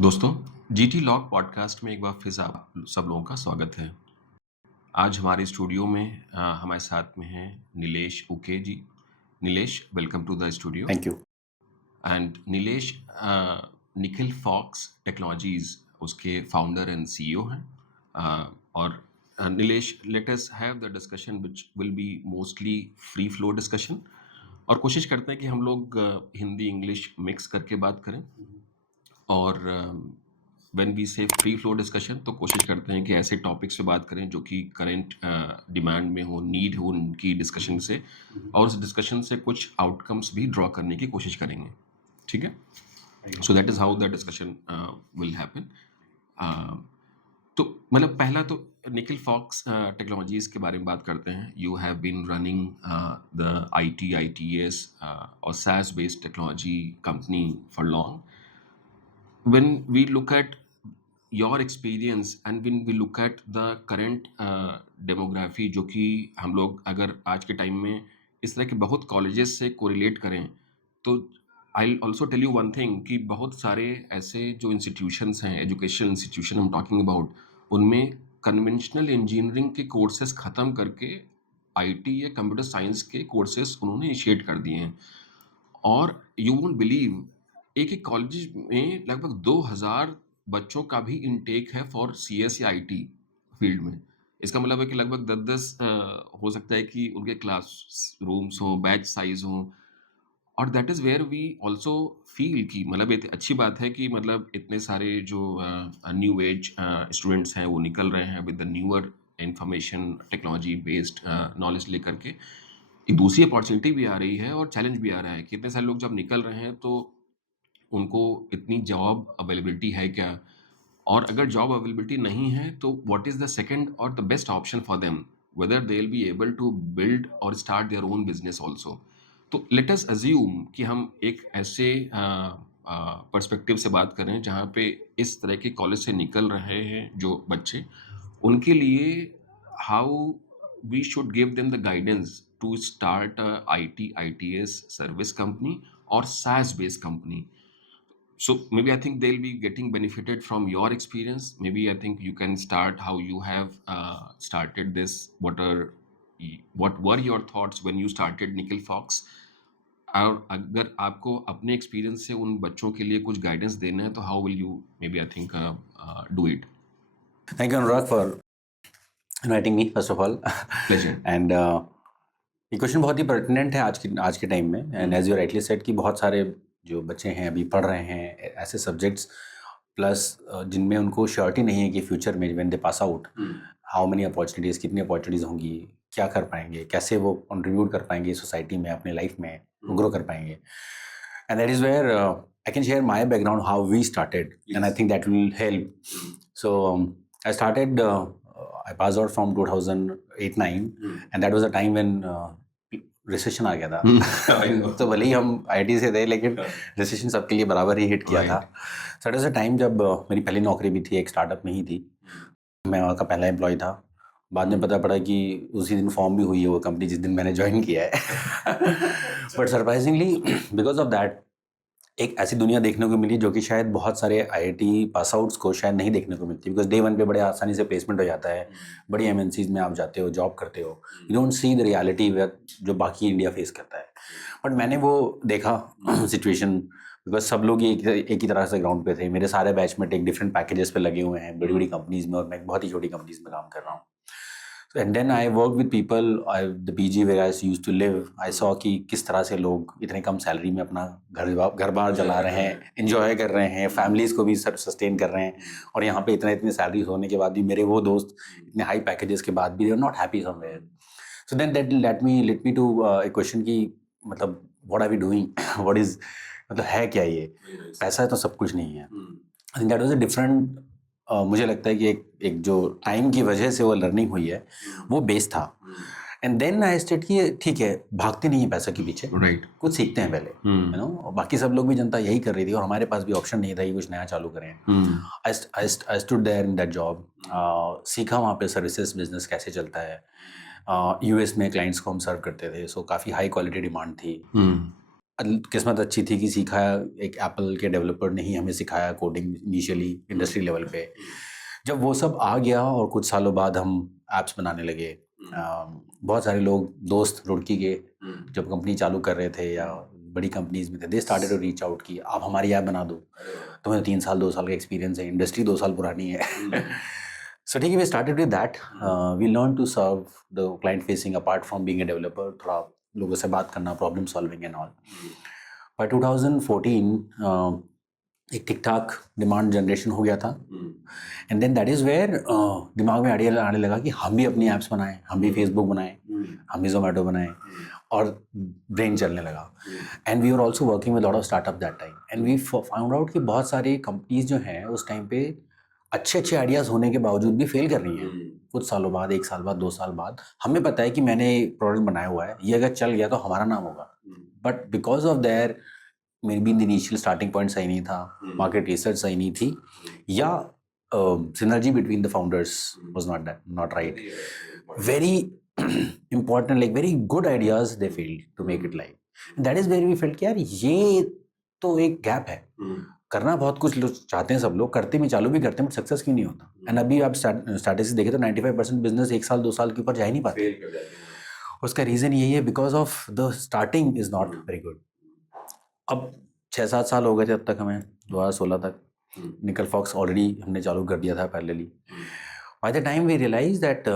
दोस्तों, GT log podcast में एक बार फिर से आप सब लोगों का स्वागत है। आज हमारे स्टूडियो में हमारे साथ में हैं Nilesh Uke ji. Nilesh, welcome to the studio. Thank you. And Nilesh Nickel Fox technologies उसके फाउंडर एंड सीईओ हैं। और Nilesh, let us have the discussion which will be mostly free flow discussion. और कोशिश करते हैं कि हम लोग हिंदी इंग्लिश मिक्स करके बात करें। और व्हेन वी से फ्री फ्लो डिस्कशन तो कोशिश करते हैं कि ऐसे टॉपिक्स पे बात करें जो कि करंट डिमांड में हो, नीड हो उनकी डिस्कशन से, और उस डिस्कशन से कुछ आउटकम्स भी ड्रॉ करने की कोशिश करेंगे। ठीक है? सो that is how the discussion will happen. तो मतलब पहला तो निखिल फॉक्स टेक्नोलॉजीज के बारे में बात करते हैं। You have been running the ITS और SaaS based technology company for long. When we look at your experience and when we look at the current demography, जो कि हम लोग अगर आज के टाइम में इस तरह के बहुत कॉलेजेस से कोरिलेट करें, तो I also tell you one thing कि बहुत सारे ऐसे जो इंस्टीट्यूशंस हैं, एजुकेशन इंस्टीट्यूशन हम टॉकिंग अबाउट, उनमें कन्वेंशनल इंजीनियरिंग के कोर्सेज ख़त्म करके IT या कंप्यूटर साइंस के कोर्सेज उन्होंने इनिशिएट कर दिए हैं। और यू वोंट बिलीव, एक कॉलेज में लगभग 2000 बच्चों का भी इनटेक है फॉर CS या IT फील्ड में। इसका मतलब है कि लगभग 10-10 हो सकता है कि उनके क्लास रूम्स हों, बैच साइज हों। और that is where we also feel कि मतलब एक अच्छी बात है कि मतलब इतने सारे जो न्यू एज स्टूडेंट्स हैं वो निकल रहे हैं with the newer information technology based knowledge लेकर के। एक दूसरी अपॉर्चुनिटी भी आ रही है और चैलेंज भी आ रहा है कि इतने सारे लोग जब निकल रहे हैं तो उनको इतनी जॉब अवेलेबिलिटी है क्या? और अगर जॉब अवेलेबिलिटी नहीं है तो व्हाट इज़ द सेकंड और the best option for them, whether they will be able to build और start their own business also. तो लेट अस अज्यूम कि हम एक ऐसे पर्सपेक्टिव से बात करें जहाँ पे इस तरह के कॉलेज से निकल रहे हैं जो बच्चे, उनके लिए how we should give them the guidance to start a IT ITS service company or SaaS based company. So maybe I think they'll be getting benefited from your experience. Maybe I think you can start how you have started this. What were your thoughts when you started Nickel Fox? और अगर आपको अपने experience से उन बच्चों के लिए कुछ गाइडेंस देना है तो how will you maybe I think do it? Thank you Anurag for inviting me first of all. Pleasure. And ये क्वेश्चन बहुत ही पर्टिनेंट है आज के टाइम में। And as you rightly said कि बहुत सारे जो बच्चे हैं अभी पढ़ रहे हैं ऐसे सब्जेक्ट्स प्लस जिनमें उनको श्योरिटी नहीं है कि फ्यूचर में when they pass out how many opportunities, कितनी अपॉर्चुनिटीज़ होंगी, क्या कर पाएंगे, कैसे वो कंट्रीब्यूट कर पाएंगे सोसाइटी में, अपने लाइफ में ग्रो कर पाएंगे। And that is where I can share my background how we started and I think that will help. So I started, I passed out from 2008-9 and that was a time when recession आ गया था। तो भले ही हम IT से थे लेकिन recession सबके लिए बराबर ही हिट किया था। So it was a time जब मेरी पहली नौकरी भी थी, एक स्टार्टअप में ही थी। मैं वहाँ का पहला एम्प्लॉय था। बाद में पता पड़ा कि उसी दिन फॉर्म भी हुई है वो कंपनी जिस दिन मैंने ज्वाइन किया है। But surprisingly because of that एक ऐसी दुनिया देखने को मिली जो कि शायद बहुत सारे IIT पास आउट्स को शायद नहीं देखने को मिलती, बिकॉज डे वन पे बड़े आसानी से प्लेसमेंट हो जाता है, बड़ी MNCs में आप जाते हो, जॉब करते हो, you don't see the reality जो बाकी इंडिया फेस करता है। बट मैंने वो देखा सिचुएशन, बिकॉज सब लोग एक ही तरह से ग्राउंड पे थे। मेरे सारे बैचमेट एक डिफरेंट पैकेजेस पे लगे हुए हैं बड़ी बड़ी कंपनीज में और मैं एक बहुत ही छोटी कंपनीज में काम कर रहा हूँ। And then I work with people, the PG where I used to live, I saw कि किस तरह से लोग इतने कम सैलरी में अपना घर बार चला रहे हैं, एंजॉय कर रहे हैं, फैमिलीज़ को भी सस्टेन कर रहे हैं। और यहाँ पे इतनी सैलरी होने के बाद भी मेरे वो दोस्त इतने हाई पैकेजेस के बाद भी they are not happy somewhere. So then that let me to a question कि मतलब what are we doing, what is, मतलब है क्या ये? पैसा है तो सब कुछ नहीं है। I think that was a different, मुझे लगता है कि एक जो टाइम की वजह से वो लर्निंग हुई है वो बेस था। एंड देन आई स्टेट कि ठीक है, भागते नहीं है पैसा के पीछे, राइट। कुछ सीखते हैं पहले, यू नो। बाकी सब लोग भी, जनता यही कर रही थी और हमारे पास भी ऑप्शन नहीं था कि कुछ नया चालू करें। I stood there in that job, सीखा वहाँ पे सर्विसेज बिजनेस कैसे चलता है। US में क्लाइंट्स को हम सर्व करते थे, सो काफ़ी हाई क्वालिटी डिमांड थी। किस्मत अच्छी थी कि सीखा, एक एप्पल के डेवलपर ने ही हमें सिखाया कोडिंग इनिशियली इंडस्ट्री लेवल पे। जब वो सब आ गया और कुछ सालों बाद हम ऐप्स बनाने लगे, बहुत सारे लोग दोस्त रुड़की के जब कंपनी चालू कर रहे थे या बड़ी कंपनीज में थे, they started to reach out कि आप हमारी ऐप बना दो, तुम्हें 3 साल 2 साल का एक्सपीरियंस है, इंडस्ट्री 2 साल पुरानी है। सो ठीक है, we started with that, we learn to serve the client facing apart from being a developer, थोड़ा लोगों से बात करना, problem solving and all. By 2014 एक ठीक ठाक डिमांड जनरेशन हो गया था, and then that is where दिमाग में आइडिया आने लगा कि हम भी अपनी ऐप्स बनाएं, हम भी फेसबुक बनाएं, हम भी जोमेटो बनाएं, और ब्रेन चलने लगा। And we are also working with lot of startup that time, and we found out कि बहुत सारी कंपनीज जो हैं उस टाइम पे अच्छे आइडियाज़ होने के बावजूद भी फेल कर रही हैं। कुछ सालों बाद, 1 साल बाद, 2 साल बाद, हमें पता है कि मैंने प्रोडक्ट बनाया हुआ है, ये अगर चल गया तो हमारा नाम होगा, बट बिकॉज ऑफ देयर मेरे भी इनिशियल स्टार्टिंग पॉइंट सही नहीं था, मार्केट रिसर्च सही नहीं थी, या synergy between the founders was not right. Very important, like very good ideas they failed to make it live. And that is where we felt कि यार ये तो एक गैप है। करना बहुत कुछ लोग चाहते हैं, सब लोग करते में चालू भी करते हैं, बट सक्सेस क्यों नहीं होता। एंड अभी आप स्टैटिस्टिक्स देखें तो 95% बिजनेस 1 साल 2 साल के ऊपर जा ही नहीं पाते। उसका रीज़न यही है, because of the starting is not very good. अब 6-7 साल हो गए थे अब तक, हमें 2016 तक निकल फॉक्स ऑलरेडी हमने चालू कर दिया था parallelly. By the time we realize that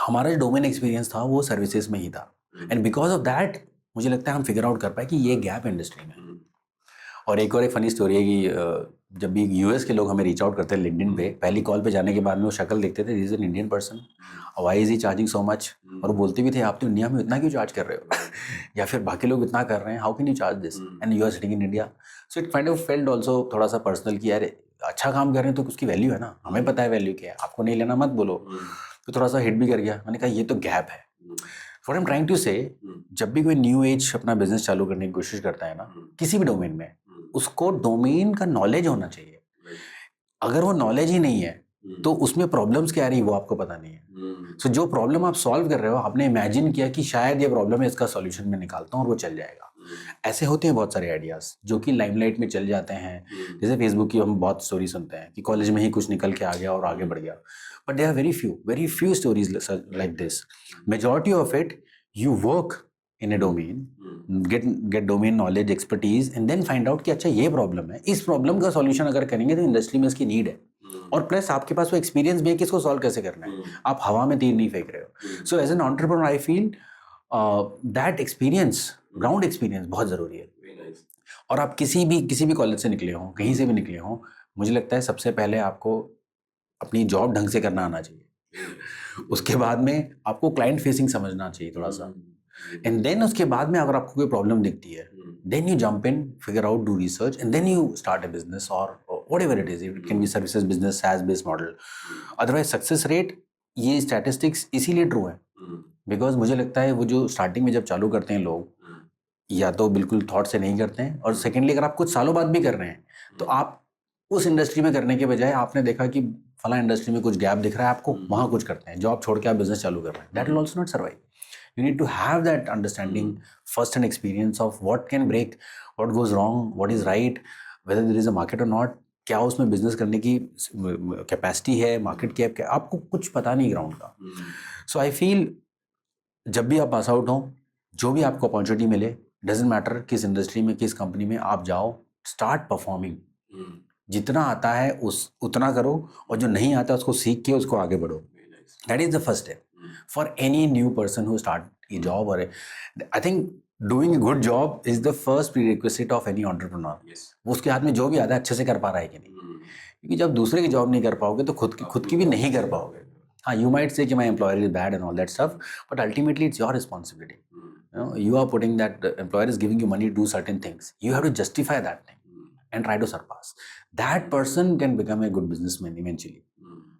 हमारा जो डोमेन एक्सपीरियंस था वो सर्विसेज में ही था, एंड बिकॉज ऑफ दैट मुझे लगता है हम फिगर आउट कर पाए कि ये गैप इंडस्ट्री में। और एक फनी स्टोरी है कि जब भी यूएस के लोग हमें रीच आउट करते हैं लिंक्डइन पे, पहली कॉल पे जाने के बाद में वो शक्ल देखते थे, is an Indian person, why is he charging so much, और वो बोलते भी थे आप तो इंडिया में इतना क्यों चार्ज कर रहे हो या फिर बाकी लोग इतना कर रहे हैं, how can you charge this and you are sitting in India. So it kind of felt also थोड़ा सा पर्सनल कि यार अच्छा काम कर रहे हैं तो उसकी वैल्यू है ना, हमें पता है वैल्यू क्या है, आपको नहीं लेना मत बोलो। तो थोड़ा सा हिट भी कर गया। मैंने कहा ये तो गैप है। What I am trying to say, जब भी कोई न्यू एज अपना बिजनेस चालू करने की कोशिश करता है ना, किसी भी डोमेन में, उसको डोमेन का नॉलेज होना चाहिए। अगर वो नॉलेज ही नहीं है तो उसमें प्रॉब्लम्स क्या आ रही है वो आपको पता नहीं है। सो जो प्रॉब्लम आप सॉल्व कर रहे हो, आपने इमेजिन किया कि शायद ये प्रॉब्लम है, इसका सॉल्यूशन मैं निकालता हूँ और वो चल जाएगा। ऐसे होते हैं बहुत सारे आइडियाज जो कि लाइमलाइट में चल जाते हैं। जैसे फेसबुक की हम बहुत स्टोरी सुनते हैं कि कॉलेज में ही कुछ निकल के आ गया और आगे बढ़ गया, but there are very few stories like this. Majority of it you work in a domain, get domain knowledge, expertise, and then find out कि अच्छा ये प्रॉब्लम है, इस प्रॉब्लम का सॉल्यूशन अगर करेंगे तो इंडस्ट्री में इसकी नीड है, और प्लस आपके पास वो एक्सपीरियंस भी है कि इसको सॉल्व कैसे करना है। आप हवा में तीर नहीं फेंक रहे हो। So as an entrepreneur I feel that experience, ground experience बहुत ज़रूरी है। और आप किसी भी कॉलेज से निकले हों, कहीं से भी निकले हों, मुझे लगता है सबसे पहले आपको अपनी जॉब ढंग से करना आना चाहिए। उसके बाद में आपको क्लाइंट फेसिंग समझना चाहिए थोड़ा सा, एंड देन उसके बाद में अगर आपको कोई प्रॉब्लम दिखती है, then you jump in, figure out, do research, and then you start a business और whatever it is. It can be services business, SaaS based model. Otherwise success rate, ये स्टैटिस्टिक्स इसीलिए ट्रू है because मुझे लगता है वो जो starting में जब चालू करते हैं लोग, या तो बिल्कुल थॉट से नहीं करते हैं, और सेकेंडली अगर आप कुछ सालों बाद भी कर रहे हैं तो आप उस इंडस्ट्री में करने के बजाय आपने देखा कि फला इंडस्ट्री में कुछ गैप दिख रहा है आपको, वहाँ कुछ करते हैं, जॉब छोड़ के आप बिजनेस चालू कर रहे हैं, that will also not survive. You need to have that understanding, first-hand experience of what can break, what goes wrong, what is right, whether there is a market or not, क्या उसमें business करने की capacity है, market की है, आपको कुछ पता नहीं ग्राउंड का। सो आई फील जब भी आप पास आउट हो, जो भी आपको अपॉर्चुनिटी मिले, डजेंट मैटर किस इंडस्ट्री में, किस कंपनी में आप जाओ, स्टार्ट परफॉर्मिंग। जितना आता है उतना करो, और जो नहीं आता उसको सीख के उसको आगे बढ़ो। That is the first step for any new person who start a job, or I think doing a good job is the first prerequisite of any entrepreneur. Yes. उसके हाथ में जो भी आता है अच्छे से कर पा रहा है कि नहीं, क्योंकि जब दूसरे की जॉब नहीं कर पाओगे तो खुद की भी नहीं कर पाओगे। हाँ, you might say कि my employer is bad and all that stuff, but ultimately it's your responsibility. You are putting that the employer is giving you money to do certain things. You have to justify that thing and try to surpass. That person can become a good businessman eventually.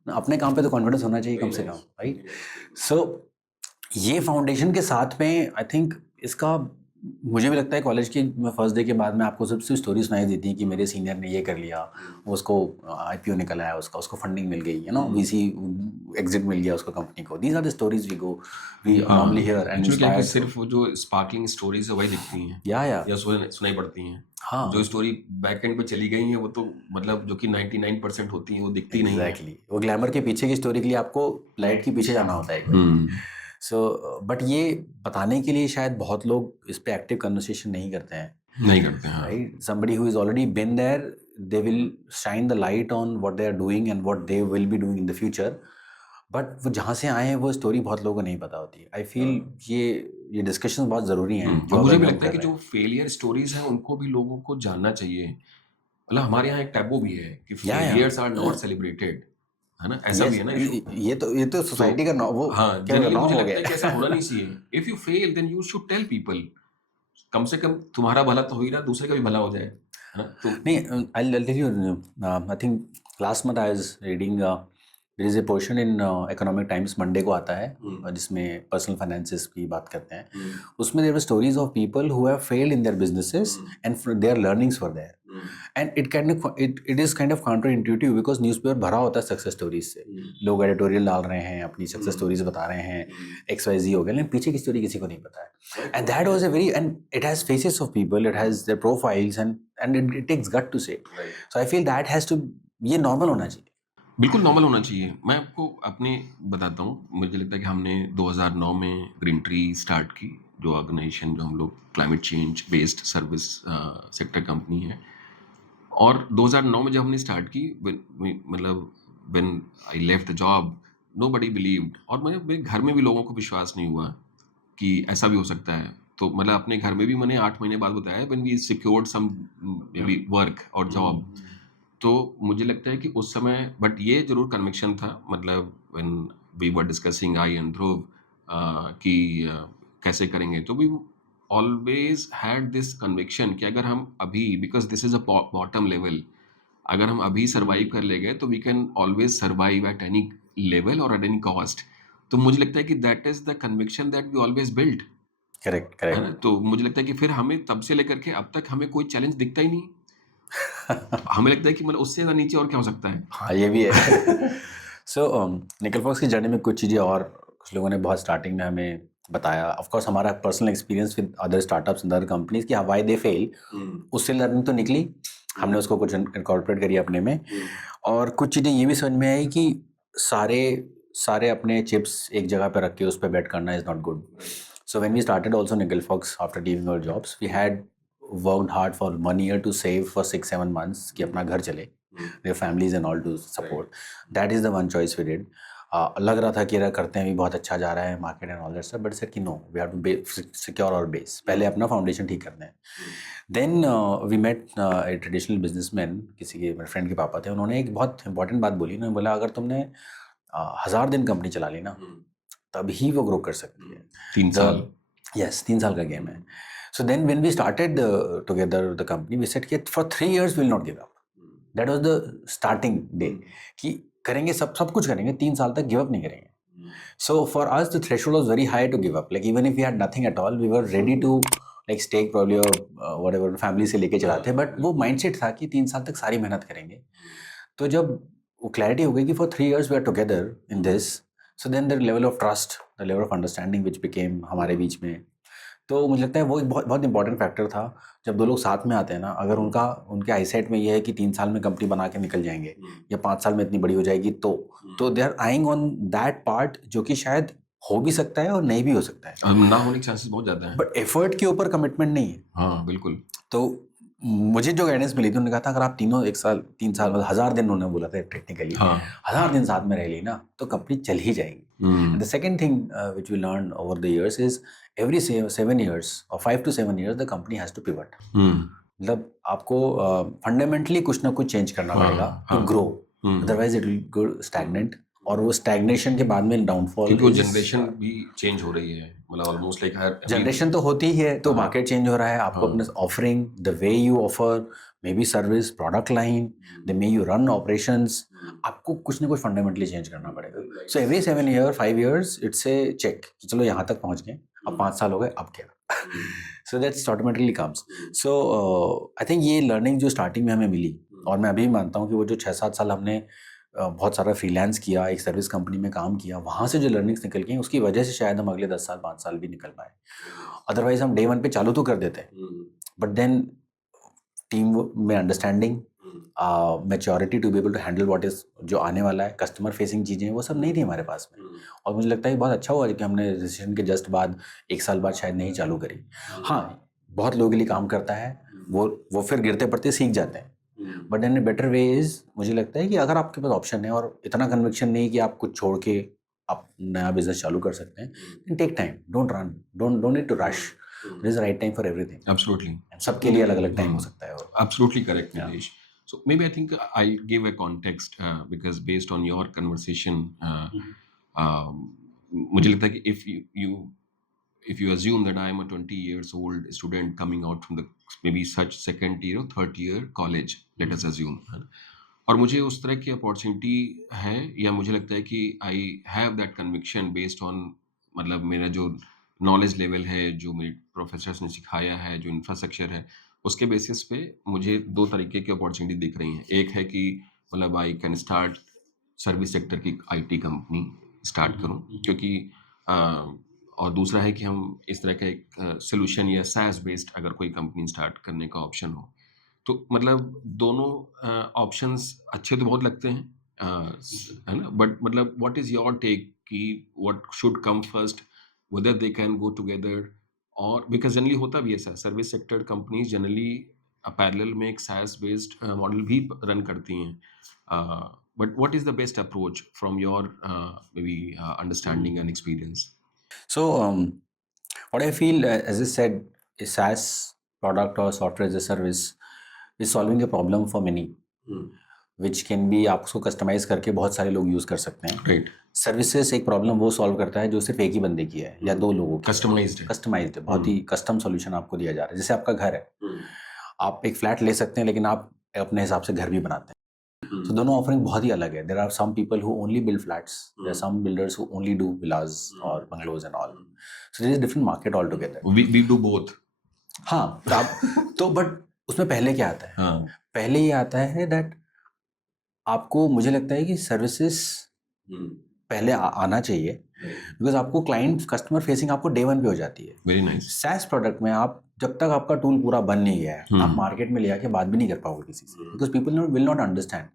अपने काम पे तो confidence होना चाहिए कम से कम, right. सो ये foundation के साथ में आई थिंक इसका मुझे भी लगता है कॉलेज के फर्स्ट डे के बाद में आपको सिर्फ स्टोरी सुनाई देती है कि मेरे सीनियर ने ये कर लिया, उसको आईपीओ निकल आया, उसको फंडिंग मिल गई, वीसी एग्जिट मिल गया उसको कंपनी को. These are the stories we normally hear and actually क्या है कि इंस्पायर्ड. सिर्फ वो जो स्पार्कलिंग स्टोरीज है वही दिखती हैं या सुनाई पड़ती हैं. हाँ जो स्टोरी बैक एंड पे चली गई है वो तो मतलब जो कि 99% होती है वो दिखती नहीं है. एग्जैक्टली. वो ग्लैमर के पीछे की स्टोरी के लिए आपको लाइट के पीछे जाना होता है. सो बट ये बताने के लिए शायद बहुत लोग इस पे एक्टिव कन्वर्सेशन नहीं करते हैं. नहीं करते हैं. Right? Somebody who has already been there, they will shine the light on what they are doing and what they will be doing in the future. But वो जहाँ से आए हैं वो स्टोरी बहुत लोगों को नहीं पता होती. आई फील ये डिस्कशन बहुत ज़रूरी हैं. और मुझे भी लगता है कि जो फेलियर स्टोरीज हैं उनको भी लोगों को जानना चाहिए. मतलब हमारे यहाँ एक टैबू भी है कि फेलियर्स आर नॉट सेलिब्रेटेड, है ना? ऐसा भी है ना इशू. ये तो सोसाइटी का वो हाँ, क्या जनरली नॉर्म मुझे हो लगता है गया कि ऐसा होना नहीं चाहिए. If you fail then you should tell people. कम से कम तुम्हारा भला तो हो ही रहा, दूसरे का भी भला हो जाए, है ना? तो नहीं, I'll tell you, I think last month I was reading, there is a portion in Economic Times, Monday को आता है, जिसमें पर्सनल फाइनेंसेस की बात करते हैं. उसमें there were stories of people who have failed in their businesses and their learnings were there. And it is kind of counterintuitive because newspaper भरा होता है सक्सेस स्टोरीज से. लोग एडिटोरियल डाल रहे हैं, अपनी सक्सेस स्टोरीज बता रहे हैं, XYZ हो गया, लेकिन पीछे की स्टोरी किसी को नहीं पता है. And that was a very, and it has faces of people, it has their profiles, and it takes gut to say. So I feel that has to, ये नॉर्मल होना चाहिए. बिल्कुल नॉर्मल होना चाहिए. मैं आपको अपने बताता हूँ. मुझे लगता है कि हमने 2009 में ग्रीन ट्री स्टार्ट की, जो ऑर्गेनाइजेशन जो हम लोग climate change based service sector company है. और 2009 में जब हमने स्टार्ट की, मतलब when I left the job nobody believed. और मेरे घर में भी लोगों को विश्वास नहीं हुआ कि ऐसा भी हो सकता है. तो मतलब अपने घर में भी मैंने 8 महीने बाद बताया when we secured some maybe work और जॉब. तो मुझे लगता है कि उस समय बट ये जरूर कन्विक्शन था, मतलब when we were discussing I and Dhruv कि कैसे करेंगे, तो we always had this conviction कि अगर हम अभी, because this is a bottom level, अगर हम अभी सर्वाइव कर ले गए तो we can always survive at any level और एट एनी कॉस्ट. तो मुझे लगता है कि that is the conviction that we always build. Correct है ना? तो मुझे लगता है कि फिर हमें तब से लेकर के अब तक हमें कोई चैलेंज दिखता ही नहीं. हमें लगता है कि मतलब उससे ज़्यादा नीचे और क्या हो सकता है. हाँ, ये भी है. सो निकल फॉक्स की जर्नी में कुछ चीज़ें और कुछ लोगों ने बहुत स्टार्टिंग में हमें बताया. ऑफ कोर्स हमारा personal experience with other startups and other companies कि व्हाई दे फेल, उससे लर्निंग तो निकली, हमने उसको कुछ इनकॉर्पोरेट करी अपने में. और कुछ चीज़ें ये भी समझ में आई कि सारे अपने चिप्स एक जगह पे रख के उस पर बेट करना is not good. So when we started also Nickel Fox after leaving our jobs, we had worked hard for 1 year to save for 6-7 months कि अपना घर चले, their families and all to support. That is the one choice we did. लग रहा था कि अगर करते हैं भी बहुत अच्छा जा रहा है market and all that stuff, but said कि no, we have to secure our base, पहले अपना फाउंडेशन ठीक करना है. Then we met a traditional businessman, किसी के मेरे फ्रेंड के पापा थे, उन्होंने एक बहुत इंपॉर्टेंट बात बोली. उन्होंने बोला अगर तुमने 1000 दिन कंपनी चला ली ना, तभी वो ग्रो कर सकती है. 3 साल. यस, 3 साल का गेम है. So then when we started together the company, we said कि for 3 years we will not give up. That was the starting day. कि करेंगे सब कुछ करेंगे, 3 साल तक give up नहीं करेंगे. So for us the threshold was very high to give up. Like even if we had nothing at all, we were ready to like stake probably whatever family से लेके चलाते. But वो mindset था कि 3 साल तक सारी मेहनत करेंगे. तो जब वो clarity हो गई कि for 3 years we are together in this, so then the level of trust, the level of understanding which became हमारे बीच में. तो मुझे लगता है वो एक बहुत इंपॉर्टेंट फैक्टर था. जब दो लोग साथ में आते हैं ना, अगर उनके आईसाइट में ये है कि 3 साल में कंपनी बना के निकल जाएंगे या 5 साल में इतनी बड़ी हो जाएगी, तो they are eyeing on that part, जो कि शायद हो भी सकता है और नहीं भी हो सकता है, ना होने के चांसेस बहुत ज़्यादा हैं. बट एफर्ट के ऊपर कमिटमेंट नहीं है. हाँ बिल्कुल. तो मुझे जो गाइडेंस मिली थी, उन्होंने कहा था अगर आप तीनों 3 साल मतलब 1000 दिन, उन्होंने बोला था टेक्निकली, 1000 दिन साथ में रह ली ना तो कंपनी चल ही जाएगी. And the second thing which we learned over the years is every 7 years or 5 to 7 years the company has to pivot. मतलब आपको फंडामेंटली कुछ ना कुछ चेंज करना पड़ेगा to grow, otherwise it will go stagnant. और वो स्टैग्नेशन के बाद में डाउनफॉल, क्योंकि वो जनरेशन भी चेंज हो रही है, मतलब ऑलमोस्ट लाइक हर जनरेशन तो होती ही है, तो मार्केट चेंज हो रहा है. आपको अपने offering, the way you offer, maybe service, product line, the way you run operations, आपको कुछ ना कुछ फंडामेंटली चेंज करना पड़ेगा. So every 7 year 5 years it's a check कि चलो यहाँ तक पहुँच गए, अब 5 साल हो गए, अब क्या. So that's automatically comes. So I think ये लर्निंग जो स्टार्टिंग में हमें मिली, और मैं अभी भी मानता हूँ कि वो जो 6-7 साल हमने बहुत सारा फ्रीलांस किया, एक सर्विस कंपनी में काम किया, वहाँ से जो लर्निंग्स निकल गई उसकी वजह से शायद हम अगले 10 साल 5 साल भी निकल पाए। अदरवाइज हम डे 1 पे चालू तो कर देते हैं, बट देन टीम में understanding, maturity to be able to handle what is जो आने वाला है, कस्टमर फेसिंग चीज़ें, वो सब नहीं थी हमारे पास में। और मुझे लगता है कि बहुत अच्छा हुआ कि हमने रिसेशन के जस्ट बाद 1 साल बाद शायद नहीं चालू करी। हाँ, बहुत लोगों के लिए काम करता है, वो फिर गिरते पड़ते सीख जाते हैं, but in better way is, मुझे लगता है कि अगर आपके पास ऑप्शन है और इतना कन्विक्शन नहीं कि आप कुछ छोड़ के आप नया बिजनेस चालू कर सकते हैं, take time, don't run, don't need to rush, there is a right time for everything. Absolutely. सबके लिए अलग अलग टाइम हो सकता है। और Absolutely correct, Yeah. Nilesh. So maybe I think I give a context because based on your conversation, um, मुझे लगता है कि if you assume that I am a 20 years old student coming out from the maybe such second year or third year college, let us assume, है ना? और मुझे उस तरह की अपॉर्चुनिटी है, या मुझे लगता है कि I have that conviction based on, मतलब मेरा जो नॉलेज लेवल है, जो मेरे प्रोफेसर्स ने सिखाया है, जो इंफ्रास्ट्रक्चर है, उसके बेसिस पे मुझे 2 तरीके की अपॉर्चुनिटी दिख रही हैं। एक है कि मतलब I can start service sector की आईटी कंपनी स्टार्ट करूं, क्योंकि और दूसरा है कि हम इस तरह का एक सॉल्यूशन या SaaS बेस्ड अगर कोई कंपनी स्टार्ट करने का ऑप्शन हो, तो मतलब दोनों ऑप्शंस अच्छे तो बहुत लगते हैं, है ना? बट मतलब व्हाट इज योर टेक कि what should come first, whether they can go together, और बिकॉज जनरली होता भी ऐसा, service sector companies generally parallel में एक SaaS बेस्ड मॉडल भी रन करती हैं, but what is the best approach from your may be understanding and experience? so what I feel, as I said, a SaaS product or software as a service is solving a problem for many, which can be, आप उसको customise करके बहुत सारे लोग use कर सकते हैं। Right, services एक प्रॉब्लम वो सॉल्व करता है जो सिर्फ एक ही बंदे की है या 2 लोगों की। कस्टमाइज्ड है। कस्टमाइज्ड है, बहुत ही कस्टम सॉल्यूशन आपको दिया जा रहा है। जैसे आपका घर है, आप एक फ्लैट ले सकते हैं, लेकिन आप अपने हिसाब से घर भी बनाते हैं। तो दोनों ऑफरिंग बहुत ही अलग है। There are some people who only build flats, there are some builders who only do villas और bungalows and all. So there is different market all together. We do both. हाँ, तो आप तो बट उसमें पहले क्या आता है? हाँ, पहले ये आता है दैट आपको, मुझे लगता है कि सर्विसेज पहले आना चाहिए, बिकॉज आपको क्लाइंट कस्टमर फेसिंग आपको डे 1 पे हो जाती है। Very nice. SaaS प्रोडक्ट में आप जब तक आपका टूल पूरा बन नहीं गया है, आप मार्केट में ले आके बात भी नहीं कर पाओगे किसी से, because people will not understand.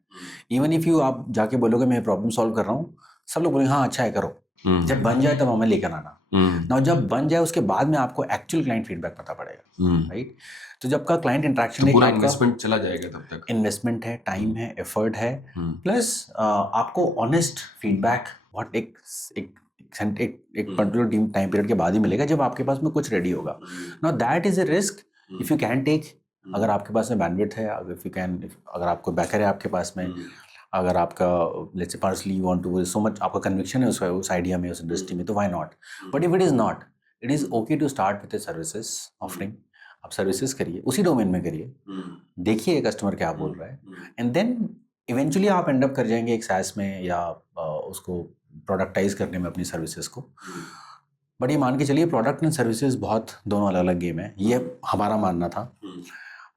Even if you आप जाके बोलोगे मैं प्रॉब्लम सॉल्व कर रहा हूँ, सब लोग बोलेंगे हाँ अच्छा है करो। जब बन जाए तब हमें लेकर आना। ना जब बन जाए उसके बाद में आपको एक्चुअल क्लाइंट फीडबैक पता पड़ेगा, राइट? तो जब का क्लाइंट इंटरेक्शन तो है, पूरा आपका इन्वेस्टमेंट चला जाएगा तब तक। इन्वेस्टमेंट है, टाइम है, एफर्ट है, प्लस आपको ऑनेस्ट फीडबैक व्हाट एक पर्टिकुलर टाइम पीरियड के बाद ही मिलेगा, जब आपके पास में कुछ रेडी होगा। Now that is a risk if you can take, अगर आपके पास में बैंडविड्थ है, अगर आपको बैकर है आपके पास में, अगर आपका let's say personally you want to so much, आपका कन्विक्शन है उस आइडिया में, उस इंडस्ट्री में, तो why not? But if it is not, it is okay to start with a services offering. आप सर्विसेज करिए, उसी डोमेन में करिए, देखिए कस्टमर क्या बोल रहा है, एंड देन इवेंचुअली आप एंड अप कर जाएंगे एक SaaS में या उसको प्रोडक्टाइज करने में अपनी सर्विसेज को। बट ये मान के चलिए प्रोडक्ट एंड सर्विसेज बहुत दोनों अलग अलग गेम है, ये हमारा मानना था।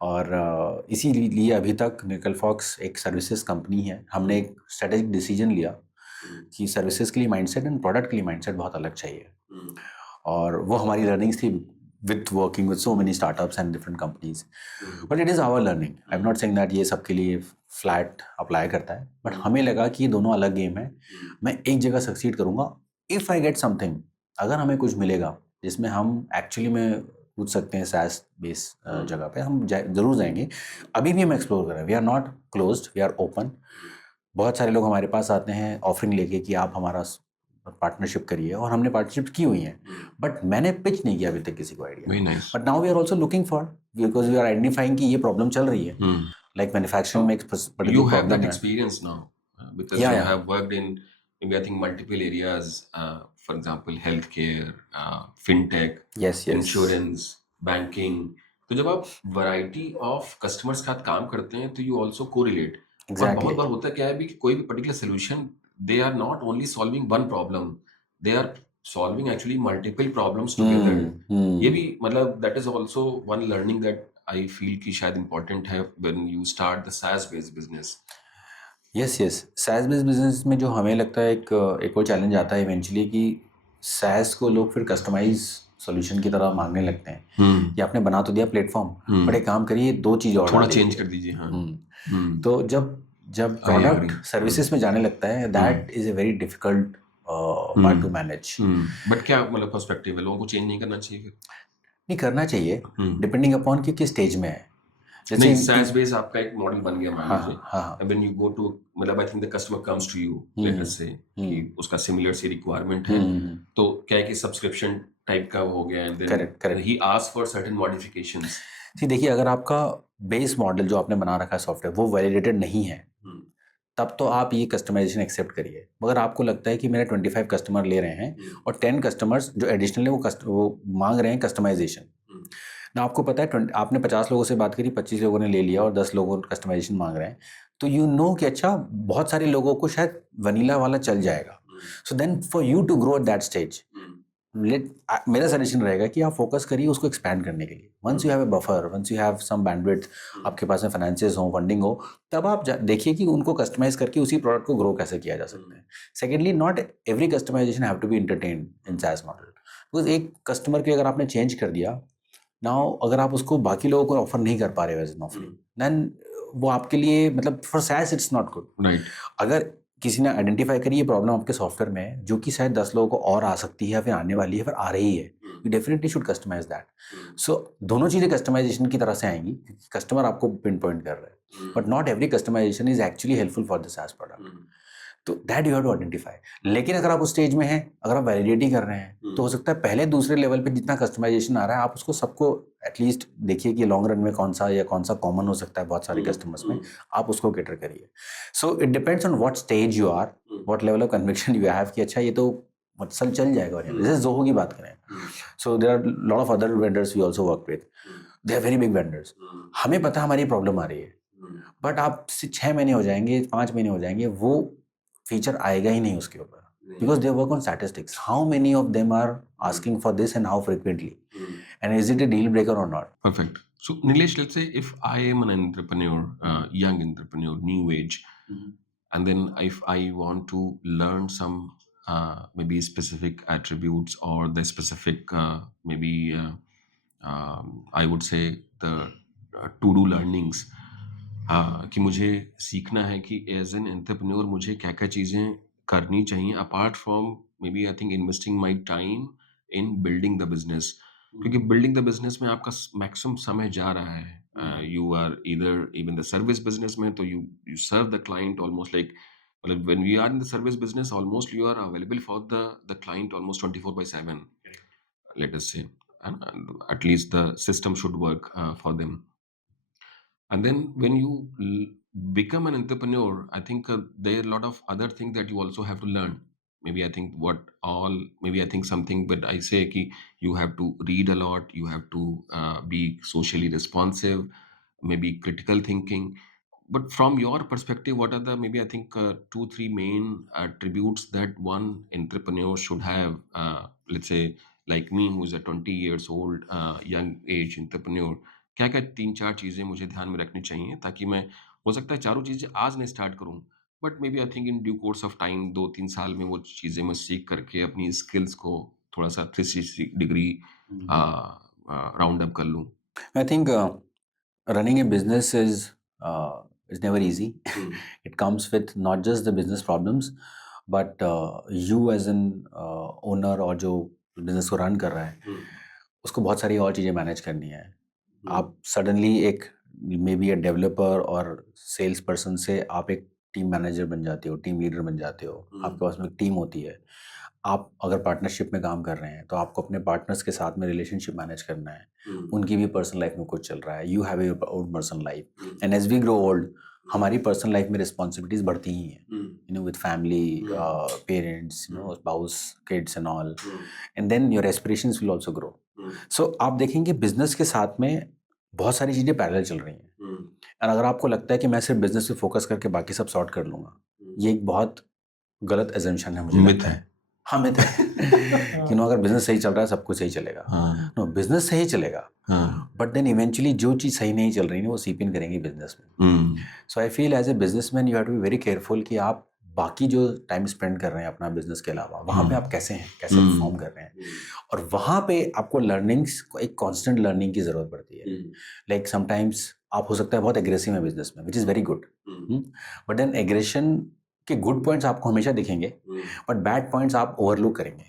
और इसीलिए अभी तक निकलफॉक्स एक सर्विसेज कंपनी है। हमने एक स्ट्रेटेजिक डिसीजन लिया कि सर्विसेज के लिए माइंडसेट एंड प्रोडक्ट के लिए माइंडसेट बहुत अलग चाहिए, और वो हमारी लर्निंग्स थी with working with so many startups and different companies. But it is our learning. I'm not saying that ये सबके लिए फ्लैट अप्लाई करता है, बट हमें लगा कि ये दोनों अलग गेम है। मैं एक जगह सक्सीड करूँगा इफ़ आई गेट समथिंग, अगर हमें कुछ मिलेगा जिसमें हम एक्चुअली में पूछ सकते हैं SaaS बेस जगह पे, हम ज़रूर जाएंगे। अभी भी हम एक्सप्लोर कर रहे हैं, we are not closed, we are open. बहुत सारे लोग हमारे पास आते हैं ऑफरिंग लेके कि आप हमारा पार्टनरशिप करिए, और हमने पार्टनरशिप की हुई हैं, बट मैंने पिच नहीं किया अभी तक किसी को idea. Very nice. But now we are also looking for, because we are identifying कि ये प्रॉब्लम चल रही है, लाइक मैन्युफैक्चरिंग में एक You particular have problem that है। experience now because Yeah, you yeah. have worked in maybe I think multiple areas, for example, healthcare, fintech, Yes, yes. insurance, banking. तो जब आप वैरायटी ऑफ कस्टमर्स के साथ काम करते हैं तो यू ऑल्सो कोरिलेट। और Exactly. बहुत बार होता क्या है भी कि कोई भी particular solution, they are not only solving one problem, they are solving actually multiple problems together. ये भी हम्म मतलब that is also one learning that I feel कि शायद important है when you start the SaaS based business. Yes yes SaaS based business में जो हमें लगता है एक और चैलेंज आता है इवेंचुअली कि सैस को लोग फिर कस्टमाइज सॉल्यूशन की तरह मांगने लगते हैं कि आपने बना तो दिया प्लेटफॉर्म बट एक काम करिए 2 चीज़ और थोड़ा डाल चेंज दीजिए। कर दीजिए, हाँ. तो जब जब I agree. प्रोडक्ट सर्विसेज में जाने लगता है that is a very difficult part two manage. But क्या मतलब पर्सपेक्टिव है, लोगों को चेंज नहीं करना चाहिए फिर? नहीं करना चाहिए डिपेंडिंग अपॉन कि किस स्टेज में है। नहीं, SaaS बेस आपका एक मॉडल बन गया मान हाँ लीजिए, हाँ व्हेन यू गो टू मतलब I think the customer comes to you, let us say कि उसका सिमिलर सी रिक्वायरमेंट है, तो क्या है कि सब्सक्रिप्शन टाइप का हो गया and Correct, then correct. He asks for certain modifications. जी देखिए अगर आपका बेस मॉडल जो आपने बना रखा है सॉफ्टवेयर वो वैलिडेटेड नहीं है तब तो आप ये कस्टमाइजेशन एक्सेप्ट करिए। मगर आपको लगता है कि मेरे 25 कस्टमर ले रहे हैं और 10 कस्टमर्स जो एडिशनली वो मांग रहे हैं कस्टमाइजेशन ना, आपको पता है आपने 50 लोगों से बात करी, 25 लोगों ने ले लिया और 10 लोगों कस्टमाइजेशन मांग रहे हैं, तो यू नो कि अच्छा बहुत सारे लोगों को शायद वनीला वाला चल जाएगा। So then for you to grow at that stage मेरा सजेशन रहेगा कि आप फोकस करिए उसको एक्सपैंड करने के लिए। Once you have a buffer, once you have some bandwidth, आपके पास में फाइनेंसेस हो, फंडिंग हो, तब आप देखिए कि उनको कस्टमाइज करके उसी प्रोडक्ट को ग्रो कैसे किया जा सकता है। Secondly not every customization have to be entertained in SaaS model, because एक कस्टमर के अगर आपने चेंज कर दिया नाउ, अगर आप उसको बाकी लोगों को ऑफर नहीं कर पा रहे हो एज एन ऑफरिंग, देन वो आपके लिए मतलब for SaaS it's not good. Right. अगर किसी ने आइडेंटिफाई करी ये प्रॉब्लम आपके सॉफ्टवेयर में है जो कि शायद 10 लोगों को और आ सकती है या फिर आने वाली है, फिर आ रही है, you definitely should customize that. So दोनों चीज़ें कस्टमाइजेशन की तरह से आएंगी क्योंकि कस्टमर आपको पिन पॉइंट कर रहा है, but not every customization is actually helpful for the SaaS product. तो that you have to identify. लेकिन अगर आप उस स्टेज में हैं, अगर आप वैलिडेट ही कर रहे हैं, तो हो सकता है पहले दूसरे लेवल पे जितना कस्टमाइजेशन आ रहा है आप उसको सबको एटलीस्ट देखिए कि लॉन्ग रन में कौन सा कॉमन हो सकता है बहुत सारे कस्टमर्स में, आप उसको कैटर करिए। So it depends on what stage you are, what level of conviction you have कि अच्छा ये तो मतलब चल जाएगा। जैसे जोहो की बात करें, so there are lot of other vendors we also work with, they are very big vendors. हमें पता है हमारी प्रॉब्लम आ रही है, बट आप 6 महीने हो जाएंगे, 5 महीने हो जाएंगे, वो फीचर आएगा ही नहीं उसके ऊपर, because they work on statistics. How many of them are asking for this and how frequently? And is it a deal breaker or not? Perfect. So Nilesh, let's say if I am an entrepreneur, young entrepreneur, new age, and then if I want to learn some maybe specific attributes or the specific maybe I would say the to-do learnings, कि मुझे सीखना है कि as an entrepreneur मुझे क्या क्या चीज़ें करनी चाहिए apart from maybe I think investing my time in building the business, क्योंकि बिल्डिंग द बिजनेस में आपका मैक्सिमम समय जा रहा है। यू आर इधर इवन द सर्विस बिजनेस में तो you serve the client almost like मतलब when we are in the service business almost you are available for the client almost 24/7, let us say, and at least the system should work for them. And then when you become an entrepreneur, I think there are a lot of other things that you also have to learn. Maybe I think maybe I think something, but I say ki you have to read a lot, you have to be socially responsive, maybe critical thinking. But from your perspective, what are the maybe I think 2-3 main attributes that one entrepreneur should have? Let's say like me, who is a 20 years old young age entrepreneur, क्या क्या 3-4 चीज़ें मुझे ध्यान में रखनी चाहिए ताकि मैं हो सकता है चारों चीज़ें आज नहीं स्टार्ट करूँ, but maybe I think in due course of time 2-3 साल में वो चीज़ें मैं सीख करके अपनी स्किल्स को थोड़ा सा 360 डिग्री राउंड अप कर लूँ. I think running a business is never easy. It comes with not just the business problems, but you as an owner और जो बिजनेस को रन कर रहा है उसको बहुत सारी और चीज़ें मैनेज करनी है। आप सडनली एक मे बी अ डेवलपर और सेल्स पर्सन से आप एक टीम मैनेजर बन जाते हो, टीम लीडर बन जाते हो, आपके पास में एक टीम होती है। आप अगर पार्टनरशिप में काम कर रहे हैं तो आपको अपने पार्टनर्स के साथ में रिलेशनशिप मैनेज करना है, उनकी भी पर्सनल लाइफ में कुछ चल रहा है, you have your own personal life, and as we grow old हमारी पर्सनल लाइफ में रिस्पॉन्सिबिलिटीज बढ़ती ही हैं, you know, with family, parents, you know, spouse, kids and all, and then your aspirations will also grow. So आप देखेंगे business के साथ में बहुत सारी चीज़ें पैरेलल चल रही हैं, और अगर आपको लगता है कि मैं सिर्फ बिजनेस पे फोकस करके बाकी सब सॉर्ट कर लूँगा, ये एक बहुत गलत एजम्पशन है मुझे मिथ लगता है. है। हाँ मिथ है कि नो अगर बिजनेस सही चल रहा है सब कुछ सही चलेगा. हाँ नो बिजनेस सही चलेगा हाँ बट देन इवेंचुअली जो चीज़ सही नहीं चल रही है वो सीप इन करेंगी बिजनेस में. So I feel as a businessman you have to be very careful कि आप बाकी जो टाइम स्पेंड कर रहे हैं अपना बिजनेस के अलावा वहाँ पे आप कैसे हैं, कैसे परफॉर्म कर रहे हैं. और वहाँ पे आपको लर्निंग्स एक कांस्टेंट लर्निंग की ज़रूरत पड़ती है. लाइक समटाइम्स आप हो सकता है बहुत एग्रेसिव है बिजनेस में which is very good, but then aggression के गुड पॉइंट्स आपको हमेशा दिखेंगे बट बैड पॉइंट्स आप ओवरलुक करेंगे.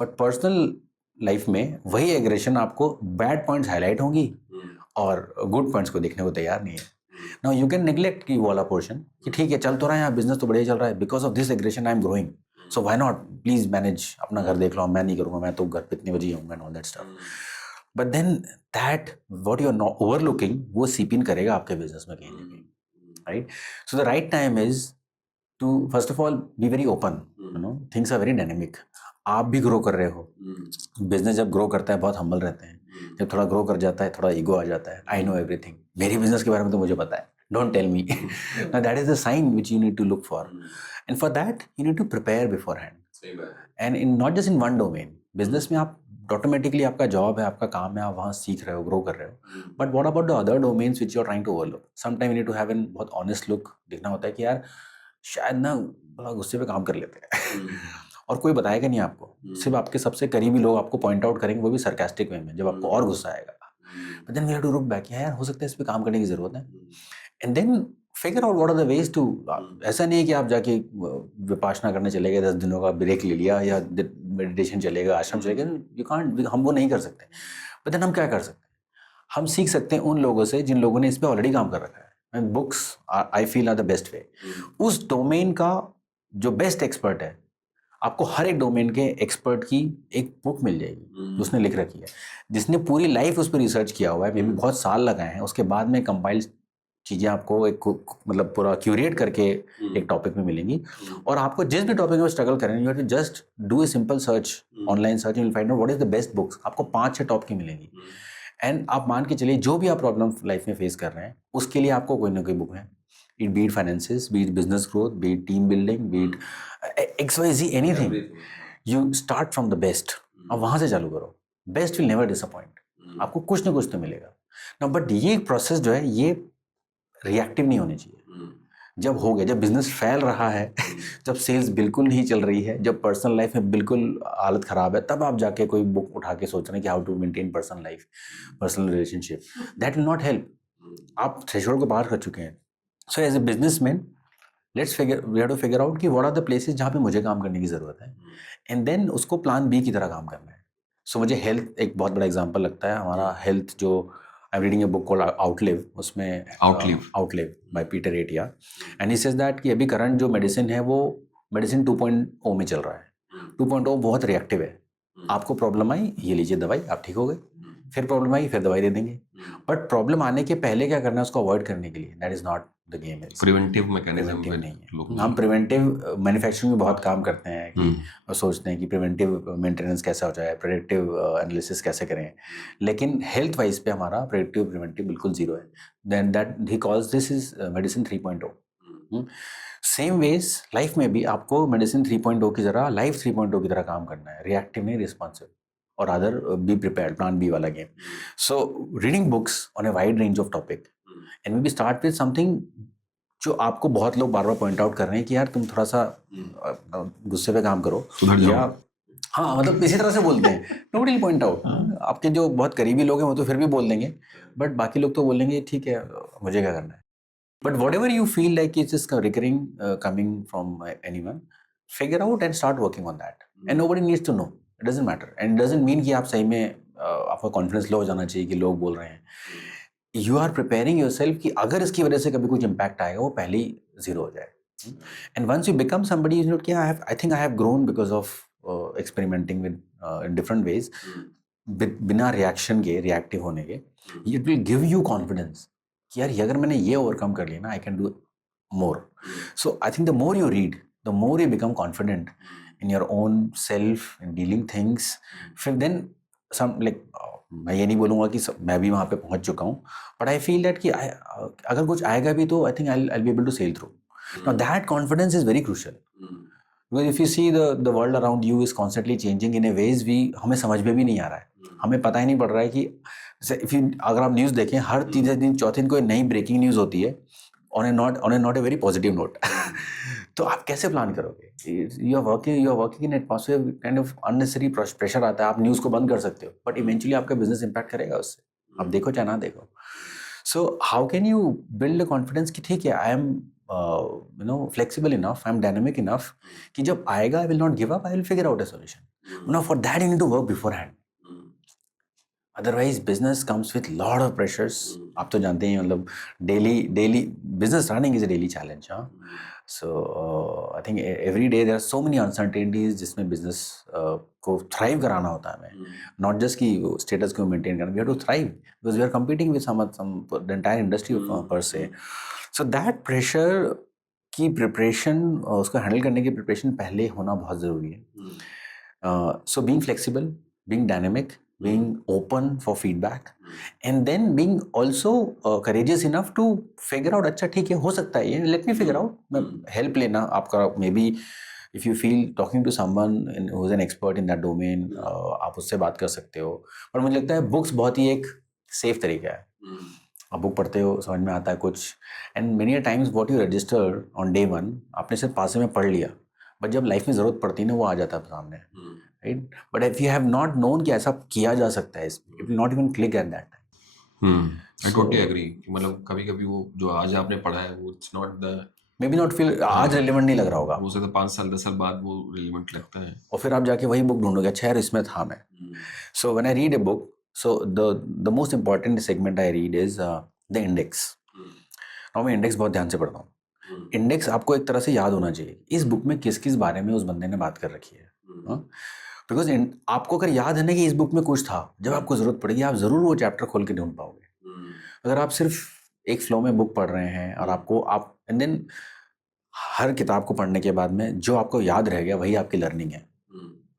बट पर्सनल लाइफ में वही एग्रेशन आपको बैड पॉइंट्स हाईलाइट होंगी और गुड पॉइंट्स को देखने को तैयार नहीं है. नाउ यू कैन नेग्लेक्ट की वो वाला पोर्शन कि ठीक है चल तो रहा है यहाँ बिजनेस तो बढ़िया चल रहा है because of this aggression I am growing so why not please manage अपना घर देख लो, मैं नहीं करूँगा, मैं तो घर पे इतने बजे आऊँगा and all that stuff. But then that what you are not overlooking वो सीप इन करेगा आपके बिजनेस में कहीं ना कहीं. Right. So the right time is to first of all be very open. You know things are very dynamic. आप भी grow कर रहे हो. बिजनेस जब ग्रो करता है बहुत हम्बल रहते हैं. जब थोड़ा ग्रो कर जाता है थोड़ा ईगो आ जाता है. आई नो एवरीथिंग, मेरी बिजनेस के बारे में तो मुझे पता है, don't tell me. That is the sign which you need to look for and for that you need to prepare beforehand. And in not just in one domain. Business में आप automatically आपका job है, आपका काम है, आप वहाँ सीख रहे हो, ग्रो कर रहे हो. But what about the other domains which you are trying to overlook. Some time you need to have an बहुत ऑनेस्ट लुक. देखना होता है कि यार शायद ना बड़ा गुस्से पे काम कर लेते हैं और कोई बताएगा नहीं आपको. सिर्फ आपके सबसे करीबी लोग आपको पॉइंट आउट करेंगे, वो भी सरकास्टिक वे में, जब आपको और गुस्सा आएगा. But then we have to look back, यार हो सकता है इस पे काम करने की जरूरत है. And then figure out what are the ways to. ऐसा नहीं है कि आप जाके विपासना करने चले गए, 10 दिनों का ब्रेक ले लिया या मेडिटेशन चलेगा, आश्रम चलेगा. यू कांट, हम वो नहीं कर सकते. बट देन हम क्या कर सकते हैं, हम सीख सकते हैं उन लोगों से जिन लोगों ने इस पे ऑलरेडी काम कर रखा है. And books I feel are the best way. उस डोमेन का जो बेस्ट एक्सपर्ट है, आपको हर एक डोमेन के एक्सपर्ट की एक बुक मिल जाएगी जो उसने लिख रखी है, जिसने पूरी लाइफ उस पर रिसर्च किया हुआ है, मे बी बहुत साल लगाए हैं. उसके बाद में कंपाइल्ड चीज़ें आपको एक मतलब पूरा क्यूरेट करके एक टॉपिक में मिलेंगी. और आपको जिस भी टॉपिक में स्ट्रगल करें, you have to just do a simple search, online search, you will find out what is the best books. आपको 5-6 टॉप की मिलेंगी. एंड आप मान के चलिए जो भी आप प्रॉब्लम लाइफ में फेस कर रहे हैं उसके लिए आपको कोई ना कोई बुक है. It be it finances, be it business growth, be it team building, be it XYZ anything. You start from the best. अब वहाँ से चालू करो. Best will never disappoint. आपको कुछ ना कुछ तो मिलेगा ना. बट ये प्रोसेस जो है ये रिएक्टिव नहीं होनी चाहिए. जब हो गया, जब बिजनेस फैल रहा है, जब सेल्स बिल्कुल नहीं चल रही है, जब पर्सनल लाइफ में बिल्कुल हालत ख़राब है, तब आप जाके कोई बुक उठा के सोच रहे हैं कि how to maintain personal life, personal relationship. That will not help. आप थ्रेशोल्ड को पार कर चुके हैं. So as a businessman we have to figure out कि व्हाट आर द प्लेसेस जहाँ पे मुझे काम करने की ज़रूरत है, एंड देन उसको प्लान बी की तरह काम करना है. सो मुझे हेल्थ एक बहुत बड़ा एग्जाम्पल लगता है. हमारा हेल्थ जो I am reading a book called Outlive, उसमें Outlive by Peter Attia, and he says that कि अभी करंट जो मेडिसिन है वो मेडिसिन 2.0 में चल रहा है. 2.0 बहुत रिएक्टिव है. आपको प्रॉब्लम आई, ये लीजिए दवाई, आप ठीक हो गए. फिर प्रॉब्लम आई, फिर दवाई दे देंगे. बट प्रॉब्लम आने के पहले क्या करना है उसको अवॉइड करने के लिए, that is not the game. Preventive mechanism नहीं है. हम प्रिवेंटिव मैन्युफैक्चरिंग में बहुत काम करते हैं कि सोचते हैं कि प्रिवेंटिव मेंटेनेंस कैसा हो जाए, प्रेडिक्टिव एनालिसिस कैसे करें, लेकिन हेल्थ वाइज पे हमारा प्रेडिक्टिव प्रिवेंटिव बिल्कुल जीरो है. Then that he calls this is medicine 3.0. Same ways life में भी आपको मेडिसिन 3.0 की तरह, लाइफ 3.0 की तरह काम करना है. रिएक्टिव नहीं, रिस्पॉन्सिव. और other be prepared, plan B वाला game. So reading books on a wide range of topic and we be start with something जो आपको बहुत लोग बार बार पॉइंट आउट कर रहे हैं कि यार तुम थोड़ा सा गुस्से पे काम करो, या हाँ मतलब इसी तरह से बोलते हैं. Nobody will point out. आपके जो बहुत करीबी लोग हैं वो तो फिर भी बोल देंगे, बट बाकी लोग तो बोलेंगे ठीक है मुझे क्या करना है. But whatever you feel like it's is recurring coming from anyone, figure out and start working on that. And nobody needs to know. It doesn't matter. And doesn't mean कि आप सही में आपका कॉन्फिडेंस लो हो जाना चाहिए कि लोग बोल रहे हैं. यू आर प्रिपेयरिंग योरसेल्फ कि अगर इसकी वजह से कभी कुछ इम्पैक्ट आएगा वो पहले ही जीरो हो जाए. And once you become somebody you know कि I think I have grown because of experimenting with in different ways, बिना रिएक्शन के, रिएक्टिव होने के. It will give you confidence कि यार अगर मैंने ये ओवरकम कर लिया ना, I can do more. So I think the more you read, the more you become confident in your own self in dealing things. फिर then some like मैं ये नहीं बोलूँगा कि मैं भी वहाँ पे पहुँच चुका हूँ, but I feel that कि अगर कुछ आएगा भी तो I think I'll be able to sail through. Now that confidence is very crucial. Because if you see the world around you is constantly changing in a ways we हमें समझ में भी नहीं आ रहा है, हमें पता ही नहीं पड़ रहा है कि अगर आप न्यूज़ देखें हर तीसरे दिन चौथे दिन कोई नई ब्रेकिंग न्यूज़ होती है on a not a very positive note. तो आप कैसे प्लान करोगे? You are working in atmosphere kind of unnecessary pressure आता है. आप न्यूज़ को बंद कर सकते हो बट इवेंचुअली आपका बिजनेस इंपैक्ट करेगा उससे, आप देखो चाहे ना देखो. So how can you build a confidence कि ठीक है I am flexible enough, I am dynamic enough कि जब आएगा I will not give up, I will figure out a solution. No for that you need to work beforehand. Otherwise business comes with lot of pressures. आप तो जानते हैं मतलब daily business running is a daily challenge. हाँ, so I think every day there are so many uncertainties जिसमें business को thrive कराना होता है हमें, नॉट जस्ट कि स्टेटस को मेंटेन करना. We have to thrive because we are competing with some the entire industry per se. So that pressure की preparation, उसको हैंडल करने की प्रिपरेशन पहले होना बहुत ज़रूरी है. So being flexible, being dynamic, being open for feedback, and then being also courageous enough to figure out अच्छा ठीक है हो सकता है ये, let me figure out. help लेना आपका, maybe if you feel talking to someone who is an expert in that domain, आप उससे बात कर सकते हो. पर मुझे लगता है बुक्स बहुत ही एक सेफ तरीका है. आप बुक पढ़ते हो, समझ में आता है कुछ, and many times what you register on day one आपने सिर्फ पासे में पढ़ लिया, बट जब लाइफ में ज़रूरत पड़ती है ना वो आ जाता है सामने, right. But if you have not known कि ऐसा किया जा सकता है, it will not even click at that time. I totally agree. मतलब कभी-कभी वो जो आज आपने पढ़ा है वो it's not the maybe not feel आज रेलिवेंट नहीं लग रहा होगा, हो सकता है 5 साल 10 साल बाद वो रिलेवेंट लगता है, और फिर आप जाके वही बुक ढूंढोगे, अच्छा यार इसमें था मैं. So when I read a book, so the most important segment I read is the index. और मैं इंडेक्स बहुत ध्यान से पढ़ता हूँ. इंडेक्स आपको एक तरह से याद होना चाहिए इस बुक में किस किस बारे में उस बंदे ने बात कर रखी है. बिकॉज आपको अगर याद है ना कि इस बुक में कुछ था, जब आपको ज़रूरत पड़ेगी आप ज़रूर वो चैप्टर खोल के ढूंढ पाओगे. अगर आप सिर्फ एक फ्लो में बुक पढ़ रहे हैं और आपको आप एंड देन हर किताब को पढ़ने के बाद में जो आपको याद रह गया वही आपकी लर्निंग है.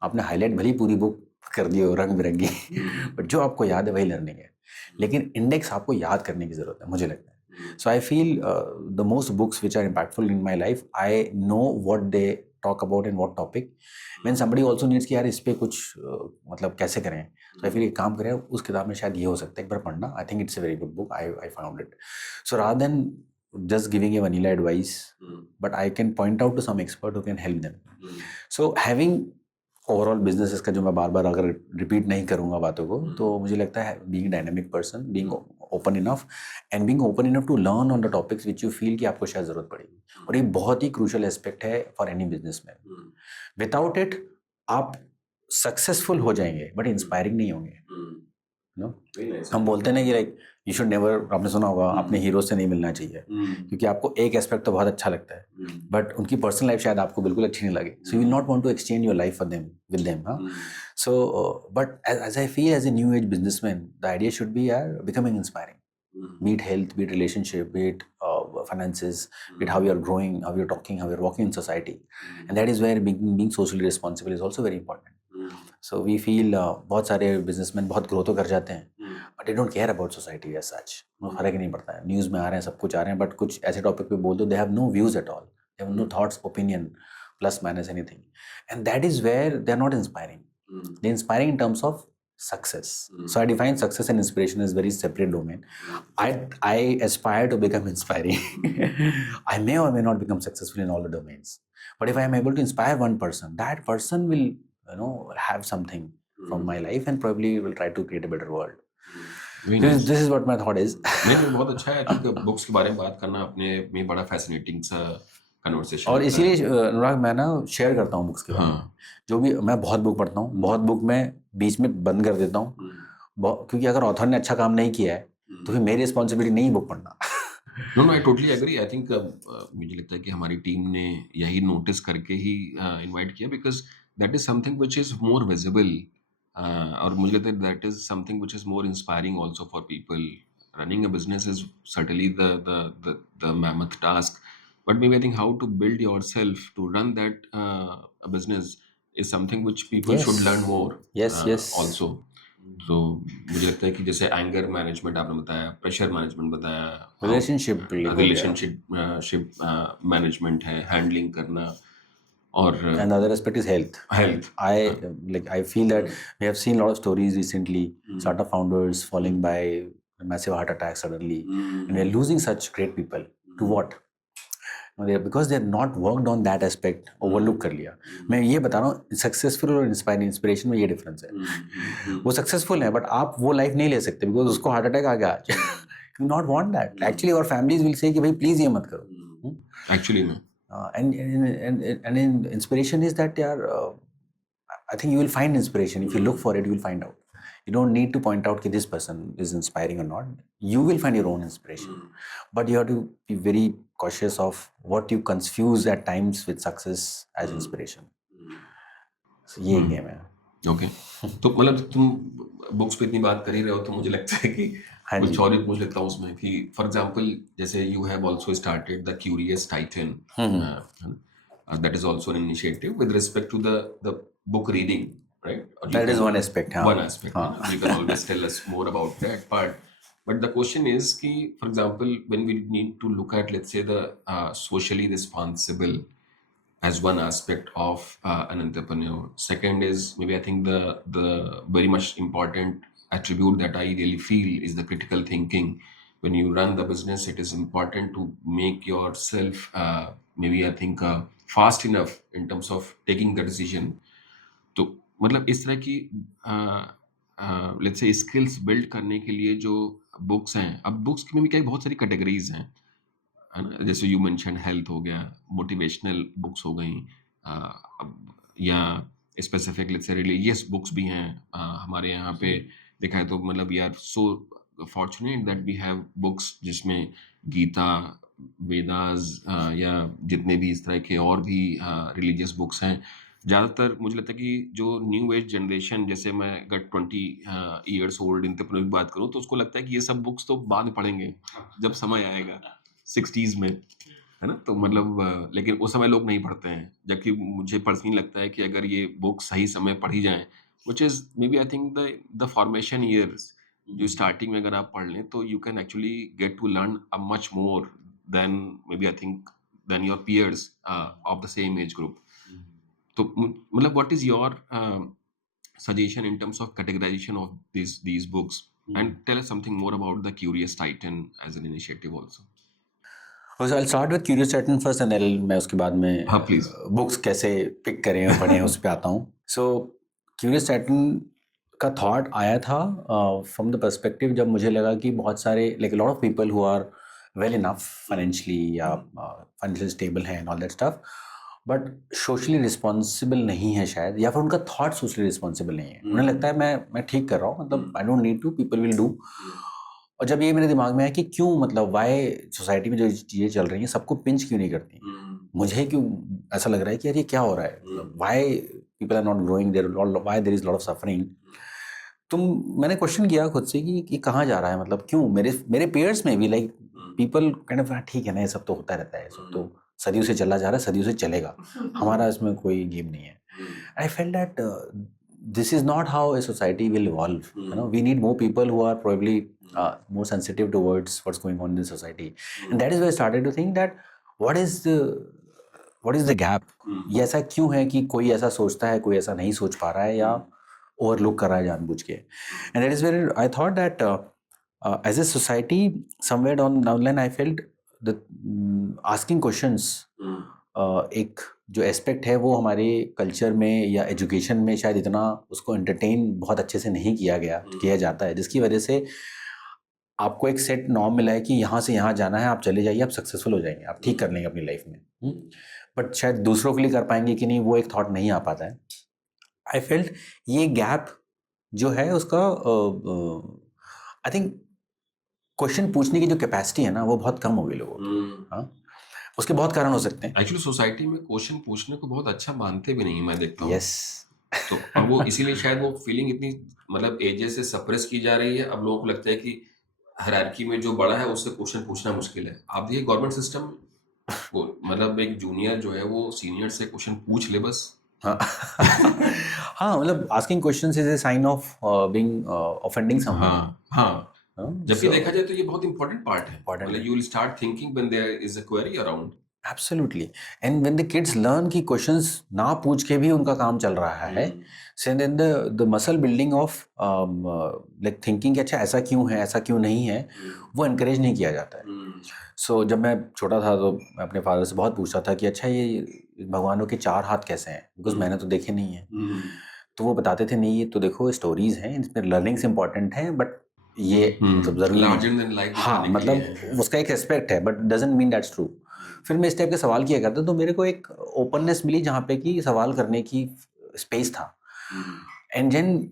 आपने हाईलाइट भली पूरी बुक कर दी हो रंग बिरंगी, बट जो आपको याद है वही लर्निंग है. लेकिन इंडेक्स आपको याद करने की ज़रूरत है, मुझे लगता है. So I feel the most books which are impactful in my life, I know what they talk about and what topic. When somebody also needs कि यार इस पे कुछ मतलब कैसे करें, so I feel एक काम करें उस किताब में शायद ये हो सकता है, एक बार पढ़ना. I think it's a very good book. I found it. So rather than just giving a vanilla advice, but I can point out to some expert who can help them. So having overall business का जो मैं बार बार अगर repeat नहीं करूँगा बातों को, तो मुझे लगता है being dynamic person, being open enough and being open enough to learn on the topics which you feel कि आपको शायद ज़रूरत पड़ेगी. और ये बहुत ही क्रूशल एस्पेक्ट है for any businessman. Without it आप सक्सेसफुल हो जाएंगे बट इंस्पायरिंग नहीं होंगे. नो, हम बोलते हैं ना कि लाइक यू शुड नेवर, आपने सुना होगा अपने हीरो से नहीं मिलना चाहिए, क्योंकि आपको एक एस्पेक्ट तो बहुत अच्छा लगता है बट उनकी पर्सनल लाइफ शायद आपको बिल्कुल अच्छी नहीं लगे. So you will not want to exchange your life for them with them. So but as I feel as a new age businessman the idea should be यार becoming inspiring. Be it health, be it relationship, be it finances, be it how you are growing, how you are talking, how you are walking in society. And that is where being socially responsible is also very important. So we feel बहुत सारे businessmen बहुत grow तो कर जाते हैं but they don't care about society as such. फर्क ही नहीं पड़ता है, न्यूज़ में आ रहे हैं, सब कुछ आ रहे हैं, बट कुछ ऐसे टॉपिक पे बोल दो, they have no views at all, they have no thoughts, opinion, plus minus anything. And that is where they are not inspiring. They're inspiring in terms of success. So I define success and inspiration as very separate domain. I aspire to become inspiring. I may or may not become successful in all the domains, but if I am able to inspire one person, that person will have something from my life and probably will try to create a better world. This is what my thought is. नहीं, बहुत अच्छा है. I think books के बारे में बात करना अपने में बड़ा फैसिनेटिंग सा कन्वर्सेशन. और इसीलिए अनुराग मैं ना शेयर करता हूँ बुक्स के बारे में. जो भी मैं बहुत बुक पढ़ता हूँ, बहुत बुक मैं बीच में बंद कर देता हूँ, क्योंकि अगर ऑथर ने अच्छा काम नहीं किया है तो फिर मेरी रिस्पॉन्सिबिलिटी नहीं बुक पढ़ना. No, I totally agree. I think मुझे लगता है कि हमारी टीम ने यही नोटिस करके ही इनवाइट किया, because that is something which is more visible, और मुझे लगता है that is something which is more inspiring also for people. Running a business is certainly the mammoth task, but maybe I think how to build yourself to run that a business is something which people should learn more. Yes. Also. तो मुझे लगता है कि जैसे anger management आपने बताया, pressure management बताया, relationship management है, हैंडलिंग करना, और And the other aspect is health. health. I feel that we have seen a lot of stories recently, startup founders falling by massive heart attacks suddenly, and we are losing such great people. To what? Because they have not worked on that aspect, overlook कर लिया. मैं ये बता रहा हूँ, successful और inspiration में ये डिफरेंस है. वो सक्सेसफुल है, बट आप वो लाइफ नहीं ले सकते बिकॉज उसको हार्ट अटैक आ गया. You not want that. Actually, our families will say कि भाई प्लीज ये मत करो. Actually में And in inspiration is that I think you will find inspiration. If you look for it, you will find out. You don't need to point out that this person is inspiring or not. You will find your own inspiration. But you have to be very cautious of what you confuse at times with success as inspiration. So ये game है. Okay. तो मतलब तुम books पे इतनी बात कर ही रहे हो तो मुझे लगता है कि कुछ और ही पूछ लेता हूँ उसमें कि फॉर एग्जांपल जैसे you have also started the Curious Titan, that is also an initiative with respect to the book reading, right? That is one aspect. One aspect. You can always tell us more about that part. But the question is, for example, when we need to look at, let's say, the socially responsible as one aspect of an entrepreneur. Second is maybe I think the very much important attribute that I really feel is the critical thinking. When you run the business, it is important to make yourself maybe I think fast enough in terms of taking the decision. तो मतलब इस तरह की let's say skills build करने के लिए जो books हैं, अब बुक्स में भी क्या बहुत सारी कैटेगरीज हैं, है ना? जैसे यू मेंशन हेल्थ हो गया, मोटिवेशनल बुक्स हो गई, या specific let's say religious books भी हैं. हमारे यहाँ पे देखा है तो मतलब we are so fortunate that we have books जिसमें गीता, वेदास या जितने भी इस तरह के और भी रिलीजियस बुक्स हैं. ज़्यादातर मुझे लगता है कि जो न्यू एज जनरेशन, जैसे मैं अगर 20 ईयर्स ओल्ड एंटरप्रेन्योर की बात करूँ तो उसको लगता है कि ये सब बुक्स तो बाद में पढ़ेंगे जब समय आएगा 60s में, है ना? तो मतलब लेकिन उस समय लोग नहीं पढ़ते हैं, जबकि मुझे पर्सनली लगता है कि अगर ये बुक सही समय पढ़ी जाए, which is maybe I think the formation years, जो स्टार्टिंग में अगर आप पढ़ लें तो you can actually get to learn a much more than maybe I think than your peers of the same age group. तो मतलब what is your suggestion in terms of categorization of these books, and tell us something more about the Curious Titan as an initiative also. So I'll start with Curious Titan first and then मैं उसके बाद में हाँ please books कैसे pick करें और पढ़ें उस पे आता हूँ. So Curious Titan का थॉट आया था फ्रॉम द पर्सपेक्टिव जब मुझे लगा कि बहुत सारे like lot of people who are well enough financially या फाइनेंशियल स्टेबल हैं and all that stuff, but socially responsible नहीं है शायद, या फिर उनका थॉट सोशली रिस्पॉन्सिबल नहीं है. उन्हें लगता है मैं ठीक कर रहा हूँ, मतलब I don't need to, people will do. और जब ये मेरे दिमाग में आया कि क्यों, मतलब वाई सोसाइटी में जो चीज़ें चल रही हैं सबको पिंच क्यों नहीं करती, मुझे क्यों ऐसा लग रहा है कि यार ये क्या हो रहा है, why people are not growing, there why there is lot of suffering. तो मैंने क्वेश्चन किया खुद से कि कहाँ जा रहा है, मतलब क्यों मेरे पेयर्स में भी लाइक पीपल काइंड ऑफ ठीक है ना, ये सब तो होता रहता है, सब तो सदियों से चला जा रहा है, सदियों से चलेगा, हमारा इसमें कोई गेम नहीं है. I felt that this is not how a society will evolve. You know, we need more people who are probably more sensitive towards what's going on in the society. And that is why I started to think that what is the gap? ये ऐसा क्यों है कि कोई ऐसा सोचता है, कोई ऐसा नहीं सोच पा रहा है या ओवरलुक कर रहा है जानबूझ के. And that is where I thought that as a society, somewhere down the line, I felt the asking questions एक जो एस्पेक्ट है वो हमारे कल्चर में या एजुकेशन में शायद इतना उसको एंटरटेन बहुत अच्छे से नहीं किया जाता है, जिसकी वजह से आपको एक सेट नॉर्म मिला है कि यहाँ से यहाँ जाना है, आप चले जाइए, आप सक्सेसफुल हो जाएंगे, आप ठीक कर लेंगे अपनी लाइफ में. बट शायद दूसरों के लिए कर पाएंगे कि नहीं, वो एक थॉट नहीं आ पाता है. आई फेल्ट ये गैप जो है उसका आई थिंक क्वेश्चन पूछने की जो कैपेसिटी है ना वो बहुत कम हो गई लोगों की. हाँ, उसके बहुत कारण हो सकते हैं. एक्चुअली सोसाइटी में क्वेश्चन पूछने को बहुत अच्छा मानते भी नहीं, मैं देखता हूँ. यस. तो अब वो इसीलिए शायद वो फीलिंग इतनी मतलब एजेस से सप्रेस की जा रही है. अब लोगों को लगता है कि हायरार्की में जो बड़ा है उससे क्वेश्चन पूछना मुश्किल है. आप देखिए गवर्नमेंट सिस्टम वो मतलब एक जूनियर जो है वो सीनियर से क्वेश्चन पूछ ले बस. हाँ, मतलब asking questions is a sign of being offending someone. हाँ. जबकि देखा जाए तो ये बहुत इंपॉर्टेंट पार्ट है. मतलब you will start thinking when there is a query around. Absolutely. And when the kids learn कि क्वेश्चंस ना पूछ के भी उनका काम चल रहा है, so then the muscle building of like thinking अच्छा ऐसा क्यों है, ऐसा क्यों नहीं है, वो एनकरेज नहीं किया जाता है। सो जब मैं छोटा था तो मैं अपने फादर से बहुत पूछता था कि अच्छा ये भगवानों के 4 हाथ कैसे हैं, बिकॉज मैंने तो देखे नहीं है। तो वो बताते थे नहीं ये तो देखो स्टोरीज हैं, इसमें लर्निंग्स इंपॉर्टेंट हैं, बट ये मतलब जरूरी लार्जर नहीं। देन लाइफ हाँ दिखाने के लिए मतलब उसका एक एस्पेक्ट है, but doesn't mean that's true. फिर मैं इस टाइप के सवाल किया करता, तो मेरे को एक ओपननेस मिली जहाँ पे कि सवाल करने की स्पेस था। एंड देन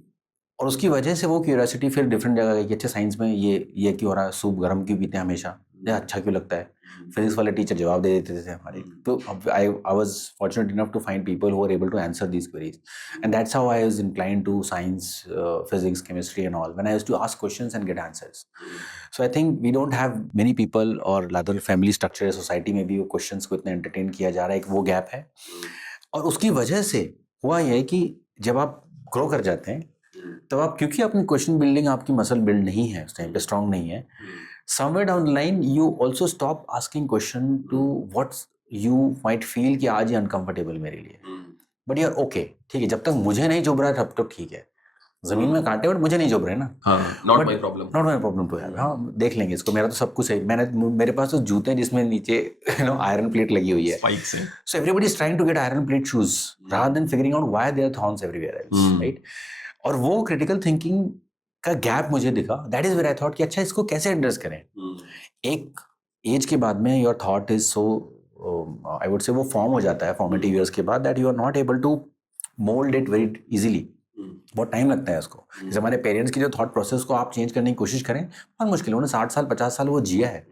और उसकी वजह से वो क्यूरियोसिटी फिर डिफरेंट जगह गई कि अच्छा साइंस में ये क्यों हो रहा है, सूप गर्म क्यों पीते हैं हमेशा, या अच्छा क्यों लगता है। फिजिक्स वाले टीचर जवाब दे देते थे हमारे, तो I was fortunate enough to find people who are able to answer these queries, and that's how I was inclined to science, physics, chemistry and all, when I used to ask questions and get answers. So I think we don't have many people, और लादर family structure society में भी वो questions को इतना entertain किया जा रहा है, एक वो गैप है। और उसकी वजह से हुआ यह है कि जब आप ग्रो कर जाते हैं तब आप, क्योंकि अपनी क्वेश्चन बिल्डिंग, आपकी मसल बिल्ड नहीं है उस टाइम पे, स्ट्रांग नहीं है, somewhere down the line you also stop asking question to what's you might feel कि आज ये अनकंफर्टेबल मेरे लिए, बट यार ओके ठीक है, जब तक मुझे नहीं चुभ रहा है तब तक ठीक है। जमीन में कांटे बट मुझे नहीं चुभ रहे ना, not my problem, not my problem to have. हाँ देख लेंगे इसको, मेरा तो सब कुछ है, मेरे पास तो जूते हैं जिसमें नीचे आयरन प्लेट लगी हुई है, स्पाइक्स हैं। So everybody is trying to get iron plate shoes rather than figuring out why there thorns everywhere else, right. और वो क्रिटिकल थिंकिंग का गैप मुझे दिखा, that is where I thought कि अच्छा इसको कैसे एड्रेस करें। एक एज के बाद में your thought is so, I would say वो फॉर्म हो जाता है फॉर्मेटिव ईयर्स के बाद, that you are not able to mould it very easily, बहुत टाइम लगता है उसको। जैसे हमारे पेरेंट्स की जो थॉट प्रोसेस को आप चेंज करने की कोशिश करें, बहुत मुश्किल है, उन्होंने 60 साल 50 साल वो जिया है।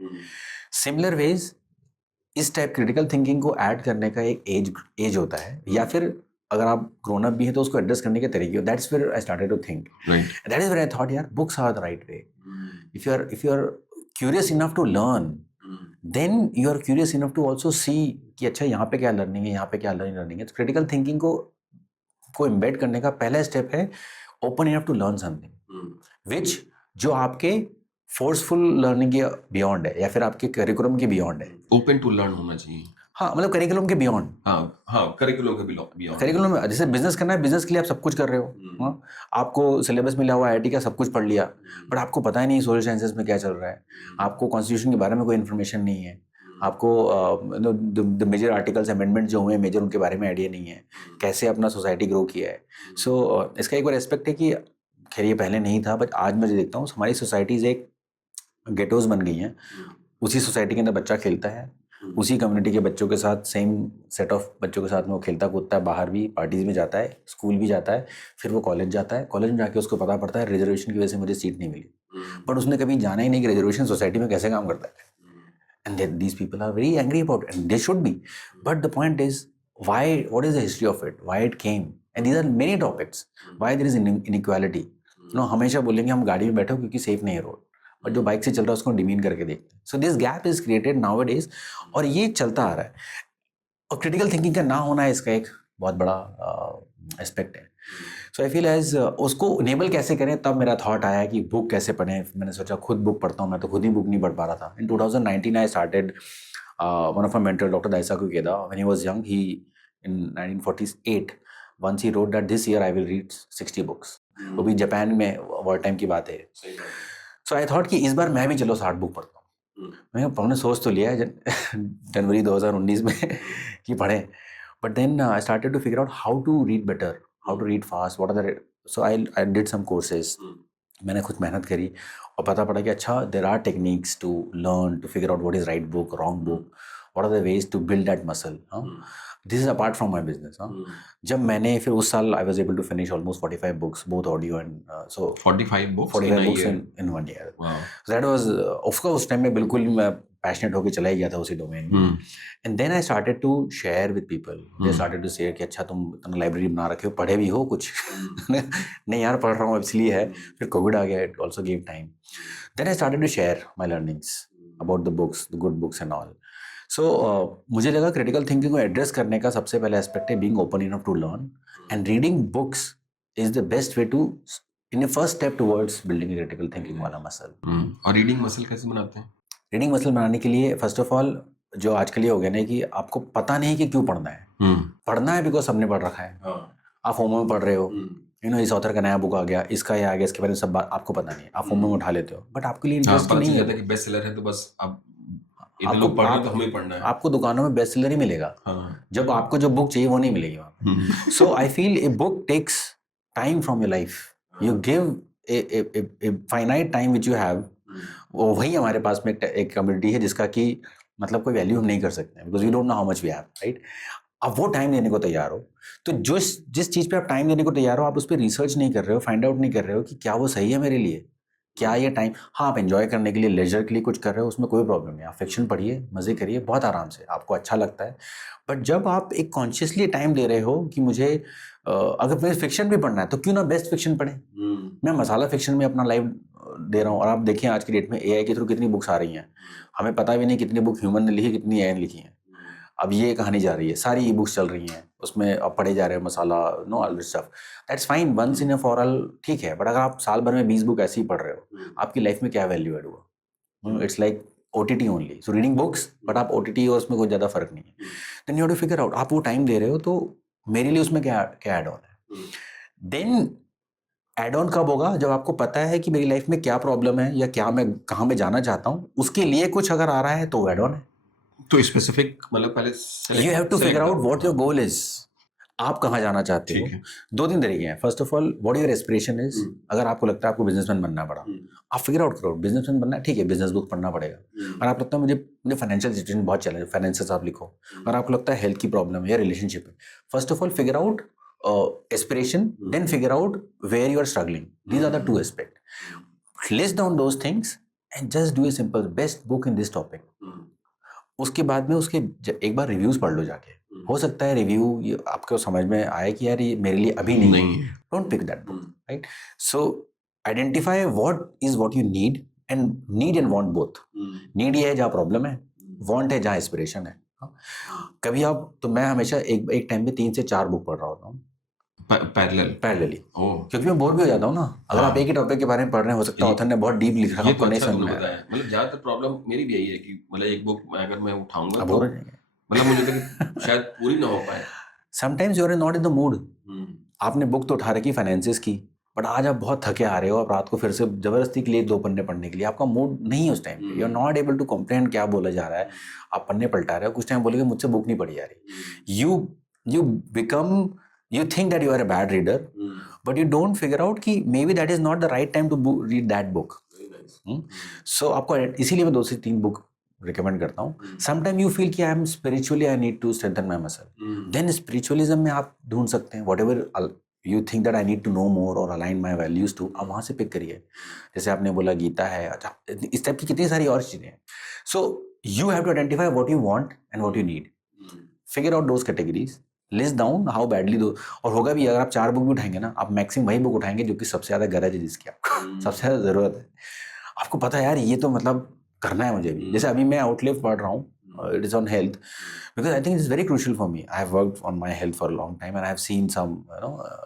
सिमिलर वेज इस टाइप क्रिटिकल थिंकिंग को ऐड करने का एक एज होता है, या फिर अगर आप ग्रोन अप भी है तो उसको एड्रेस करने के तरीके, that's where I started to think, that is where I thought यार books are the right way. If you are curious enough to learn, then you are curious enough to also see कि अच्छा यहाँ पे क्या learning है, यहाँ पे क्या लर्निंग है। तो क्रिटिकल थिंकिंग को एम्बेड करने का पहला स्टेप है open enough to learn something which जो आपके फोर्सफुल लर्निंग के बियॉन्ड है, या फिर आपके करिकुलम के बियॉन्ड है। ओपन टू लर्न होना चाहिए। हाँ मतलब करिकुलम के बियॉन्ड, हाँ करिकुलम के बियॉन्ड। करिकुलम में जैसे बिजनेस करना है, बिजनेस के लिए आप सब कुछ कर रहे हो, हाँ आपको सिलेबस मिला हुआ आईआईटी का, सब कुछ पढ़ लिया, बट आपको पता ही नहीं सोशल साइंसेस में क्या चल रहा है, आपको कॉन्स्टिट्यूशन के बारे में कोई इन्फॉर्मेशन नहीं है, आपको द मेजर आर्टिकल्स अमेंडमेंट जो हुए मेजर उनके बारे में आइडिया नहीं है, कैसे अपना सोसाइटी ग्रो किया है। सो इसका एक और एस्पेक्ट है कि खैर ये पहले नहीं था, बट आज मैं जो देखता हूँ हमारी सोसाइटीज़ एक गेटोज बन गई हैं। उसी सोसाइटी के अंदर बच्चा खेलता है, उसी कम्युनिटी के बच्चों के साथ, सेम सेट ऑफ बच्चों के साथ में वो खेलता कूदता है, बाहर भी पार्टीज में जाता है, स्कूल भी जाता है, फिर वो कॉलेज जाता है, कॉलेज में जाके उसको पता पड़ता है रिजर्वेशन की वजह से मुझे सीट नहीं मिली, बट उसने कभी जाना ही नहीं कि रिजर्वेशन सोसाइटी में कैसे काम करता है। And these people are very angry about it, and they should be, but the point is why, what is the history of it, why it came, and these are many topics, why there is inequality. हमेशा बोलेंगे हम गाड़ी में बैठो क्योंकि safe नहीं है road, और जो बाइक से चल रहा है उसको डिमीन करके देखते हैं। So this gap is created now days, और ये चलता आ रहा है, और क्रिटिकल थिंकिंग का ना होना इसका एक बहुत बड़ा एस्पेक्ट है। सो आई फील एज उसको इनेबल कैसे करें, तब मेरा थॉट आया कि बुक कैसे पढ़ें। मैंने सोचा खुद बुक पढ़ता हूँ, मैं तो खुद ही बुक नहीं पढ़ पा रहा था। In 2019 I started one of my mentor doctor Daisaku Ikeda, when he was young, he in 1948 once he wrote that this year I will read 60 books. वो भी जापान में वॉर टाइम की बात है। सो आई थॉट कि इस बार मैं भी चलो 60 बुक पढ़ता हूँ। मैंने सोच तो लिया है जनवरी 2019 में कि पढ़ें, but then I started to figure out how to read better, how to read fast, what are the, so I did some courses, मैंने खुद मेहनत करी और पता पड़ा कि अच्छा there are techniques to learn to figure out what is right book, wrong book, what are the ways to build that muscle. This is apart from my business. जब मैंने फिर उस साल I was able to finish almost 45 books, both audio and so 45 books in 1 year. Wow. So that was of course उस time में बिल्कुल मैं passionate होकर चला ही गया था उसी डोमेन में। And then I started to share with people, they started to share कि अच्छा तुम इतना लाइब्रेरी बना रखे हो, पढ़े भी हो कुछ? नहीं यार पढ़ रहा हूँ इसलिए है। फिर कोविड आ गया, it also give time. Then I started to share my learnings about the books, the good books and all. So मुझे लगा क्रिटिकल थिंकिंग को एड्रेस करने का सबसे पहला एस्पेक्ट है being open enough to learn, and reading books is the best way to in first step towards building critical thinking वाला muscle. और रीडिंग मसल कैसे बनाते हैं? रीडिंग मसल बनाने के लिए फर्स्ट ऑफ ऑल जो आजकल ये हो गया ना कि आपको पता नहीं कि क्यों पढ़ना है। पढ़ना है बिकॉज सबने पढ़ रखा है। आप होमो में पढ़ रहे हो, इस ऑथर का नया बुक आ गया, इसका ये आ गया, इसके बारे में सब बात आपको पता नहीं है, आप होमो में उठा लेते हो, बट आपके लिए इंटरेस्ट नहीं है। कि बेस्ट सेलर है तो बस अब इतने लोग पढ़ रहे हैं तो हमें पढ़ना है। आपको दुकानों में बेस्ट सेलर ही मिलेगा, जब आपको जो बुक चाहिए वो नहीं मिलेगी वहाँ पे। So I feel a book takes time from your life, you give a finite time which you have. वो वही हमारे पास में एक कम्युनिटी है जिसका कि मतलब कोई वैल्यू हम नहीं कर सकते because we don't know how much we have, right. आप वो टाइम देने को तैयार हो, तो जिस चीज़ पे आप टाइम देने को तैयार हो, आप उस पर रिसर्च नहीं कर रहे हो, फाइंड आउट नहीं कर रहे हो कि क्या वो सही है मेरे लिए, क्या ये टाइम, हाँ आप एंजॉय करने के लिए, लेजर के लिए कुछ कर रहे हो, उसमें कोई प्रॉब्लम नहीं। आप फिक्शन पढ़िए, मज़े करिए बहुत आराम से, आपको अच्छा लगता है। बट जब आप एक कॉन्शियसली टाइम दे रहे हो कि मुझे अगर मुझे फिक्शन भी पढ़ना है तो क्यों ना बेस्ट फिक्शन पढ़े। मैं मसाला फिक्शन में अपना लाइफ दे रहा हूँ, और आप देखिए आज की डेट में एआई के थ्रू कितनी बुक्स आ रही हैं, हमें पता भी नहीं कितनी बुक ह्यूमन ने लिखी, कितनी एआई ने लिखी है। अब ये कहानी जा रही है, सारी ई बुक्स चल रही हैं, उसमें अब पढ़े जा रहे हैं masala, no all this stuff, that's fine, once in a for all, ठीक है। बट अगर आप साल भर में 20 बुक ऐसे ही पढ़ रहे हो, आपकी लाइफ में क्या वैल्यू एड हुआ? It's like OTT only, so reading books, but आप OTT और उसमें कोई ज़्यादा फर्क नहीं है। Then you have to figure out, आप वो टाइम दे रहे हो तो मेरे लिए उसमें क्या क्या एड ऑन है। देन एड ऑन कब होगा? जब आपको पता है कि मेरी लाइफ में क्या प्रॉब्लम है या क्या मैं कहाँ मैं जाना चाहता हूँ, उसके लिए कुछ अगर आ रहा है तो एड ऑन है। तो स्पेसिफिक मतलब पहले you have to figure out what your goal is, आप कहाँ जाना चाहते हो। दो तीन तरीके हैं, first of all what your aspiration is. अगर आपको लगता है आपको बिजनेसमैन बनना पड़ा, आप फिगर आउट करो बिजनेसमैन बनना है, ठीक है, बिजनेस बुक पढ़ना पड़ेगा। और आप लगता है मुझे फाइनेंशियल सिचुएशन बहुत चैलेंज, फाइनेंसेस आप लिखो। और आपको लगता है हेल्थ की प्रॉब्लम है या रिलेशनशिप है, first of all figure out aspiration, then figure out where you are struggling, these are the two aspect. List down those things and just do a simple best book in this topic. उसके बाद में उसके एक बार reviews पढ़ लो जाके, हो सकता है रिव्यू आपको समझ में आए कि यार ये मेरे लिए अभी नहीं है, don't pick that book, right. So identify what is what you need and want both. Need ये है जहाँ प्रॉब्लम है, वांट है जहाँ इंस्पिरेशन है। कभी आप, तो मैं हमेशा एक टाइम पे 3 से 4 बुक पढ़ रहा होता हूँ पैरेलली, क्योंकि मैं बोर भी हो जाता हूँ ना। अगर आप एक ही टॉपिक के बारे में पढ़ रहे हैं, हो सकता है ऑथर ने बहुत डीप लिखा है, आपको नहीं समझ में आया। मतलब ज्यादातर प्रॉब्लम मेरी भी यही है कि मतलब एक बुक अगर मैं उठाऊंगा बोर हो जाएंगे, मतलब मुझे शायद पूरी ना हो पाए। Sometimes you are not in the mood. आपने बुक तो उठा रखी फाइनेंसिस की, बट आज आप बहुत थके आ रहे हो, आप रात को फिर से जबरदस्ती के लिए 2 पन्ने पढ़ने के लिए, आपका मूड नहीं है उस टाइम पे, you are not able to comprehend क्या बोला जा रहा है, आप पन्ने पलटा रहे हो, कुछ टाइम बोलेगे मुझसे बुक नहीं पढ़ी जा रही। You become, you think that you are a bad reader, but you don't figure out कि maybe that is not the right time to read that book. So आपको इसीलिए मैं 2 से 3 बुक रिकमेंड करता हूँ। Sometime you feel कि I am spiritually I need to strengthen my muscle. Then spiritualism में आप ढूंढ सकते हैं whatever you think that I need to know more or align my values to, आप वहाँ से पिक करिए। जैसे आपने बोला गीता है, अच्छा इस टाइप की कितनी सारी और चीज़ें हैं। So you have to identify what you want and what you need. Figure out those categories. List down how badly दो, और होगा भी अगर आप 4 बुक भी उठाएंगे ना, आप मैक्सिमम वही बुक उठाएंगे जो कि सबसे ज़्यादा गरज है, जिसकी आपको सबसे ज़्यादा ज़रूरत है। आपको पता है यार ये तो मतलब करना है मुझे भी। जैसे अभी मैं आउटलिव पढ़ रहा हूँ, it is on health, because I think it is very crucial for me. I have worked on my health for a long time and I have seen some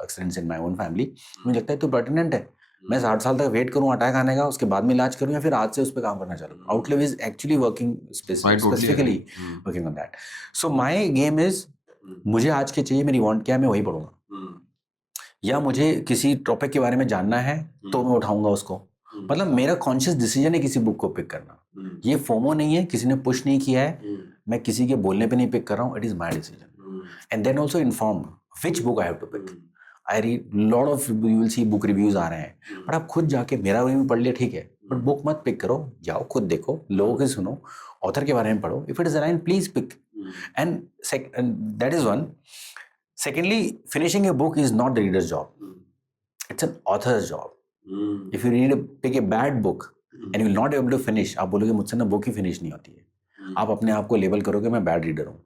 accidents in my own family. मुझे लगता है तो pertinent है, मैं 60 साल तक wait करूँ attack आने का, उसके बाद में इलाज करूँ, या फिर आज से उस पर काम करना चालू। Outlive is actually working specifically working on that. So my game is, मुझे आज के चाहिए, मेरी वांट क्या है, मैं वही पढ़ूंगा। या मुझे किसी टॉपिक के बारे में जानना है तो मैं उठाऊंगा उसको। मतलब मेरा कॉन्शियस डिसीजन है किसी बुक को पिक करना। ये फोमो नहीं है, किसी ने पुश नहीं किया है, मैं किसी के बोलने पे नहीं पिक कर रहा हूँ, it is my decision. And then also informed which book I have to pick. I read lot of, you will see book reviews आ रहे हैं, बट आप खुद जाके मेरा रिव्यू पढ़ लिया ठीक है, बट बुक मत पिक करो, जाओ खुद देखो, लोगों के सुनो, ऑथर के बारे में पढ़ो। If it is align please pick, and that is one. Secondly, finishing a book is not the reader's job, it's an author's job. If you pick a bad book and you will not able to finish, आप बोलोगे मुझसे ना book ही finish नहीं होती है, आप अपने आप को लेबल करोगे मैं बैड रीडर हूँ,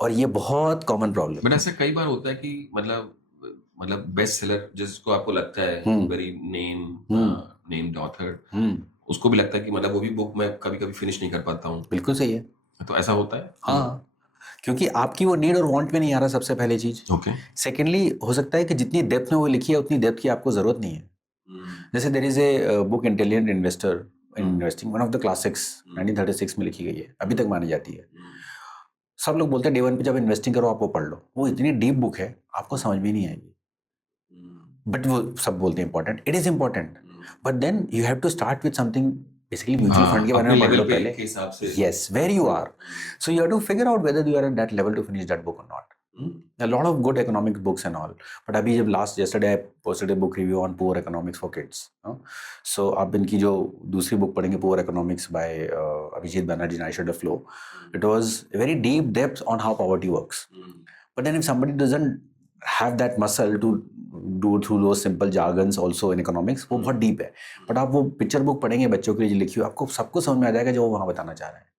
और ये बहुत कॉमन प्रॉब्लम। बट ऐसा कई बार होता है कि मतलब बेस्ट सेलर जिसको आपको लगता है वेरी नेम्ड ऑथर, उसको भी लगता है कि मतलब वो भी बुक मैं कभी कभी फिनिश नहीं कर पाता हूँ। बिल्कुल सही है, तो ऐसा होता है। हाँ, क्योंकि आपकी वो नीड और वांट में नहीं आ रहा, सबसे पहले चीज। सेकेंडली हो सकता है कि जितनी डेप्थ में वो लिखी है उतनी डेप्थ की आपको जरूरत नहीं है। जैसे there is a book Intelligent Investor, in investing, one of the classics 1936 में लिखी गई है, अभी तक मानी जाती है। सब लोग बोलते हैं डे वन पे जब इन्वेस्टिंग करो आप वो पढ़ लो, वो इतनी डीप बुक है आपको समझ में नहीं आएगी, बट वो सब बोलते हैं important, it is important, but then you have to start with something, basically mutual fund के बारे में पढ़ लो पहले, yes where you are, so you have to figure out whether you are at that level to finish that book और not. A lot of good economic books and all, but अभी जब yesterday I posted a book review on Poor Economics for Kids, so आप इनकी जो दूसरी book पढ़ेंगे Poor Economics by Abhijit Banerjee and Aisha Duflo, it was a very deep depth on how poverty works. But then if somebody doesn't have that muscle to do through those simple jargons also in economics, वो बहुत deep है, but आप वो picture book पढ़ेंगे बच्चों के लिए जो लिखी हुई, आपको सब कुछ समझ में आ जाएगा जो वो वहाँ बताना चाह रहे हैं.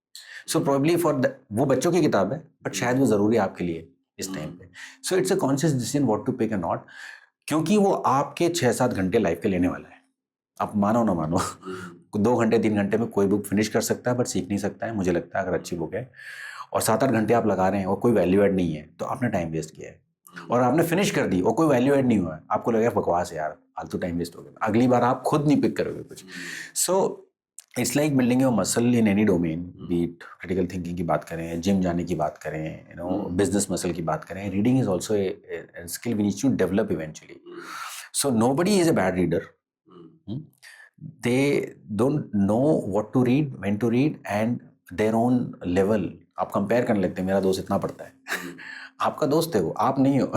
So probably for वो बच्चों की किताब है, but शायद वो ज़रूरी है आपके लिए इस टाइम पे. So it's a conscious decision what to pick and not, क्योंकि वो आपके 6-7 घंटे लाइफ के लेने वाला है. आप मानो ना मानो 2 घंटे 3 घंटे में कोई बुक फिनिश कर सकता है, बट सीख नहीं सकता है, मुझे लगता है, अगर अच्छी बुक है. और 7-8 घंटे आप लगा रहे हैं और कोई वैल्यू एड नहीं है, तो आपने टाइम वेस्ट किया है. और आपने फिनिश कर दी और कोई वैल्यू एड नहीं हुआ है, आपको लगेगा बकवास है यार, फालतू टाइम वेस्ट हो गया, अगली बार आप खुद नहीं पिक करोगे कुछ. So it's like building your muscle in any domain, be it critical thinking की बात करें, जिम जाने की बात करें, यू नो बिजनेस मसल की बात करें, reading is also a skill we need to develop eventually. So nobody is a bad reader, they don't know what to read, when to read, and their own level. आप compare करने लगते हैं, मेरा दोस्त इतना पढ़ता है, आपका दोस्त है वो, आप नहीं हो.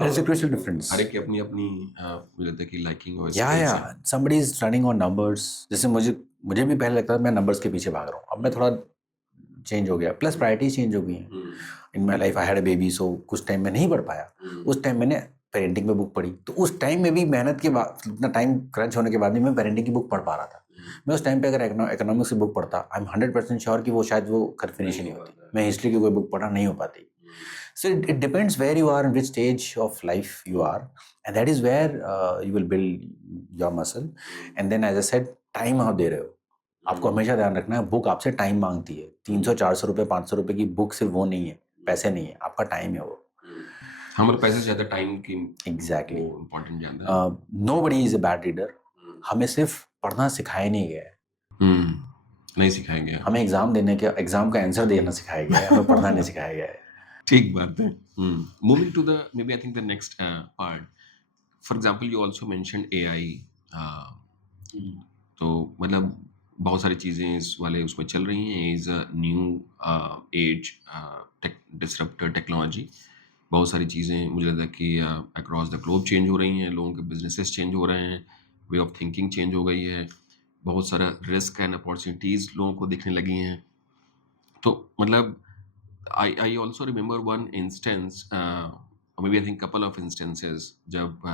There's a crucial difference. हर एक की अपनी अपनी मुझे लगता है कि लाइकिंग और yeah, somebody is running on numbers. जैसे मुझे भी पहले लगता था मैं नंबर्स के पीछे भाग रहा हूँ, अब मैं थोड़ा चेंज हो गया, प्लस प्रायोरिटीज चेंज हो गई हैं. In my life I had a baby, so कुछ टाइम में नहीं पढ़ पाया. उस टाइम मैंने पेरेंटिंग पे बुक पढ़ी, तो उस टाइम में भी मेहनत के बाद, इतना टाइम क्रंच होने के बाद भी मैं पेरेंटिंग की बुक पढ़ पा रहा था. मैं उस टाइम पे अगर इकोनॉमिक्स की बुक पढ़ता, आई एम 100% श्योर कि वो शायद वो कर फिनिश ही नहीं होती. मैं हिस्ट्री की कोई बुक पढ़ा नहीं हो पाती. So it depends where you are and which stage of life you are, and that is where you will build your muscle. And then as I said, time आप दे रहे हो, आपको हमेशा ध्यान रखना है, बुक आपसे टाइम मांगती है. 300-400 रुपये 500 रुपये की बुक सिर्फ वो नहीं है, पैसे नहीं है, आपका टाइम है वो. हमारे पैसे से ज़्यादा टाइम की एग्जैक्टली इम्पोर्टेंट जानता है. Nobody is a bad reader. हमें सिर्फ पढ़ना सिखाया नहीं गया है, नहीं सिखाया गया, हमें एग्जाम का आंसर देना सिखाया गया है, हमें पढ़ना नहीं सिखाया गया है. ठीक बात है. Moving to the maybe I think the next part. For example, you also mentioned AI. तो मतलब बहुत सारी चीज़ें इस वाले उसमें चल रही हैं. Is a new age disruptor technology. बहुत सारी चीज़ें मुझे लगता है कि अक्रॉस द ग्लोब चेंज हो रही हैं, लोगों के बिजनेसेस चेंज हो रहे हैं, वे ऑफ थिंकिंग चेंज हो गई है, बहुत सारा रिस्क एंड अपॉर्चुनिटीज़ लोगों को दिखने लगी हैं. तो मतलब I also remember one instance, or maybe I think couple of instances, जब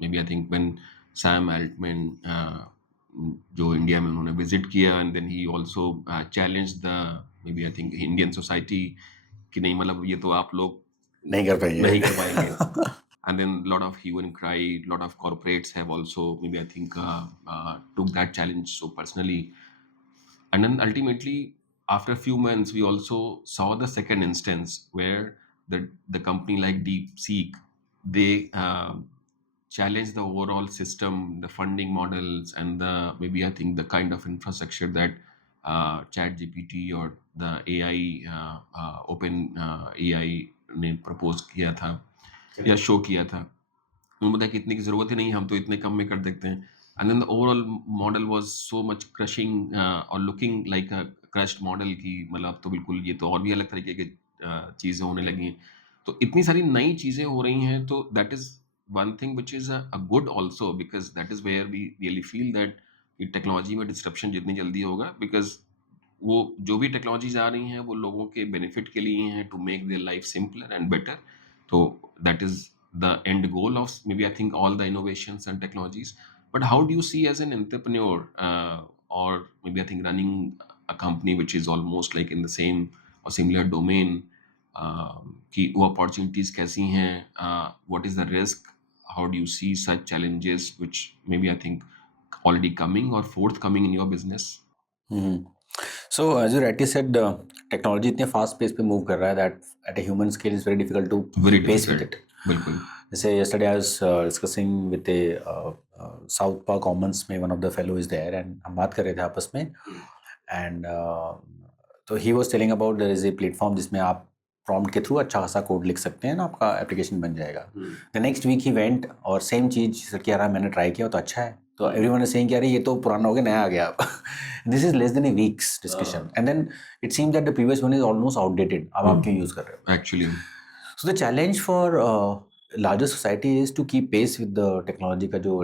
maybe I think when Sam Altman जो इंडिया में उन्होंने विजिट किया, and then he also challenged the maybe I think Indian society कि नहीं, मतलब ये तो आप लोग नहीं कर पाएंगे. And then lot of hue and cry, lot of corporates have also maybe I think took that challenge so personally. And then ultimately, after a few months, we also saw the second instance where the company like DeepSeek, they challenged the overall system, the funding models, and the maybe I think the kind of infrastructure that ChatGPT or the AI open AI ने propose किया था या show किया था. उन्होंने बताया कि इतने की ज़रूरत ही नहीं, हम तो इतने कम में कर देते हैं. And then the overall model was so much crushing or looking like a crushed model की मतलब तो बिल्कुल ये तो और भी अलग तरीके की चीज़ें होने लगी हैं. तो इतनी सारी नई चीज़ें हो रही हैं, तो that is one thing which is a good also, because that is where we really feel that ये टेक्नोलॉजी में डिस्ट्रप्शन जितनी जल्दी होगा, because वो जो भी टेक्नोलॉजीज आ रही हैं वो लोगों के बेनिफिट के लिए हैं, to make their life simpler and better. तो that is the end goal of maybe I think all the innovations and technologies. But how do you see as an entrepreneur or maybe I think running a company which is almost like in the same or similar domain, कि वो opportunities कैसी हैं, what is the risk, how do you see such challenges which maybe I think already coming or forthcoming in your business? So as you rightly said, technology इतने fast pace पे move कर रहा है that at a human scale is very difficult to keep pace with it. बिल्कुल. जैसे yesterday I was discussing with a South Park Commons में one of the fellow is there and हम बात कर रहे थे आपस में एंड तो he was telling about there is a platform जिसमें आप प्रॉम्प्ट के थ्रू अच्छा खासा कोड लिख सकते हैं ना, आपका एप्लीकेशन बन जाएगा. द नेक्स्ट वीक ही वेंट और सेम चीज़ सर कि यार मैंने ट्राई किया तो अच्छा है, तो एवरीवन इज सेइंग कि अरे ये तो पुराना हो गया नया आ गया. This is less than a week's discussion and then it seems that the previous one is almost outdated. अब आप क्यों यूज़ कर रहे हो? Actually, So the challenge for larger society is to keep pace with the technology का जो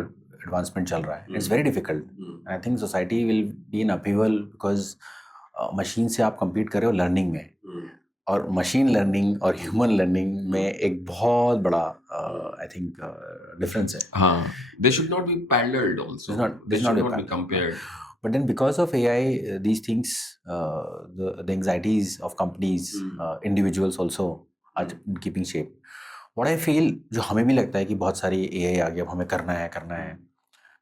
advancement चल रहा है. It's very difficult. And I think society will be in upheaval because machine से आप compete कर रहे हो लर्निंग में, और मशीन लर्निंग और ह्यूमन लर्निंग में एक बहुत बड़ा आई थिंक डिफरेंस है. they should not be paralleled also. They They should should not be not be compared. But then because of AI, these things, the anxieties of companies, individuals also are keeping shape. What I feel, जो हमें भी लगता है कि बहुत सारी AI आ गई, अब हमें करना है.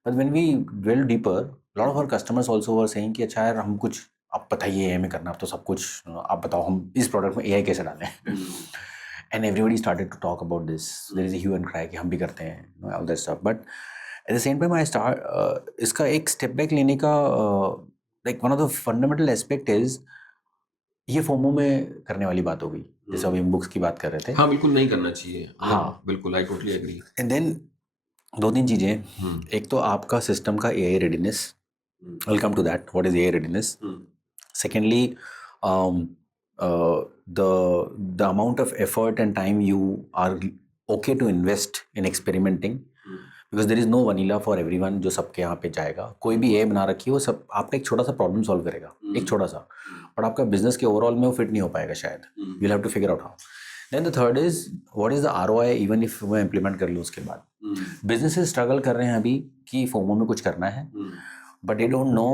But when we dwell deeper, a lot of our customers also were saying कि अच्छा यार हम कुछ आप बताइए AI में करना, अब तो सब कुछ आप बताओ हम इस प्रोडक्ट में AI कैसे डालें. And everybody started to talk about this. There is a hue and cry कि हम भी करते हैं, all that stuff. But at the same time I start इसका एक step back लेने का like one of the fundamental aspect is ये फोमो में करने वाली बात हो गई, जैसे अभी हम बुक्स की बात कर रहे थे. हाँ बिल्कुल नहीं करना चाहिए. हाँ बिल्कुल, I totally agree. And then दो तीन चीजें, एक तो आपका सिस्टम का AI readiness. I'll come to that. What is AI readiness? Secondly, the amount of effort and time you are okay to invest in experimenting, because there is no vanilla for everyone जो सबके यहाँ पे जाएगा. कोई भी AI बना रखी है वो सब आपका एक छोटा सा प्रॉब्लम सॉल्व करेगा, एक छोटा सा, बट आपका बिजनेस के ओवरऑल में वो फिट नहीं हो पाएगा शायद. You'll have to figure out how. Then the third is what is the ROI even if मैं इम्प्लीमेंट कर लूँ उसके बाद. बिजनेसेस स्ट्रगल कर रहे हैं अभी कि फोमो में कुछ करना है, but they don't know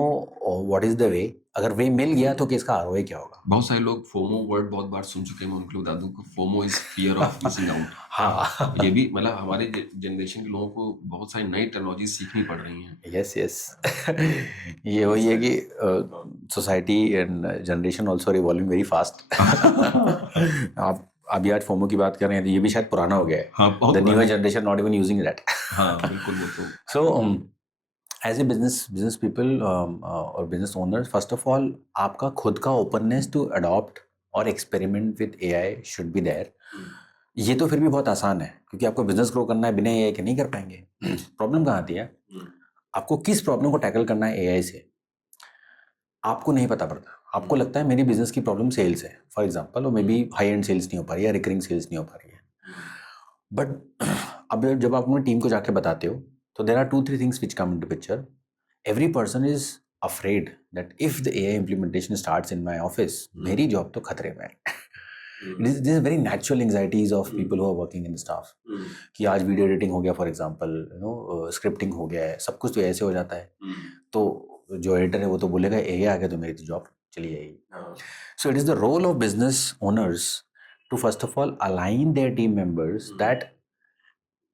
what is the way. अगर वे मिल गया तो कि इसका ROI क्या होगा. बहुत सारे लोग फोमो वर्ड बहुत बार सुन चुके हैं. मैं उनको बता दूं कि FOMO is fear of missing out. हाँ, ये भी मतलब हमारे जनरेशन के लोगों को बहुत सारी नई टेक्नोलॉजी सीखनी पड़ रही हैं. यस ये वही है कि society and generation also are evolving very fast. आप अभी आज फोमो की बात कर रहे हैं तो ये भी शायद पुराना हो गया है. हाँ, बहुत द न्यूअर पुराना. Generation not even using that. हाँ बिल्कुल. वो तो so as a business people और business owners, first of all आपका खुद का ओपननेस टू अडॉप्ट और experiment with AI should be there. ये तो फिर भी बहुत आसान है क्योंकि आपको बिजनेस ग्रो करना है, बिना AI के नहीं कर पाएंगे. प्रॉब्लम कहाँ आती है, आपको किस प्रॉब्लम को टैकल करना है AI से आपको नहीं पता पड़ता. आपको लगता है मेरी बिजनेस की प्रॉब्लम सेल्स है फॉर एग्जांपल, और maybe high end sales नहीं हो पा रही है, रिकरिंग सेल्स नहीं हो पा रही है. बट अब जब आप अपनी टीम को जाके बताते हो तो there are 2-3 things which come into picture. Every person is afraid that if the AI implementation starts in my office, मेरी जॉब तो खतरे में है. This is very natural anxieties of people who are working in staff कि आज video editing हो गया for example, scripting हो गया है, सब कुछ तो ऐसे हो जाता है. तो जो एडिटर है वो तो बोलेगा AI आ गया तो मेरी तो जॉब चली जाएगी. So it is the role of business owners to first of all align their team members that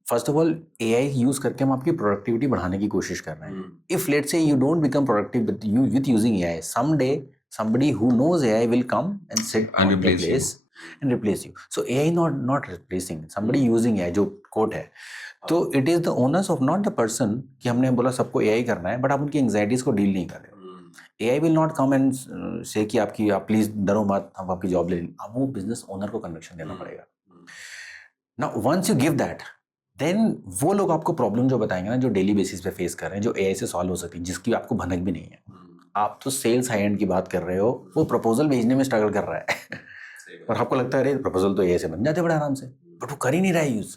first of all AI use करके हम आपकी प्रोडक्टिविटी बढ़ाने की कोशिश कर रहे हैं. If let's say you don't become productive with using AI, someday somebody who knows AI will come and sit And on your replace you. place and replace you. So AI not replacing, somebody using AI जो coat है. तो it is the onus of not the person कि हमने बोला सबको AI करना है, but आप उनकी एंग्जाइटीज को डील नहीं कर रहे हो. AI will not come and say कि आप प्लीज डरो मत, हम आपकी जॉब ले लें. अब वो बिजनेस ओनर को कन्विक्शन देना पड़ेगा. Now once you give that, then वो लोग आपको प्रॉब्लम जो बताएंगे ना, जो डेली बेसिस पे फेस कर रहे हैं, जो AI से सॉल्व हो सकती है, जिसकी आपको भनक भी नहीं है. आप तो सेल्स हाई एंड की बात कर रहे हो, वो प्रपोजल भेजने में स्ट्रगल कर रहा है और आपको लगता है अरे प्रपोजल तो AI से बन जाते बड़े आराम से, बट वो कर ही नहीं रहा है यूज.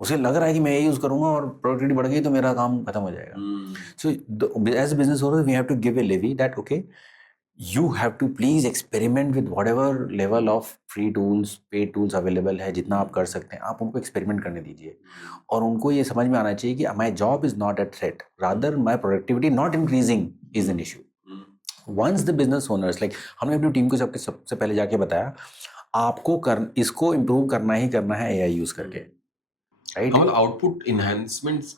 उसे लग रहा है कि मैं ये यूज करूंगा और प्रोडक्टिविटी बढ़ गई तो मेरा काम खत्म हो जाएगा. So as a business owner we have to give a leeway that okay you have to please experiment with whatever level of free tools, paid tools available है, जितना आप कर सकते हैं आप उनको एक्सपेरिमेंट करने दीजिए. और उनको ये समझ में आना चाहिए कि my job is not at threat, rather my productivity not increasing is an issue. Once the business owners, like हमने अपनी टीम को सबसे पहले जाके बताया आपको इसको इम्प्रूव करना ही करना है AI यूज करके. Right? All output enhancements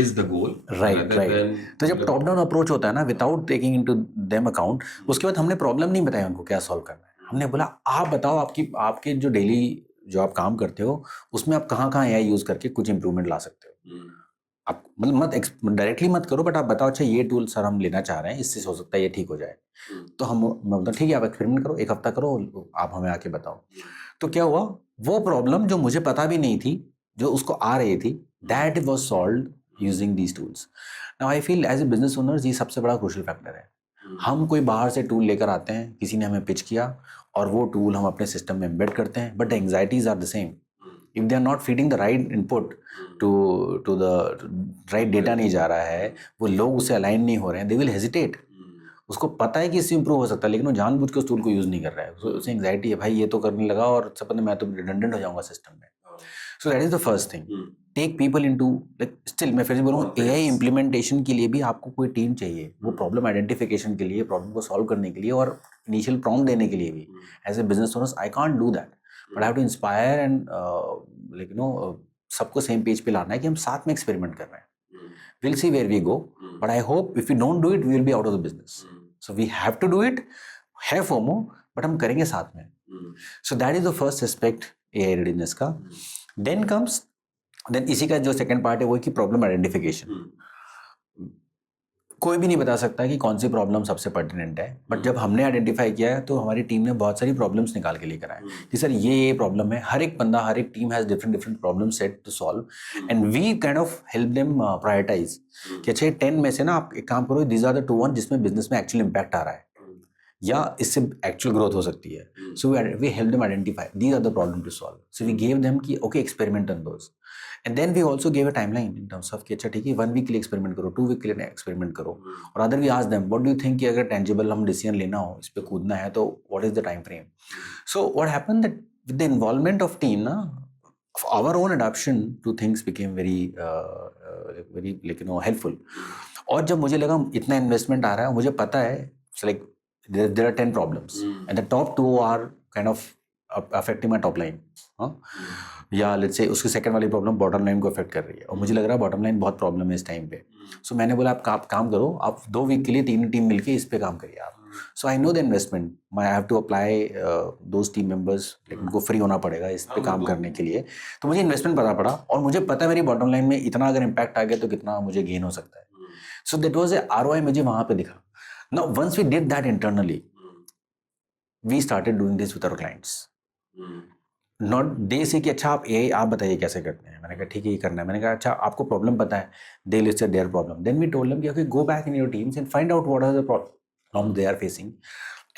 is the goal. Right. Than, तो जब टॉप डाउन अप्रोच होता है ना, without taking into them account, उसके बाद हमने प्रॉब्लम नहीं बताया उनको क्या सॉल्व करना है. हमने बोला आप बताओ आपके जो डेली जो आप काम करते हो उसमें आप कहाँ AI यूज करके कुछ इंप्रूवमेंट ला सकते हो. आप मतलब मत डायरेक्टली मत करो, बट आप बताओ अच्छा ये टूल सर हम लेना चाह रहे हैं, इससे हो सकता है ये ठीक हो जाए। तो मैं बोलता ठीक है आप एक्सपेरिमेंट करो, 1 हफ्ता करो, आप हमें आके बताओ। तो क्या हुआ, वो प्रॉब्लम जो मुझे पता भी नहीं थी, जो उसको आ रही थी, that was solved using these tools. Now I feel as a business owners ये सबसे बड़ा क्रूशियल फैक्टर है। हम कोई बाहर से टूल लेकर आते हैं, किसी ने हमें पिच किया और वो टूल हम अपने सिस्टम में एम्बेड करते हैं, but the anxieties are the same. If they are not feeding the right input to the right data नहीं जा रहा है, वो लोग उससे अलाइन नहीं हो रहे हैं, दे विल हेजिटेट। उसको पता है कि इससे इंप्रूव हो सकता है, लेकिन वो जानबूझ के उस टूल को यूज नहीं कर रहा है, उसे एंग्जाइटी है भाई ये तो करने लगा और सपने मैं तो रिडंडेंट हो जाऊंगा सिस्टम में। So that is the first thing, take people into like still मैं फिर से बोलूँ एआई इम्प्लीमेंटेशन के लिए भी आपको कोई टीम चाहिए, वो प्रॉब्लम आइडेंटिफिकेशन के लिए, प्रॉब्लम को सॉल्व करने के लिए और इनिशियल प्रॉम्प्ट देने के लिए भी। As a business owners I can't do that, but I have to inspire and like you know सबको सेम पेज पे लाना है कि हम साथ में एक्सपेरिमेंट कर रहे हैं। we'll see where we go, but I hope if we don't do it we will be out of the business. So we have to do it, है FOMO, but हम करेंगे साथ में. So that is the first aspect AI readiness का. Then इसी का जो second part है वो है कि problem identification. कोई भी नहीं बता सकता कि कौन सी प्रॉब्लम सबसे पर्टिनेंट है, बट जब हमने आइडेंटिफाई किया है तो हमारी टीम ने बहुत सारी प्रॉब्लम्स निकाल के लेकर आए कि सर ये प्रॉब्लम है। हर एक बंदा, हर एक team has different problem set to solve and we kind of help them prioritize कि अच्छा 10 में से ना आप एक काम करो, दीज आर द 2-1 जिसमें बिजनेस में एक्चुअल इम्पैक्ट आ रहा है या इससे एक्चुअल ग्रोथ हो सकती है। So we help them identify these are the problem to solve. So we gave them कि okay experiment on those and then we also gave a timeline in terms of कि अच्छा ठीक है 1 week के लिए एक्सपेरिमेंट करो, 2 week के लिए एक्सपेरिमेंट करो। और other we ask them what do you think कि अगर टेंजिबल हम डिसीजन लेना हो, इस पे कूदना है तो what is the time frame. So what happened that with the involvement of team ना our own adoption two things became very like you know helpful। और जब मुझे लगा इतना इन्वेस्टमेंट आ रहा है, मुझे पता है like there are 10 problems and the top 2 are kind of affecting my top line, या लेट्स से उसकी सेकंड वाली प्रॉब्लम बॉटम लाइन को अफेक्ट कर रही है और मुझे लग रहा है बॉटम लाइन बहुत प्रॉब्लम है इस टाइम पे। सो मैंने बोला आप काम करो, आप 2 वीक के लिए 3 टीम मिलके इस पे काम करिए आप। So I know the investment, I have to apply those team members, लेकिन उनको फ्री होना पड़ेगा इस पे काम करने के लिए। तो मुझे इन्वेस्टमेंट पता पड़ा और मुझे पता है मेरी बॉटम लाइन में इतना अगर इम्पैक्ट आ गया तो कितना मुझे गेन हो सकता है। So that was a ROI मुझे वहां पे दिखा। Now once we did that internally, we started doing this with our clients. Not they say कि अच्छा आप बताइए कैसे करते हैं। मैंने कहा ठीक है ये करना है। मैंने कहा अच्छा आपको प्रॉब्लम पता है, they listed their problem. Then we told them कि okay go back in your teams and find out what are the problems they are facing.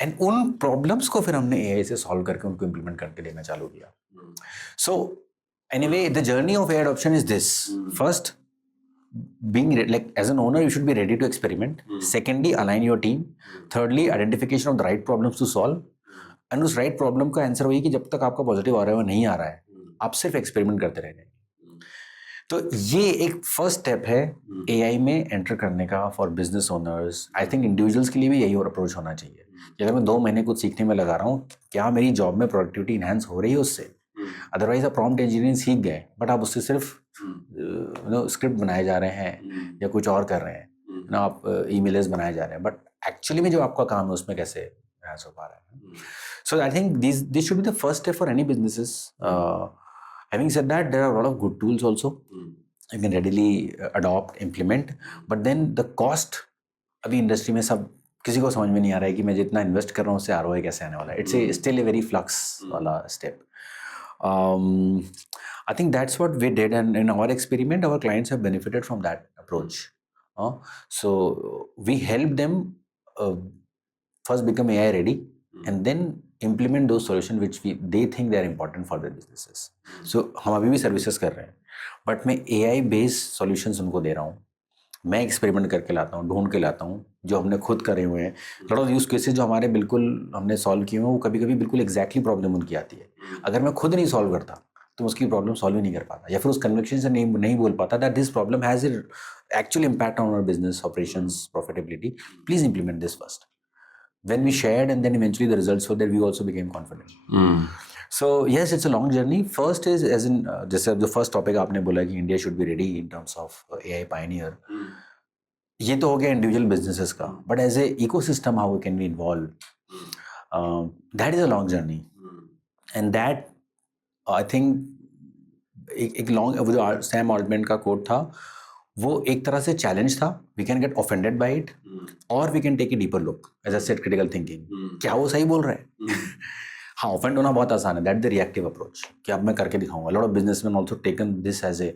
And उन प्रॉब्लम्स को फिर हमने AI से सॉल्व करके उनको इम्प्लीमेंट करके देना चालू किया। So anyway the journey of AI adoption is this. First, being like as an owner you should be ready to experiment. Secondly, align your team. Thirdly, identification of the right problems to solve. And उस right problem का answer वही कि जब तक आपका positive आ रहा है वो नहीं आ रहा है, आप सिर्फ एक्सपेरिमेंट करते रहेंगे। तो ये एक फर्स्ट स्टेप है AI में एंटर करने का for business owners. I think individuals के लिए भी यही और अप्रोच होना चाहिए कि अगर मैं 2 महीने कुछ सीखने में लगा रहा हूँ, क्या मेरी जॉब में प्रोडक्टिविटी इनहेंस हो रही है उससे। अदरवाइज आप प्रॉम्प्ट इंजीनियरिंग सीख गए बट आप उससे सिर्फ स्क्रिप्ट बनाए जा रहे हैं या कुछ और कर रहे हैं ना, आप ईमेल्स बनाए जा रहे हैं, बट एक्चुअली में जो आपका काम है उसमें कैसे एनहांस हो पा रहा है। So I think this should be the first step for any businesses. Having said that there are lot of good tools also you can readily adopt implement, but then the cost अभी industry में सब किसी को समझ में नहीं आ रहा है कि मैं जितना इन्वेस्ट कर रहा हूँ उससे ROI कैसे आने वाला है। It's still a very flux वाला step. I think that's what we did, and in our experiment our clients have benefited from that approach. So we help them first become AI ready and then implement those solutions which they think they are important for their businesses. So हम अभी भी services कर रहे हैं but मैं AI based solutions उनको दे रहा हूँ। मैं एक्सपेरिमेंट करके लाता हूँ, ढूंढ के लाता हूँ जो हमने खुद करे हुए हैं। लॉट ऑफ यूज केसेस जो हमारे बिल्कुल हमने सॉल्व किए हैं वो कभी कभी बिल्कुल एग्जैक्टली प्रॉब्लम उनकी आती है। अगर मैं खुद नहीं सॉल्व करता तो उसकी प्रॉब्लम सॉल्व ही नहीं कर पाता या फिर उस कन्विक्शन से नहीं बोल पाता that this problem has actual impact on our business operations profitability, please implement this first. When we shared and then eventually the results were there, we also became confident. So yes, it's a long journey. First is as in जैसे the first topic आपने बोला कि India should be ready in terms of AI pioneer. ये तो हो गया individual businesses का, but as a ecosystem how can we involve, that is a long journey and that I think एक long, वो जो सैम ऑल्टमैन का coat था वो एक तरह से चैलेंज था, we can get offended by it और we can take a deeper look as I said critical thinking, क्या वो सही बोल रहा है? हाँ, ऑफेंड होना बहुत आसान है, दैट द रिएक्टिव अप्रोच कि अब मैं करके दिखाऊंगा. Lot of businessman also taken this as a,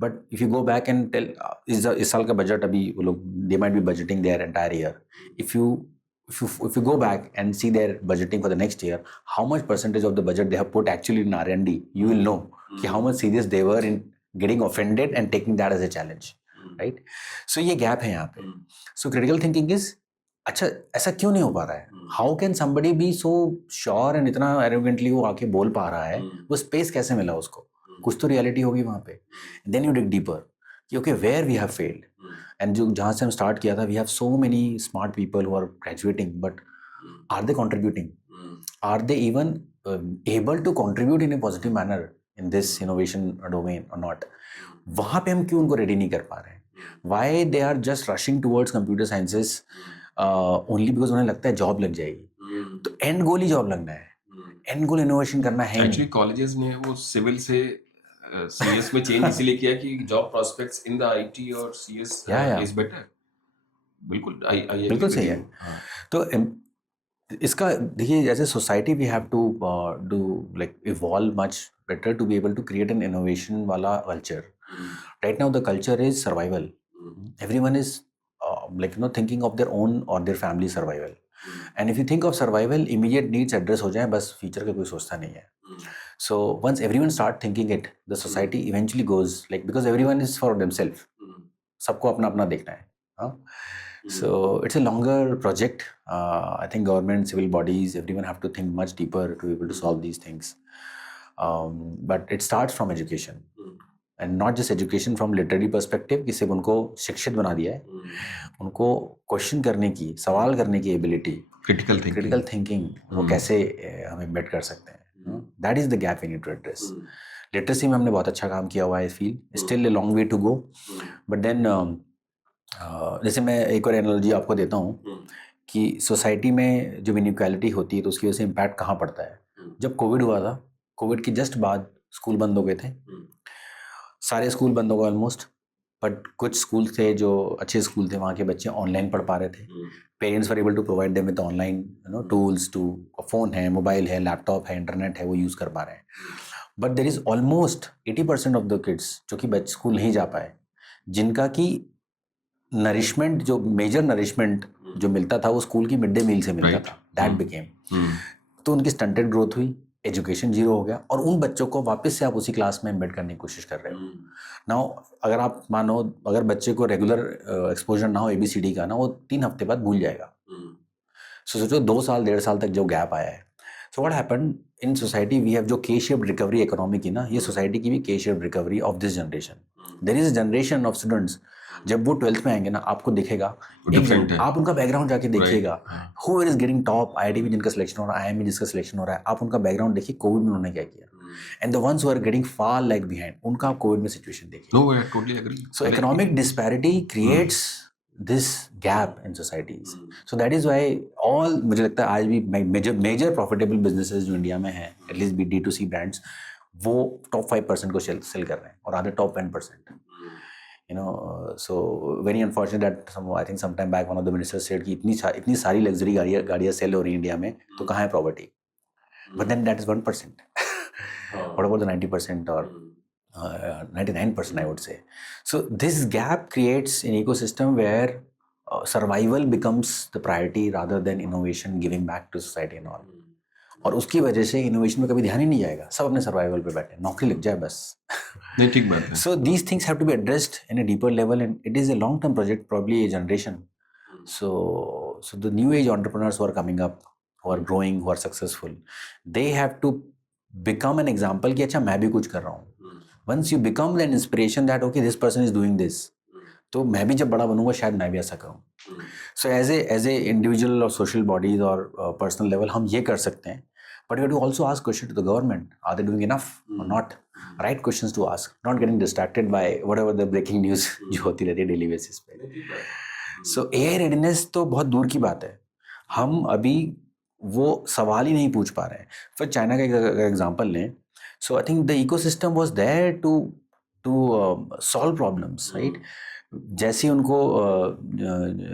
but if you go back and tell इस साल का बजट, अभी वो लोग they might be budgeting their entire year, if you go back and see their budgeting for the next year, how much percentage of the budget they have put actually in R&D, you will know कि how much serious they were in getting offended and taking that as a challenge, right? So ये gap है यहाँ पे. So critical thinking is, अच्छा ऐसा क्यों नहीं हो पा रहा है? How can somebody be so sure and इतना arrogantly वो आके बोल पा रहा है? वो space कैसे मिला उसको? कुछ तो reality होगी वहाँ पे. Then you dig deeper कि okay, where we have failed. And जो जहाँ से हम स्टार्ट किया था, we have so many smart people who are graduating, but are they contributing, are they even able to contribute in a positive manner in this innovation domain और not? वहाँ पे हम क्यों उनको रेडी नहीं कर पा रहे हैं? Why they are just rushing towards computer sciences only because उन्हें लगता है जॉब लग जाएगी. तो एंड गोल ही जॉब लगना है, एंड गोल इनोवेशन करना है. एक्चुअली कॉलेजेस ने वो सिविल से सीएस में चेंज इसीलिए किया कि job prospects in the IT और सीएस इज बेटर. बिल्कुल सही है. तो इसका देखिए, as a society we have to do like evolve much better to be able to create an innovation वाला culture. Right now the culture is survival. Everyone is thinking of their own और their family survival. And if you think of survival, immediate needs address हो जाए, बस future का कोई सोचता नहीं है. So once everyone start thinking it, the society eventually goes like, because everyone is for themselves. सबको अपना अपना देखना है. So it's a longer project. I think government, civil bodies, everyone have to think much deeper to be able to solve these things. But it starts from education, and not just education from literary perspective कि सिर्फ उनको शिक्षित बना दिया है. उनको question करने की, सवाल करने की एबिलिटी, क्रिटिकल थिंकिंग वो कैसे हम इम्बेड कर सकते हैं. That is the gap we need to address. Literacy में हमने बहुत अच्छा काम किया हुआ है. I feel still a long way to go. But then जैसे मैं एक और एनालॉजी आपको देता हूँ कि सोसाइटी में जो इनइक्वालिटी होती है तो उसकी वजह से इम्पैक्ट कहाँ पड़ता है. जब कोविड हुआ था, कोविड के जस्ट बाद स्कूल बंद हो गए थे. सारे स्कूल बंद हो गए ऑलमोस्ट, बट कुछ स्कूल थे जो अच्छे स्कूल थे, वहाँ के बच्चे ऑनलाइन पढ़ पा रहे थे. Parents were able to provide them with online tools to, phone है, मोबाइल है, लैपटॉप है, इंटरनेट है, वो यूज़ कर पा रहे हैं. But there is almost 80% of the kids जो कि बच्चे स्कूल नहीं जा पाए, जिनका कि नरिशमेंट, जो मेजर नरिशमेंट जो मिलता था वो स्कूल की मिड डे मील से मिलता था. दैट बिकेम, तो उनकी स्टंटेड ग्रोथ हुई, एजुकेशन जीरो हो गया, और उन बच्चों को वापस से आप उसी क्लास में एम्बेड करने की कोशिश कर रहे हो. नाउ अगर आप मानो, अगर बच्चे को रेगुलर एक्सपोजर ना हो ABCD का ना, वो 3 हफ्ते बाद भूल जाएगा. सो सोचो 2 साल 1.5 साल तक जो गैप आया है. So what happened in society, we have जो के शेप्ड रिकवरी इकोनॉमी की ना, ये सोसाइटी की भी के shaped recovery of this generation. There is a generation of students, जब वो 12th में आएंगे ना, आपको दिखेगा आप उनका बैकग्राउंड जाके देखिएगा, who is getting top, IIT जिनका सिलेक्शन हो रहा है, IIM जिसका सिलेक्शन हो रहा है, आप उनका बैकग्राउंड देखिए, कोविड में उन्होंने क्या किया. And the ones who are getting far lag behind, उनका आप कोविड में सिचुएशन देखिए. No, I totally agree. So economic disparity creates this gap in societies. So that is why all, मुझे लगता है आज भी major profitable businesses जो इंडिया में हैं, at least be D2C brands, वो top 5% को सेल कर रहे हैं और आधे top 10%. So very unfortunate that I think sometime back one of the ministers said कि इतनी सारी लग्जरी गाड़ियाँ सेल हो रही हैं इंडिया में, तो कहाँ है property? But then that is 1%. What about the 90% or 99%, I would say. So this gap creates an ecosystem where survival becomes the priority rather than innovation, giving back to society and all. और उसकी वजह से innovation में कभी ध्यान ही नहीं जाएगा, सब अपने सर्वाइवल पे बैठे, नौकरी लग जाए बस. नहीं, ठीक बात है. So these things have to be addressed in a deeper level, and it is a long-term project, probably a generation. So the new age entrepreneurs who are coming up, who are growing, who are successful, they have to become an example कि अच्छा मैं भी कुछ कर रहा हूँ. Once you become an inspiration that okay, this person is doing this, तो मैं भी जब बड़ा बनूंगा शायद मैं भी ऐसा करूँ. So as a individual or social bodies or personal level हम ये कर सकते हैं, but we have to also ask question to the government, are they doing enough or not? Right questions to ask, not getting distracted by whatever the breaking news जो होती रहती है daily basis पे. So AI readiness तो बहुत दूर की बात है, हम अभी वो सवाल ही नहीं पूछ पा रहे हैं. फिर चाइना का एक एग्जांपल लें, so I think the ecosystem was there to solve problems, right? जैसे ही उनको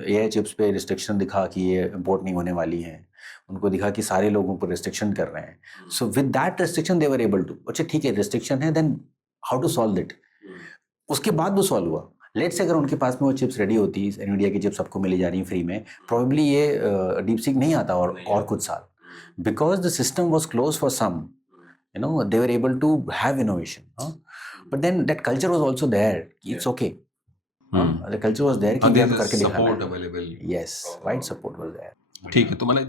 एआई चिप्स पे रिस्ट्रिक्शन दिखा कि ये इम्पोर्ट नहीं होने वाली हैं, उनको दिखा कि सारे लोगों पर रिस्ट्रिक्शन कर रहे हैं, so with that restriction they were able to, अच्छा ठीक है रिस्ट्रिक्शन है, then how to solve it, उसके बाद वो सॉल्व हुआ। लेट्स से अगर उनके पास में वो चिप्स रेडी होती, एनवीडिया की चिप्स सबको मिली जा रही फ्री में, प्रोबेबली ये डीप सीक नहीं आता और कुछ साल, because the system was close for some, you know, they were able to have innovation, but then that culture was also there, it's okay, the culture was there कि we have to करके दिखाना support है, available yes, wide support was there. ठीक है। तो मतलब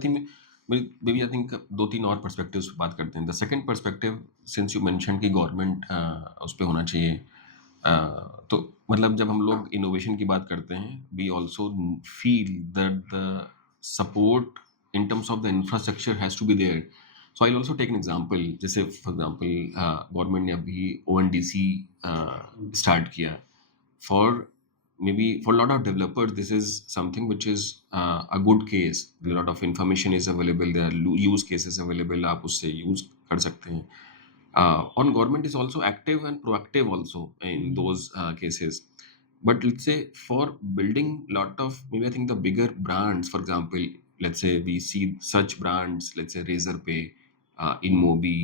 maybe I think दो तीन और पर्सपेक्टिव्स पे बात करते हैं। The second perspective, since you mention कि गवर्नमेंट उस पे होना चाहिए, तो मतलब जब हम लोग इनोवेशन की बात करते हैं, we also feel that the support in terms of the infrastructure has to be there. So I also take an example, जैसे फॉर एग्जांपल गवर्नमेंट ने अभी ओएनडीसी स्टार्ट किया for maybe for a lot of developers. This is something which is a good case. A lot of information is available, there are use cases available, आप उससे use कर सकते हैं। On government is also active and proactive also in those cases. But let's say for building lot of, maybe I think the bigger brands, for example, let's say we see such brands, let's say Razorpay, InMobi,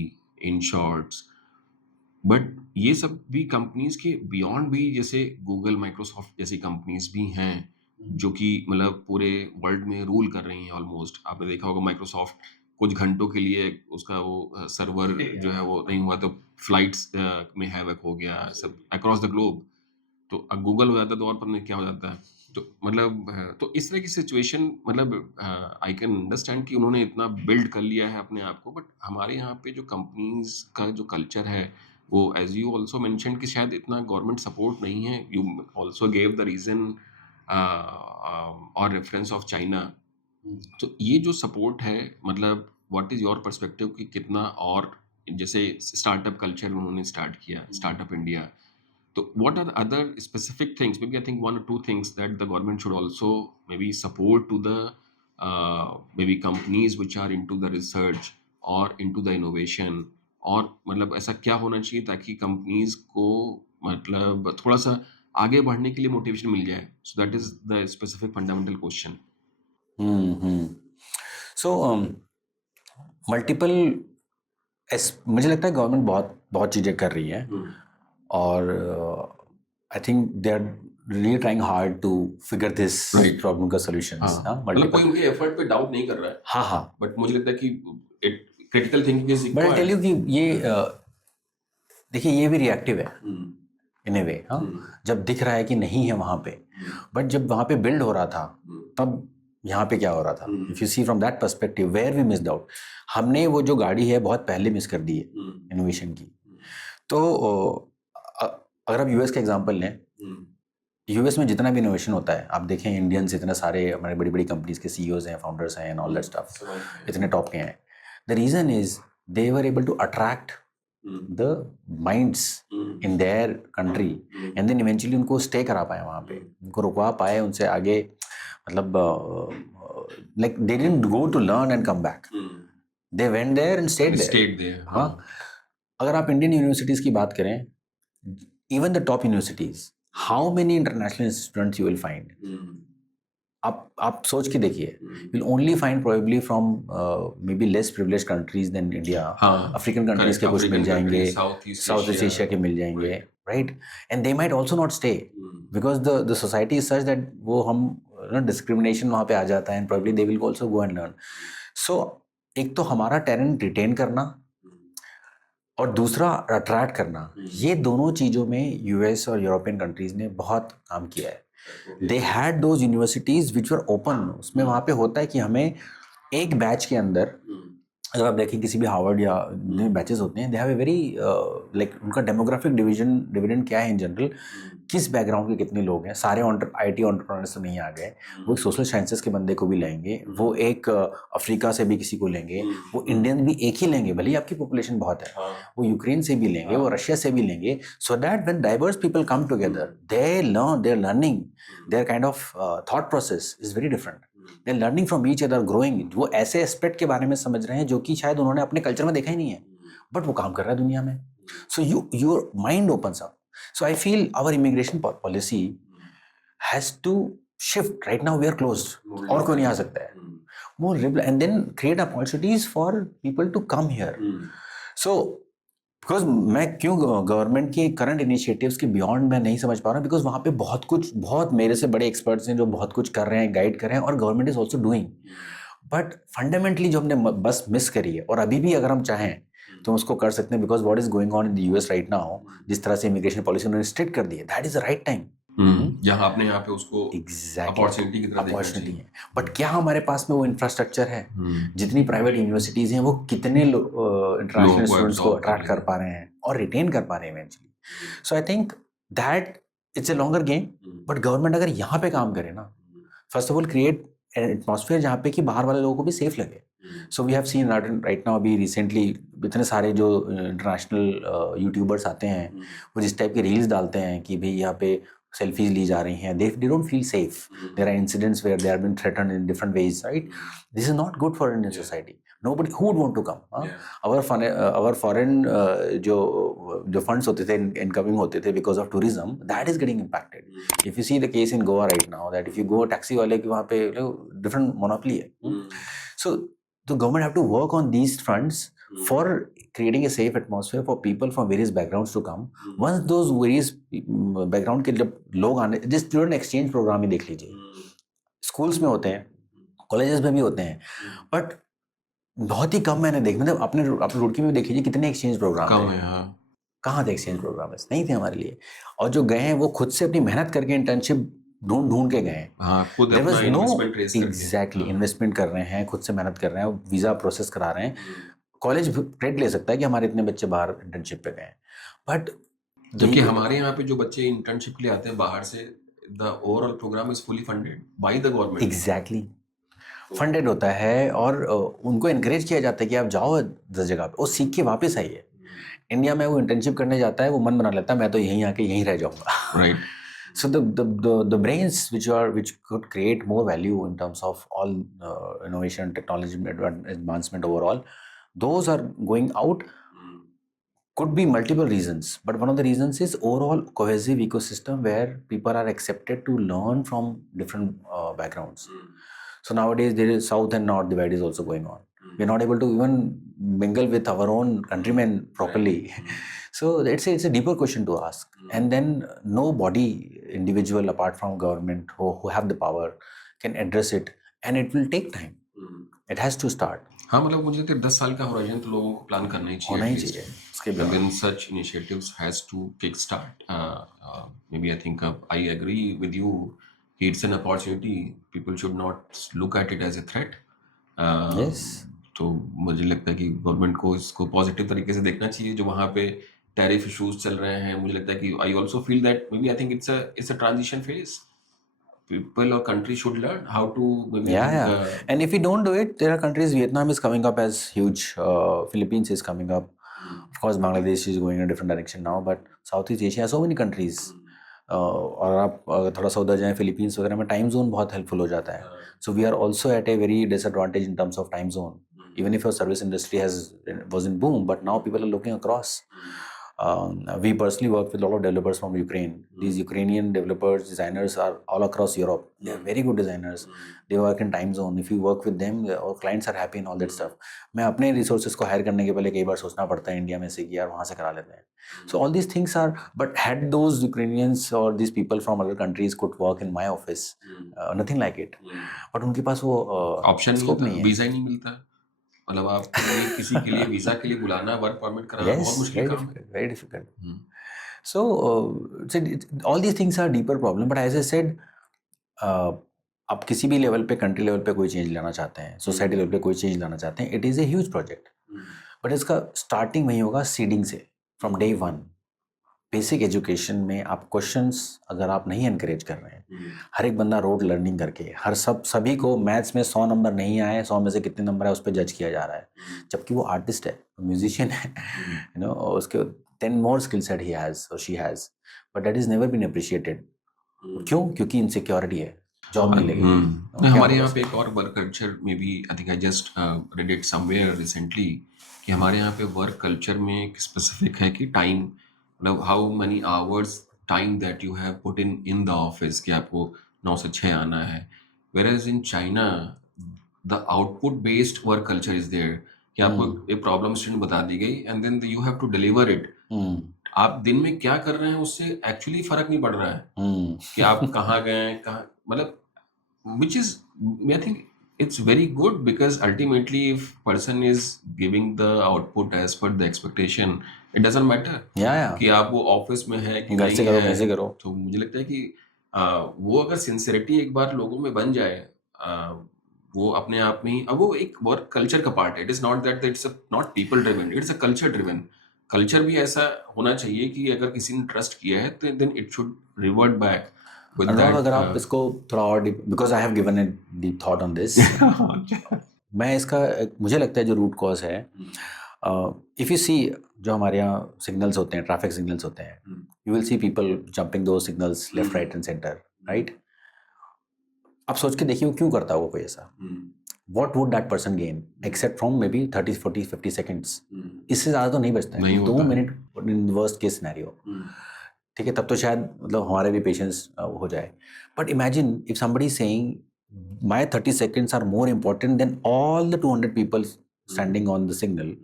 InShorts, but ये सब भी companies के beyond भी, जैसे Google, Microsoft जैसी companies भी हैं जो कि मतलब पूरे वर्ल्ड में रूल कर रही हैं ऑलमोस्ट। आपने देखा होगा माइक्रोसॉफ्ट कुछ घंटों के लिए उसका वो सर्वर जो है वो नहीं हुआ तो फ्लाइट्स में हैवक हो गया सब अक्रॉस द ग्लोब। तो अब गूगल हो जाता है तो और पता नहीं क्या हो जाता है। तो मतलब तो इस तरह की सिचुएशन, मतलब आई कैन अंडरस्टैंड कि उन्होंने इतना बिल्ड कर लिया है अपने आप को, बट हमारे यहाँ पे जो कंपनीज का जो कल्चर है वो, एज यू ऑल्सो मेंशन, कि शायद इतना गवर्नमेंट सपोर्ट नहीं है। You also gave the reason और रेफरेंस ऑफ चाइना। तो ये जो सपोर्ट है, मतलब व्हाट इज योर पर्सपेक्टिव कि कितना, और जैसे स्टार्टअप कल्चर उन्होंने स्टार्ट किया, startup India, so what are other specific things? Maybe I think one or two things that the government should also maybe support to the maybe companies which are into the research or into the innovation, और मतलब ऐसा क्या होना चाहिए ताकि companies को मतलब थोड़ा सा आगे बढ़ने के लिए मोटिवेशन मिल जाए। सो that is the specific fundamental question. So multiple, मुझे लगता है गवर्नमेंट बहुत बहुत चीज़ें कर रही है, और I think they are really trying hard to figure this problem का solutions। मतलब कोई उनके एफर्ट पे डाउट नहीं कर रहा है। हाँ, बट मुझे लगता है कि critical thinking is but I tell you कि ये देखिए ये भी रिएक्टिव है इन ए वे। जब दिख रहा है कि नहीं है वहाँ पे, बट जब वहाँ पे बिल्ड हो रहा था तब यहाँ पे क्या हो रहा था, if you see from that perspective where we missed out, हमने वो जो गाड़ी है बहुत पहले मिस कर दी है इनोवेशन की। तो अगर आप यूएस का एग्जांपल लें, यूएस में जितना भी इनोवेशन होता है, आप देखें इंडियंस इतने सारे हमारे बड़ी बड़ी कंपनीज के सीईओज हैं, फाउंडर्स हैं एंड ऑल दैट स्टफ, इतने टॉप के हैं। The reason is they were able to attract the minds in their country, and then eventually उनको स्टे करा पाए वहाँ पे, उनको रुकवा पाए, उनसे आगे, मतलब like they didn't go to learn and come back, they went there and stayed there. हाँ, अगर आप इंडियन यूनिवर्सिटीज़ की बात करें, even the top universities, how many international students you will find? आप सोच के देखिए, you'll only find probably from maybe less privileged countries than India, African countries के कुछ मिल जाएंगे, South East Asia के मिल जाएंगे, right? And they might also not stay because the society is such that वो हम discrimination वहाँ पे आ जाता है, and probably they will also go and learn. So एक तो हमारा टैलेंट रिटेन करना और दूसरा अट्रैक्ट करना, ये दोनों चीज़ों में यूएस और यूरोपियन कंट्रीज ने बहुत काम किया है। They had those universities which were open, उसमें वहाँ पे होता है कि हमें एक बैच के अंदर, अगर आप देखें किसी भी हार्वर्ड या बैचेस होते हैं, they have a very like, उनका डेमोग्राफिक डिविडेंड क्या है इन जनरल, किस बैकग्राउंड के कितने लोग हैं, सारे आईटी एंटरप्रेन्योर्स तो नहीं आ गए, वो एक सोशल साइंसेस के बंदे को भी लेंगे, वो एक अफ्रीका से भी किसी को लेंगे, वो इंडियन भी एक ही लेंगे, भले ही आपकी पॉपुलेशन बहुत है, वो यूक्रेन से भी लेंगे, वो रशिया से भी लेंगे, so that when diverse people come together, they learn, they are learning, their kind of thought process is very different, they are learning from each other, growing. वो ऐसे एस्पेक्ट के बारे में समझ रहे हैं जो कि शायद उन्होंने अपने कल्चर में देखा ही नहीं है, बट वो काम कर रहा है दुनिया में। So your mind opens up. So I feel our immigration policy has to shift. Right now we are closed, और कोई नहीं आ सकता है. More and then create opportunities for people to come here. So because मैं क्यों government के current initiatives के beyond मैं नहीं समझ पा रहा हूँ, बिकॉज वहाँ पे बहुत मेरे से बड़े एक्सपर्ट्स हैं जो बहुत कुछ कर रहे हैं, गाइड कर रहे हैं, और government is also doing. But fundamentally जो हमने बस मिस करी है, और अभी भी अगर हम चाहें तो उसको कर सकते हैं, because what is going on in the US right now, जिस तरह से इमिग्रेशन पॉलिसी उन्होंने स्ट्रिक्ट कर दी है, that is the right time. जहाँ आपने यहाँ पे उसको अपॉर्चुनिटी की तरह देखना अपॉर्चुनिटी चाहिए. है. बट क्या हमारे पास में वो इंफ्रास्ट्रक्चर है? जितनी प्राइवेट यूनिवर्सिटीज हैं वो कितने इंटरनेशनल स्टूडेंट्स को अट्रैक्ट कर पा रहे हैं और रिटेन कर पा रहे हैं eventually? So I think that it's a longer game. But government अगर यहाँ पे काम करे ना, first of all create atmosphere जहाँ पे कि बाहर वाले लोगों को भी सेफ लगे. So we have seen right now, अभी रिसेंटली इतने सारे जो इंटरनेशनल यूट्यूबर्स आते हैं, वो जिस टाइप के रील्स डालते हैं कि भाई यहाँ पे सेल्फीज ली जा रही हैं, they don't feel safe. There are incidents where they have been threatened in different ways, right? This is not good for Indian society. Nobody who would want to come. Our foreign जो funds होते थे, incoming होते थे because of tourism, that is getting impacted. If you see the case in Goa right now, that if you go taxi वाले की वहाँ पे different monopoly है. So the government have to work on these fronts for creating a safe atmosphere for people from various backgrounds to come. Once those various background के जब लोग आने, जिस स्टूडेंट एक्सचेंज प्रोग्राम ही देख लीजिए, स्कूल्स में होते हैं, कॉलेजेस में भी होते हैं, बट बहुत ही कम मैंने देखा. मतलब अपने रुड़की में देखिए कितने एक्सचेंज प्रोग्राम थे. कहाँ थे एक्सचेंज प्रोग्राम? नहीं थे हमारे लिए. और जो गए हैं वो खुद से अपनी मेहनत करके इंटर्नशिप ढूंढ के गए. एग्जैक्टली इन्वेस्टमेंट कर रहे हैं, खुद से मेहनत कर रहे हैं, वीजा प्रोसेस करा रहे हैं. कॉलेज क्रेडिट ले सकता है कि हमारे इतने बच्चे बाहर इंटर्नशिप पे गए. बट जबकि हमारे यहाँ पे जो बच्चे इंटर्नशिप के लिए आते हैं बाहर से, the overall program is fully funded by the government. Exactly funded होता है, और उनको इनकरेज किया जाता है कि आप जाओ 10 जगह पे, वो सीख के वापस आइए. इंडिया में वो इंटर्नशिप करने जाता है, वो मन बना लेता है मैं तो यहीं आके यहीं रह जाऊंगा. Right. So the brains which could create more value in terms of all innovation, technology, advancement overall, those are going out. Could be multiple reasons, but one of the reasons is overall cohesive ecosystem where people are accepted to learn from different backgrounds. So nowadays there is south and north divide is also going on. We're not able to even mingle with our own countrymen properly. So it's a deeper question to ask. And then no body individual apart from government who have the power can address it, and it will take time. It has to start. हाँ, मतलब मुझे लगता है 10 साल का horizon तो लोगों को प्लान करना ही चाहिए. होना ही चाहिए. When such initiatives has to kickstart. Maybe I think I agree with you. It's an opportunity. People should not look at it as a threat. Yes. तो मुझे लगता है कि गवर्नमेंट को इसको पॉजिटिव तरीके से देखना चाहिए. जो वहाँ पे टैरिफ इश्यूज चल रहे हैं, मुझे लगता है कि I also feel that maybe I think it's a transition phase. People or countries should learn how to maybe and if we don't do it, there are countries. Vietnam is coming up as huge. Philippines is coming up. Of course, Bangladesh is going in a different direction now, but Southeast Asia has so many countries. और आप थोड़ा सा उधर जाएं, Philippines वगैरह में time zone बहुत helpful हो जाता है. So we are also at a very disadvantage in terms of time zone. Even if your service industry was in boom, but now people are looking across. We personally work with a lot of developers from Ukraine. These Ukrainian developers, designers are all across Europe. They are very good designers. They work in time zone. If you work with them, our clients are happy and all that stuff. मैं अपने resources को hire करने के पहले कई बार सोचना पड़ता है इंडिया में से कि यार वहाँ से करा लेते हैं. So all these things are, but had those Ukrainians or these people from other countries could work in my office, nothing like it. But उनके पास वो ऑप्शन नहीं है, वीजा ही नहीं मिलता. मतलब आप किसी के लिए वीजा के लिए बुलाना, वर्क परमिट कराना बहुत मुश्किल काम है. Very difficult. So all these things are deeper problem. But as I said, आप किसी भी लेवल पे, कंट्री लेवल पे कोई चेंज लाना चाहते हैं, सोसाइटी लेवल पे कोई चेंज लाना चाहते हैं, it is a huge project. But इसका स्टार्टिंग वही होगा सीडिंग से, from day one. Basic education में आप क्वेश्चंस अगर आप नहीं एनकरेज कर रहे हैं, हर एक बंदा रोड लर्निंग करके सभी को मैथ्स में 100 नंबर नहीं आए, 100 में से कितने नंबर है उस पर जज किया जा रहा है, जबकि वो आर्टिस्ट है, म्यूजिशियन है, उसके 10 more skill set he has or she has, but that is never been appreciated. क्यों? क्योंकि इनसिक्योरिटी है, जॉब नहीं लगेगी. हमारे यहाँ पे एक और वर्क कल्चर में भी, आई think I just read it somewhere recently, कि हमारे यहाँ पे वर्क कल्चर में एक स्पेसिफिक है कि टाइम, मतलब how many hours time that you have put in the office कि आपको 9 से 6 आना है, whereas in China the output based work culture is there कि आपको एक प्रॉब्लम स्टेटमेंट बता दी गई and then you have to deliver it. आप दिन में क्या कर रहे हैं उससे एक्चुअली फर्क नहीं पड़ रहा है कि आप कहाँ गए, कहाँ, मतलब which is, I think it's very good because ultimately if person is giving the output as per the expectation, it doesn't matter या कि आप वो ऑफिस में है कि घर से नहीं करो, है. कैसे करो. तो मुझे लगता है कि वो अगर सिंसियरिटी एक बार लोगों में बन जाए, वो अपने आप में ही, अब वो एक वर्क कल्चर का पार्ट है. It is not that it's not people driven, it's a culture driven. Culture भी ऐसा होना चाहिए कि अगर किसी ने ट्रस्ट किया है तो then it should revert back with Anurag, that. अगर आप इसको थोड़ा और deep, because I have given a deep thought on this, मैं इसका मुझे लगता है जो रूट कॉज है, इफ़ यू सी जो हमारे यहाँ सिग्नल्स होते हैं, ट्रैफिक सिग्नल्स होते हैं, you will see people jumping दो signals left right and center, right. आप सोच के देखिए वो क्यों करता होगा कोई ऐसा. What would that person gain except from maybe 30, 40, 50 seconds? इससे ज़्यादा तो नहीं बचता है. 2 minute in worst case scenario. ठीक है, तब तो शायद मतलब हमारे भी पेशेंस हो जाए. But imagine if somebody is saying my 30 seconds are more important than all the 200 people standing on the signal.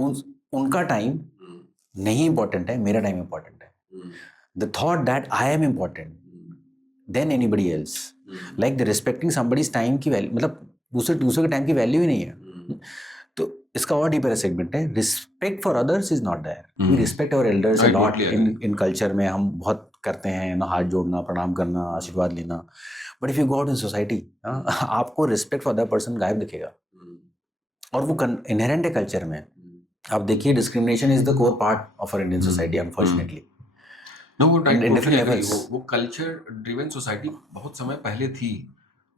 उनका टाइम नहीं important है, मेरा टाइम important है. The thought that I am important than anybody else. Like the respecting somebody's time की value, मतलब दूसरे के time की वैल्यू ही नहीं है. तो इसका और डीपर सेगमेंट है. Respect for others is not there. We respect our elders a lot in culture में, हम बहुत करते हैं ना, हाथ जोड़ना, प्रणाम करना, आशीर्वाद लेना. But if you go out in society, आपको रिस्पेक्ट फॉर अदर पर्सन गायब दिखेगा, और वो इनहेरेंट है कल्चर में. आप देखिए discrimination is the core part of our Indian society, unfortunately. No, वो totally agree. वो कल्चर ड्रिवन सोसाइटी बहुत समय पहले थी,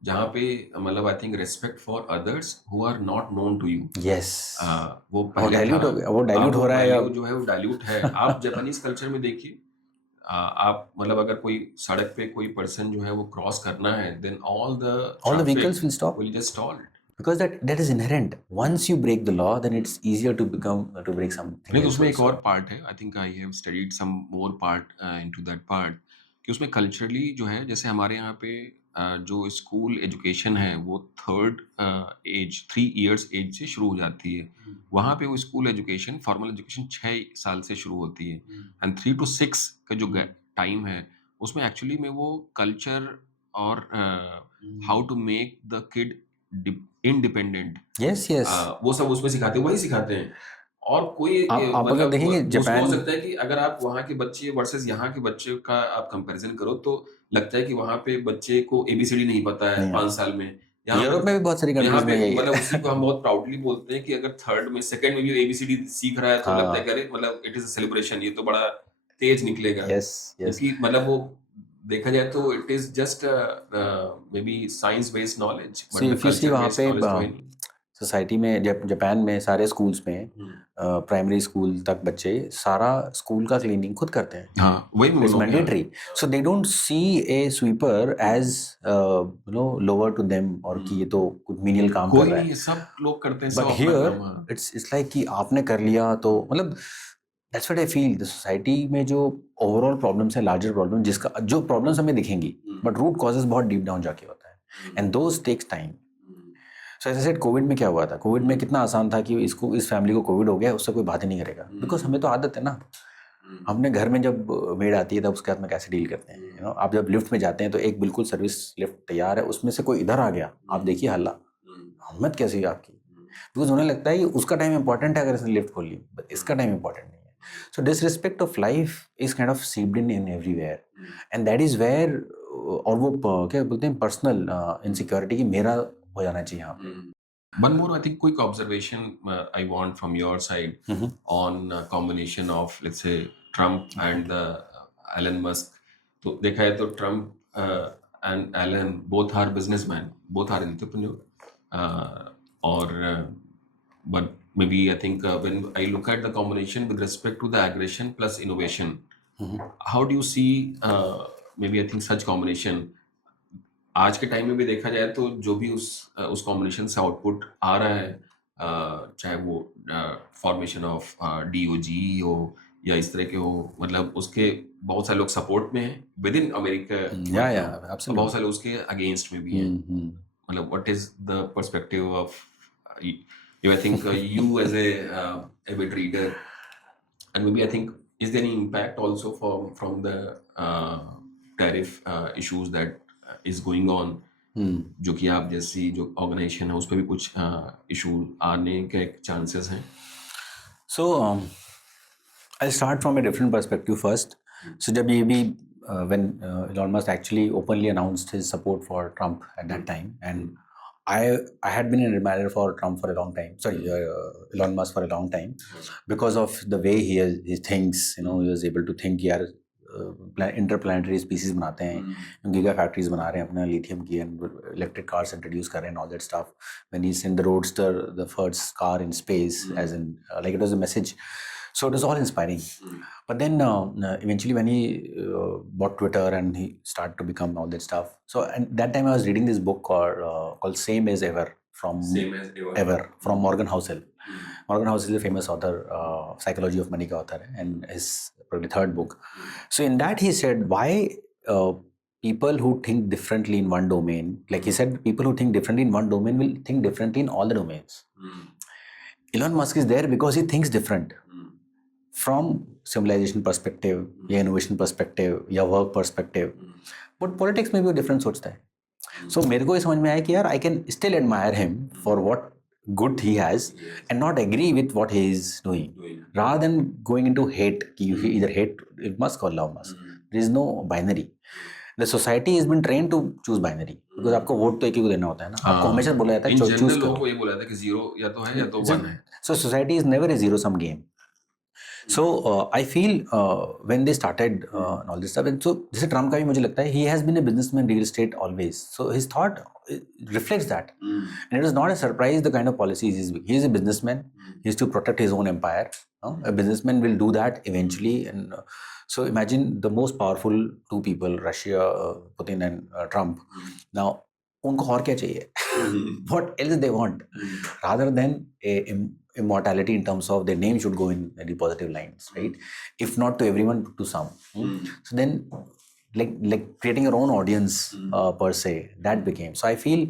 जहाँ पे मतलब I think respect for others who are not known to you. Yes, वो पहले डाइल्यूट था. हो गया, वो डाइल्यूट हो रहा है. value जो है वो डाइल्यूट है. आप जापानीज कल्चर में देखिए, आप मतलब अगर कोई सड़क पे कोई पर्सन जो है वो क्रॉस करना है, then all the vehicles will stop, will just stall. because that is inherent. Once you break the law, then it's easier to break something. नहीं, तो उसमें एक और पार्ट है. I think I have studied some more part into that part कि उसमें culturally जो है, जैसे हमारे यहाँ पे जो स्कूल एजुकेशन है वो 3 इयर्स एज से शुरू हो जाती है. वहाँ पे वो स्कूल एजुकेशन, फॉर्मल एजुकेशन 6 साल से शुरू होती है. एंड 3 to 6 का जो टाइम है उसमें एक्चुअली में वो कल्चर और how to make the kid independent, yes yes, वो सब उसमें सिखाते हैं, वही सिखाते हैं. और कोई आप अगर मतलब देखेंगे उसमें जापान, हो सकता है कि अगर आप वहाँ के बच्चे वर्सेस यहाँ के बच्चे का आप कंपैरिजन करो तो लगता है कि वहाँ पे बच्चे को एबीसीडी नहीं पता है 5 साल में. यूरोप में भी बहुत सारी यहाँ कंट्रीज में पे यही मतलब है. उसी को हम बहुत प्राउडली बोलते हैं कि अगर थर्ड में, सेकंड में भी एबीसीडी सीख रहा है तो लगता है कि अरे मतलब इट इज अ सेलिब्रेशन, ये तो बड़ा तेज निकलेगा. यस यस, क्योंकि मतलब वो देखा जाए तो it is just may be science based knowledge, but if you see वहाँ पे सोसाइटी में, जापान में सारे स्कूल्स में प्राइमरी स्कूल तक बच्चे सारा स्कूल का क्लीनिंग खुद करते हैं. हाँ, वही it's mandatory. So they don't see a sweeper as you know lower to them, और कि ये तो कुछ मीनियल काम कर रहा है. सब लोग करते हैं. बट हियर इट्स लाइक कि आपने कर लिया तो मतलब that's what I feel. The society में जो ओवरऑल प्रॉब्लम्स है, लार्जर प्रॉब्लम, जिसका जो प्रॉब्लम्स हमें दिखेंगी, बट रूट कॉजेज बहुत डीप डाउन जाके होता है, एंड दोज टेक्स टाइम. सो ऐसे सेड कोविड में क्या हुआ था, कोविड में कितना आसान था कि इस फैमिली को कोविड हो गया, उससे कोई बात ही नहीं करेगा, बिकॉज हमें तो आदत है ना. हमने घर में जब मेड आती है तब उसके साथ में कैसे डील करते हैं. यू नो, आप जब लिफ्ट में जाते हैं तो एक बिल्कुल सर्विस लिफ्ट तैयार है, उसमें से कोई इधर आ गया, आप देखिए हल्ला, हिम्मत कैसी है आपकी. बिकॉज उन्हें लगता है कि उसका टाइम इंपॉर्टेंट है, अगर इसने लिफ्ट खोल ली, इसका टाइम इंपॉर्टेंट नहीं है. So disrespect of life is kind of seeped in everywhere, and that is where, और वो क्या बोलते हैं, पर्सनल इनसिक्योरिटी की मेरा हो जाना चाहिए यहाँ पे. One more, I think, quick observation I want from your side on combination of, let's say, Trump and Elon Musk. तो देखा है तो Trump and Elon both are businessmen, both are entrepreneur, but maybe I think when I look at the combination with respect to the aggression plus innovation, how do you see maybe I think such combination? आज के time में भी देखा जाए तो जो भी उस कॉम्बिनेशन से आउटपुट आ रहा है, चाहे वो फॉर्मेशन ऑफ डीओजी हो या इस तरह के हो, मतलब उसके बहुत सारे लोग सपोर्ट में हैं विद इन अमेरिका, Yeah, और बहुत absolutely. सारे उसके अगेंस्ट में भी हैं. Hmm. मतलब what is the perspective of you, I think you as a avid reader, and maybe I think, is there any impact also from the tariff issues that is going on, जो कि आप जैसी जो organisation है उस पर भी कुछ इशू आने के चांसेस हैं? So I'll start from a different perspective first. So जब ये भी when Elon Musk actually openly announced his support for Trump at that time, and I had been an admirer for Trump for a long time. Sorry, Elon Musk for a long time, because of the way he thinks. You know, he was able to think यार interplanetary species बनाते हैं, giga factories बना रहे हैं अपना lithium की, and electric cars introduce कर रहे हैं and all that stuff. When he sent the Roadster, the first car in space, as in like it was a message. So it was all inspiring. But then eventually when he bought Twitter and he started to become all that stuff. So and that time I was reading this book called Same as Ever from Morgan Housel. Morgan Housel is a famous author, Psychology of Money का author है, and his probably third book. So in that he said why people who think differently in one domain, like he said, people who think differently in one domain will think differently in all the domains. Elon Musk is there because he thinks different. From civilization perspective या innovation perspective या work perspective, but politics में भी वो different सोचता है. So मेरे को ये समझ में आया कि यार I can still admire him for what good he has and not agree with what he is doing, rather than going into hate कि you either hate Musk or love Musk. There is no binary. The society has been trained to choose binary because आपको vote तो एक ही को देना होता है ना. आपको हमेशा बोला जाता है इन choose जनरल लोगों करो. को ये बोला था कि जीरो या तो है या तो वन है. So society is never a zero sum game. So I feel when they started and all this stuff, and so जैसे ट्रम्प का भी मुझे लगता है he has been a businessman real estate always, so his thought reflects that, and it is not a surprise the kind of policies he is a businessman. He is to protect his own empire. A businessman will do that eventually, and so imagine the most powerful two people, Russia, Putin and Trump. Now उनको और क्या चाहिए? What else they want? Rather than a immortality in terms of their name should go in very positive lines, right? If not to everyone, to some. So then like creating your own audience per se, that became. So I feel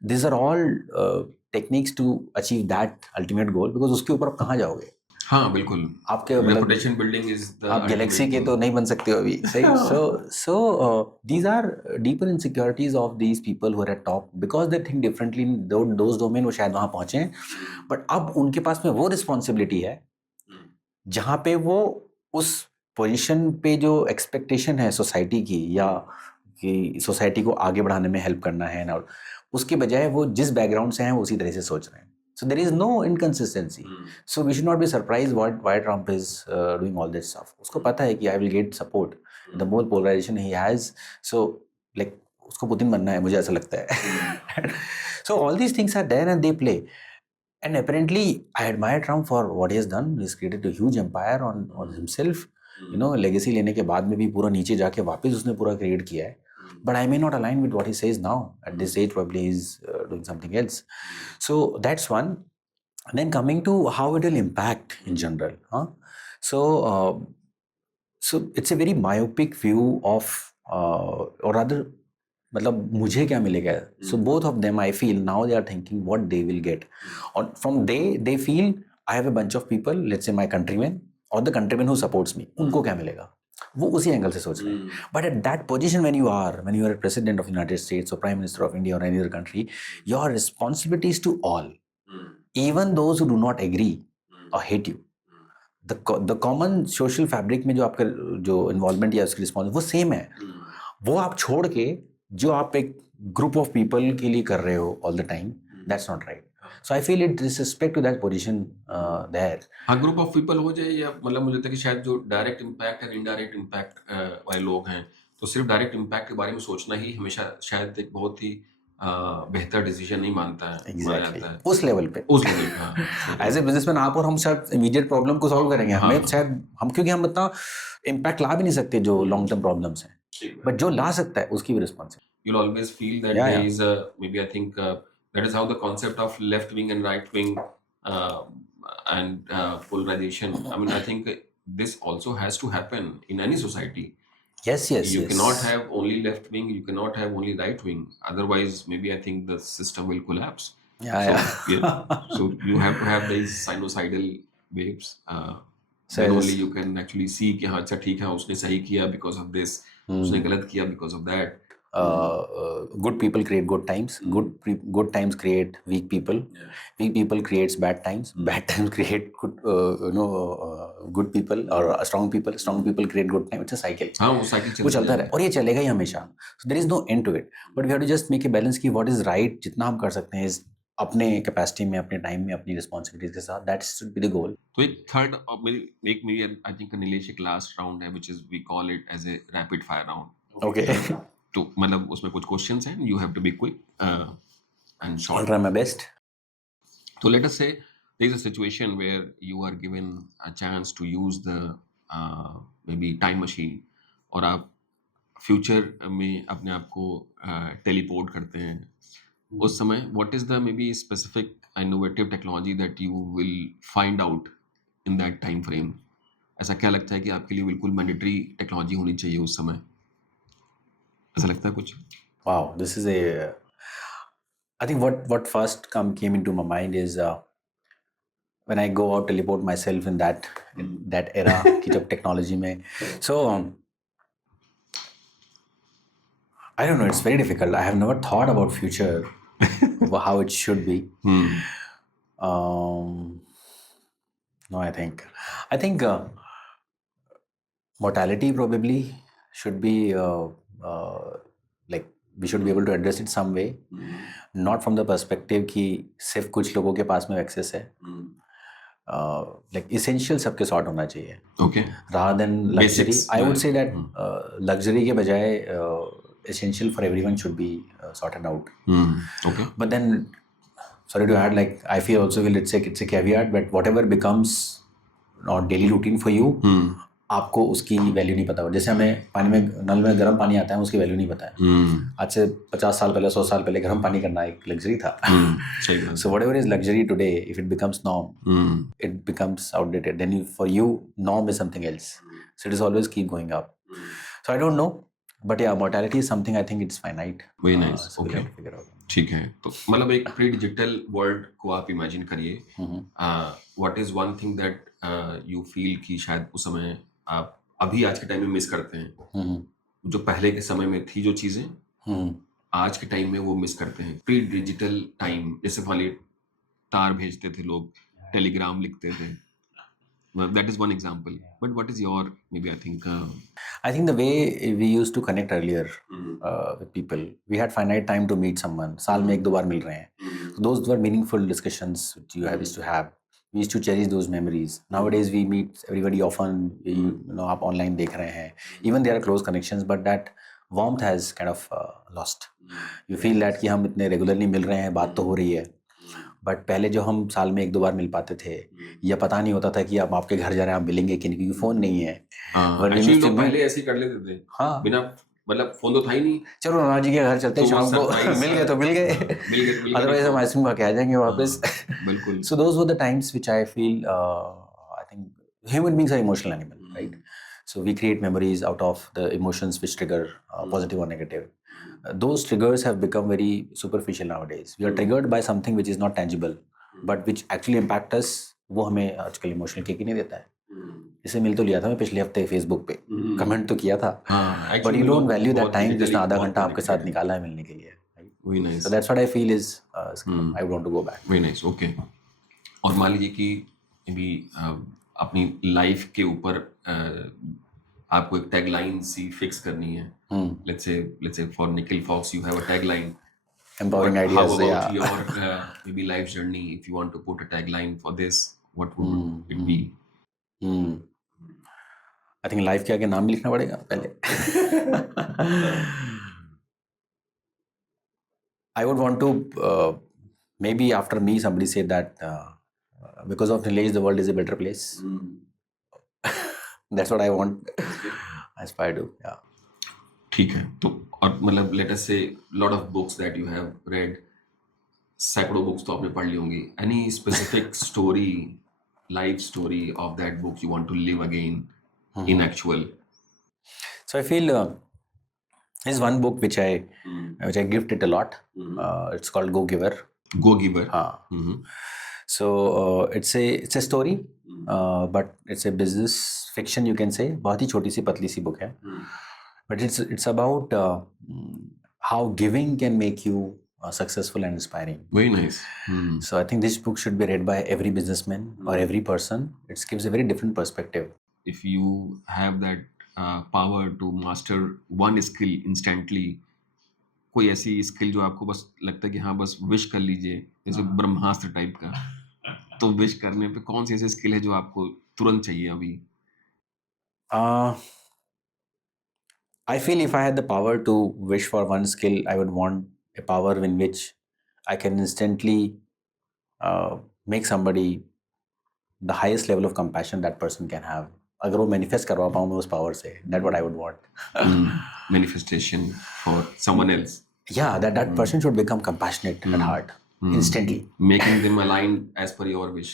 these are all techniques to achieve that ultimate goal, because उसके ऊपर आप कहाँ जाओगे? हाँ बिल्कुल, आपके reputation building is the आप Galaxy के तो नहीं बन सकते हो अभी, सही. So these are deeper insecurities of these people who are at top because they think differently in those domain. वो शायद वहाँ पहुँचे, but अब उनके पास में वो रिस्पॉन्सिबिलिटी है जहाँ पे वो उस पोजीशन पे जो एक्सपेक्टेशन है सोसाइटी की, या कि सोसाइटी को आगे बढ़ाने में हेल्प करना है ना, उसके बजाय वो जिस बैकग्राउंड से हैं वो उसी तरह से सोच रहे हैं. So there is no inconsistency. So we should not be surprised why Trump is doing all this stuff. उसको पता है कि I will get support. The more polarization he has, so like उसको पुतिन बनना है, मुझे ऐसा लगता है. So all these things are there and they play. And apparently I admire Trump for what he has done. He's created a huge empire on himself. You know, legacy लेने के बाद में भी पूरा नीचे जाके वापस उसने पूरा create किया है. But I may not align with what he says now. At this age, probably he's doing something else. So that's one. And then coming to how it will impact in general. So it's a very myopic view of, or rather, मतलब मुझे क्या मिलेगा? So both of them, I feel now they are thinking what they will get. Or from they feel I have a bunch of people, let's say my countrymen or the countrymen who supports me, उनको क्या मिलेगा? वो उसी angle से सोच रहे हैं. But at that position when you are a president of the United States or prime minister of India or any other country, your responsibility is to all, even those who do not agree or hate you. The common social fabric में जो आपका जो involvement या उसकी response वो same है. वो आप छोड़ के जो आप एक group of people के लिए कर रहे हो all the time, that's not right. So I feel it disrespect to that position there. हाँ, ग्रुप ऑफ पीपल हो जाए, या मतलब मुझे लगता है कि शायद जो डायरेक्ट इम्पैक्ट है, इनडायरेक्ट इम्पैक्ट वाले लोग हैं, तो सिर्फ डायरेक्ट इम्पैक्ट के बारे में सोचना ही हमेशा शायद एक बहुत ही बेहतर डिसीजन नहीं मानता है. Exactly. उस लेवल पे. हाँ. एज ए बिजनेसमैन आप और हम शायद इमीडिएट प्रॉब्लम को सॉल्व करेंगे. हमें शायद क्योंकि हम इतना इम्पैक्ट ला भी नहीं सकते जो लॉन्ग टर्म प्रॉब्लम्स हैं, बट जो ला सकता है उसकी भी responsibility. You'll always feel that there is maybe I think that is how the concept of left wing and right wing and polarization. I mean, I think this also has to happen in any society. Yes, yes, You cannot yes. have only left wing, you cannot have only right wing. Otherwise, maybe I think the system will collapse. Yeah, So yeah, yeah. so you have to have these sinusoidal waves. So Then I only just, you can actually see कि हाँ अच्छा ठीक है उसने सही किया because of this, उसने गलत किया because of that. good people create good times. Good times create weak people. Yeah. Weak people creates bad times. Bad times create good, good people or strong people. Strong people create good time. It's a cycle. हाँ वो cycle वो चलती चलता जाएगी. रहे और ये चलेगा ही हमेशा. So there is no end to it. But we have to just make a balance कि what is right जितना हम कर सकते हैं is अपने कैपेसिटी में, अपने टाइम में, अपनी रिस्पॉन्सिबिलिटीज के साथ. That should be the goal. तो एक थर्ड एक मेरी आई थिंक नीलेश एक लास्ट राउंड है which is we call it as a rapid fire round. Okay. तो मतलब उसमें कुछ क्वेश्चंस हैं, you have to be quick and I'll short. try my best. So let us say there is a situation where you are given a chance to use the maybe time machine और आप future में अपने आप को teleport करते हैं. उस समय what is the maybe specific innovative technology that you will find out in that time frame? ऐसा क्या लगता है कि आपके लिए बिल्कुल मैंडेटरी टेक्नोलॉजी होनी चाहिए उस समय? ऐसा लगता है कुछ? Wow, this is a. I think what first came into my mind is when I go out teleport myself in that era की जब technology में. So I don't know. It's very difficult. I have never thought about future, how it should be. No, I think mortality probably should be like we should be able to address it some way, not from the perspective कि सिर्फ कुछ लोगों के पास में access है. Like essential सबके sort होना चाहिए. Okay. Rather than luxury, Basics, I would say that luxury के बजाय essential for everyone should be sorted out. Okay. But then, sorry to add, like I feel also it's a caveat, but whatever becomes not daily routine for you, आपको उसकी value नहीं पता. जैसे हमें पानी में नल में गर्म पानी आता है, उसकी वैल्यू नहीं पता है. आज से 50 साल पहले, 100 साल पहले गर्म पानी करना एक लग्जरी था. So whatever is luxury today, if it becomes norm, it becomes outdated. Then for you, norm is something else. So it is always keep going up. So I don't know, but yeah, mortality is something I think it's finite. Very nice. So we'll Okay. have to figure out. ठीक है. तो मतलब एक pre digital world को आप imagine करिए. What is one thing that you feel कि शायद उस समय आप अभी आज के टाइम में मिस करते हैं, जो पहले के समय में थी जो चीजें आज के टाइम में वो मिस करते हैं. प्री डिजिटल टाइम जैसे वाले तार भेजते थे लोग, टेलीग्राम लिखते थे. That is one example. But what is your maybe I think I think the way we used to connect earlier with people, we had finite time to meet someone. साल में एक दो बार मिल रहे हैं. So those were meaningful discussions which you used to have. We used to cherish those memories. Nowadays we meet everybody often. You know, आप online देख रहे हैं. Even there are close connections, but that warmth has kind of lost. You feel that कि हम इतने regularly मिल रहे हैं, बात तो हो रही है. बट पहले जो हम साल में एक दो बार मिल पाते थे, या पता नहीं होता था कि आप आपके घर जा रहे हैं, आप मिलेंगे कि नहीं, क्योंकि फोन नहीं है. एक्चुअली लोग पहले ऐसे ही कर लेते थे. हाँ, बिना मतलब फोन तो था ही नहीं. चलो नाना जी के घर चलते हैं शाम को, मिल गए तो मिल गए, अदरवाइज हम आइसक्रीम खा के आ जाएंगे वापस. बिल्कुल. So those were the times which I feel I think human beings are emotional animal, right? So we create memories out of the emotions which trigger positive or negative. Those triggers have become very superficial nowadays. We are triggered by something which is not tangible, but which actually impact us. वो हमें आजकल emotional kick ही नहीं देता है. इसे मिल तो लिया था मैं पिछले हफ्ते फेसबुक पे, कमेंट तो किया था, but you don't value that time जिसने आधा घंटा आपके साथ निकाला है मिलने के लिए. Very nice. So that's what I feel is I want to go back. Very nice. Okay. और मान लीजिए कि maybe अपनी लाइफ के ऊपर आपको एक टैगलाइन सी फिक्स करनी है. Let's say for Nikhil Fox you have a tagline. Empowering ideas. How about Yeah. your maybe life journey? If you want to put a tagline for this, what would it be? I think life के आगे नाम भी लिखना पड़ेगा पहले. I would want to maybe after me somebody said that because of Nilesh the world is a better place. That's what I want. I aspire to. Yeah. ठीक है. तो और मतलब let us say lot of books that you have read, सैकड़ों books तो आपने पढ़ ली होंगी. Any specific story life story of that book you want to live again in Mhm. actual? So I feel there's one book which I gift it a lot. It's called Go Giver. Go Giver. हाँ. So it's a story, but it's a business fiction, you can say. बहुत ही छोटी सी पतली सी book है. But it's about how giving can make you successful and inspiring. Very nice. So I think this book should be read by every businessman or every person. It gives a very different perspective. If you have that power to master one skill instantly, कोई ऐसी skill जो आपको बस लगता है कि हाँ बस विश कर लीजिए, जैसे ब्रह्मास्त्र टाइप का, तो विश करने पे कौन सी ऐसी स्किल है जो आपको तुरंत चाहिए अभी? Uh, I feel if I had the power to wish for one skill, I would want a power in which I can instantly make somebody the highest level of compassion that person can have. अगर वो manifest करवा पाऊँ मैं उस power से, that's what I would want. Manifestation for someone else. Yeah, that person should become compassionate at heart instantly. Making them align as per your wish.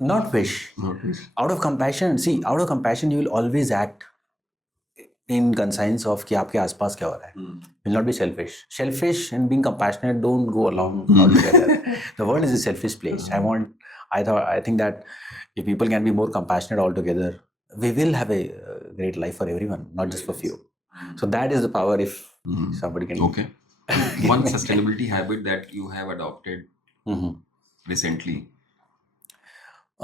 Not wish. Not wish. Out of compassion, see, out of compassion you will always act in conscience of कि आपके आसपास क्या हो रहा है. Will not be selfish. Selfish and being compassionate don't go along altogether. The world is a selfish place. I think that if people can be more compassionate altogether, we will have a great life for everyone, not just for few. So that is the power if somebody can. Okay. One sustainability habit that you have adopted recently.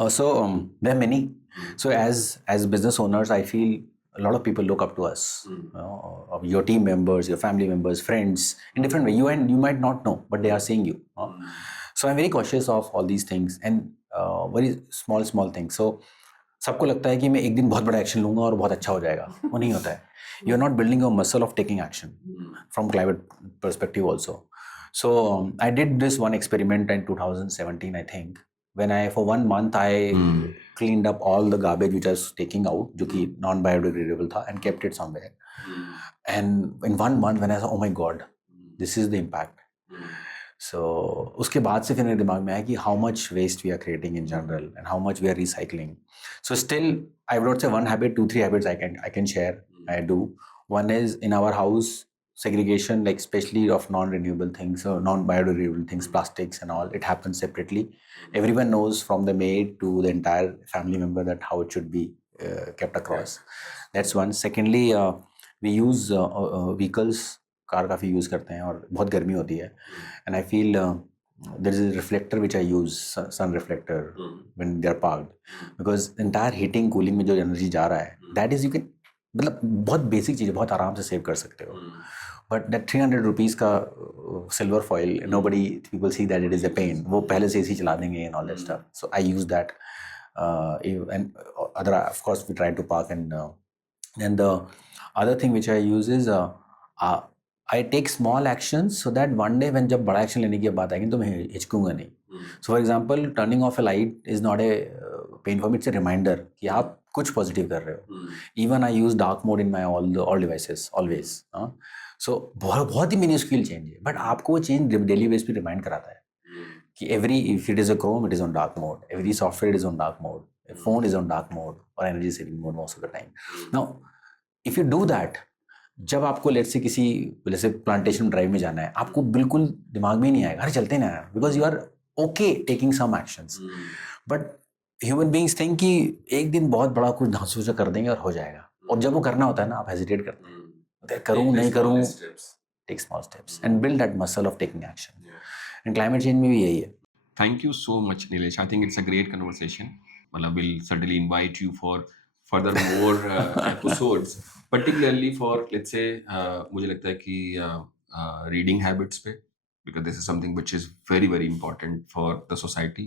So there are many. So as business owners, I feel a lot of people look up to us. Of your team members, your family members, friends, in different way. You might not know, but they are seeing you. So I'm very cautious of all these things and very small things. So सबको लगता है कि मैं एक दिन बहुत बड़ा action लूंगा और बहुत अच्छा हो जाएगा. वो नहीं होता है. You are not building a muscle of taking action from climate perspective also. So I did this one experiment in 2017, I think. When for 1 month I cleaned up all the garbage which I was taking out, जो कि non-biodegradable था, and kept it somewhere. And in 1 month when I saw, oh my God, this is the impact. So उसके बाद से फिर मेरे दिमाग में आया कि how much waste we are creating in general and how much we are recycling. So still, I would not say one habit, 2-3 habits I can share. I do. One is in our house, segregation, like especially of non-renewable things or non-biodegradable things, plastics and all, it happens separately. Everyone knows from the maid to the entire family member that how it should be kept across. That's one. Secondly, we use vehicles, car काफ़ी use करते हैं और बहुत गर्मी होती है. And I feel there is a reflector which I use, sun reflector, when they are parked, because entire heating cooling में जो energy जा रहा है, that is you can, मतलब बहुत बेसिक चीज़ है, बहुत आराम से सेव कर सकते हो. But that 300 rupees का silver foil, people see that it is a pain. वो पहले से AC चला देंगे and all that stuff. So I use that. And other, of course, we try to park and the other thing which I use is I take small actions so that one day when जब बड़ा action लेने की बात आएगी तो मैं हिचकूंगा नहीं. So for example, turning off a light is not a pain for me. It's a reminder कि आप कुछ positive कर रहे हो. Even I use dark mode in my all devices always. So बहुत ही minuscule change है, but आपको वो change daily basis पे remind कराता है कि if it is a Chrome, it is on dark mode. Every software is on dark mode. A phone is on dark mode or energy saving mode most of the time. Now, if you do that, जब आपको late से किसी जैसे plantation drive में जाना है, आपको बिल्कुल दिमाग में ही नहीं आएगा, अरे चलते ना, because you are okay taking some actions. But human beings think कि एक दिन बहुत बड़ा कुछ धांसू कर देंगे और हो जाएगा, और जब वो करना होता है ना, आप हेजिटेट करते हैं, करूँ नहीं करूँ. Take small steps and build that muscle of taking action. And climate change में भी यही है. Thank you so much, Nilesh. I think it's a great conversation. We'll certainly invite you for further more episodes, particularly for, let's say, मुझे लगता है कि reading habits पे, because this is something which is very, very important for the society.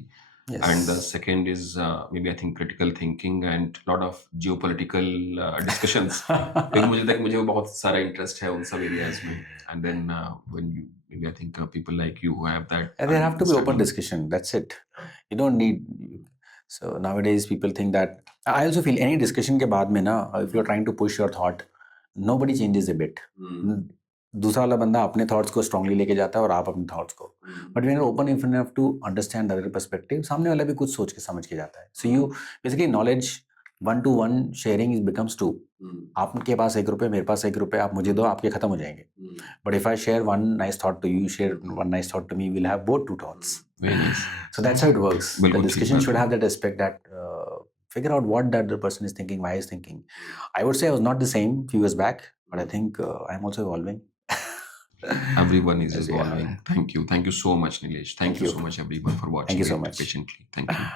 Yes. And the second is maybe I think critical thinking and lot of geopolitical discussions. क्योंकि मुझे लगता है कि मुझे बहुत सारा interest है उन सब areas में. And then when you maybe I think people like you who have that. And there have to be open discussion. That's it. You don't need. So nowadays people think that. I also feel any discussion के बाद में ना, if you're trying to push your thought, nobody changes a bit. दूसरा वाला बंदा अपने thoughts को strongly लेके जाता है और आप अपने थॉट्स को, but when you are open enough to understand other perspective, सामने वाला भी कुछ सोच के समझ के जाता है. So you basically knowledge 1-to-1 sharing is becomes 2. आपके पास 1 रुपये, मेरे पास 1 रुपये, आप मुझे दो, आपके खत्म हो जाएंगे. But if I share one nice thought to you, share one nice thought to me, will have both 2 thoughts. Very nice. So that's how it works. The बिल्कुल ठीक discussion बात should है. have that aspect that figure out what the other person is thinking, why he's thinking. I would say I was not the same few years back, but I think I'm also evolving. Everyone is Yes, yeah. evolving. Thank you. Thank you so much, Nilesh. Thank Thank you you. so much, everyone, for watching Thank you so it much. patiently. Thank you.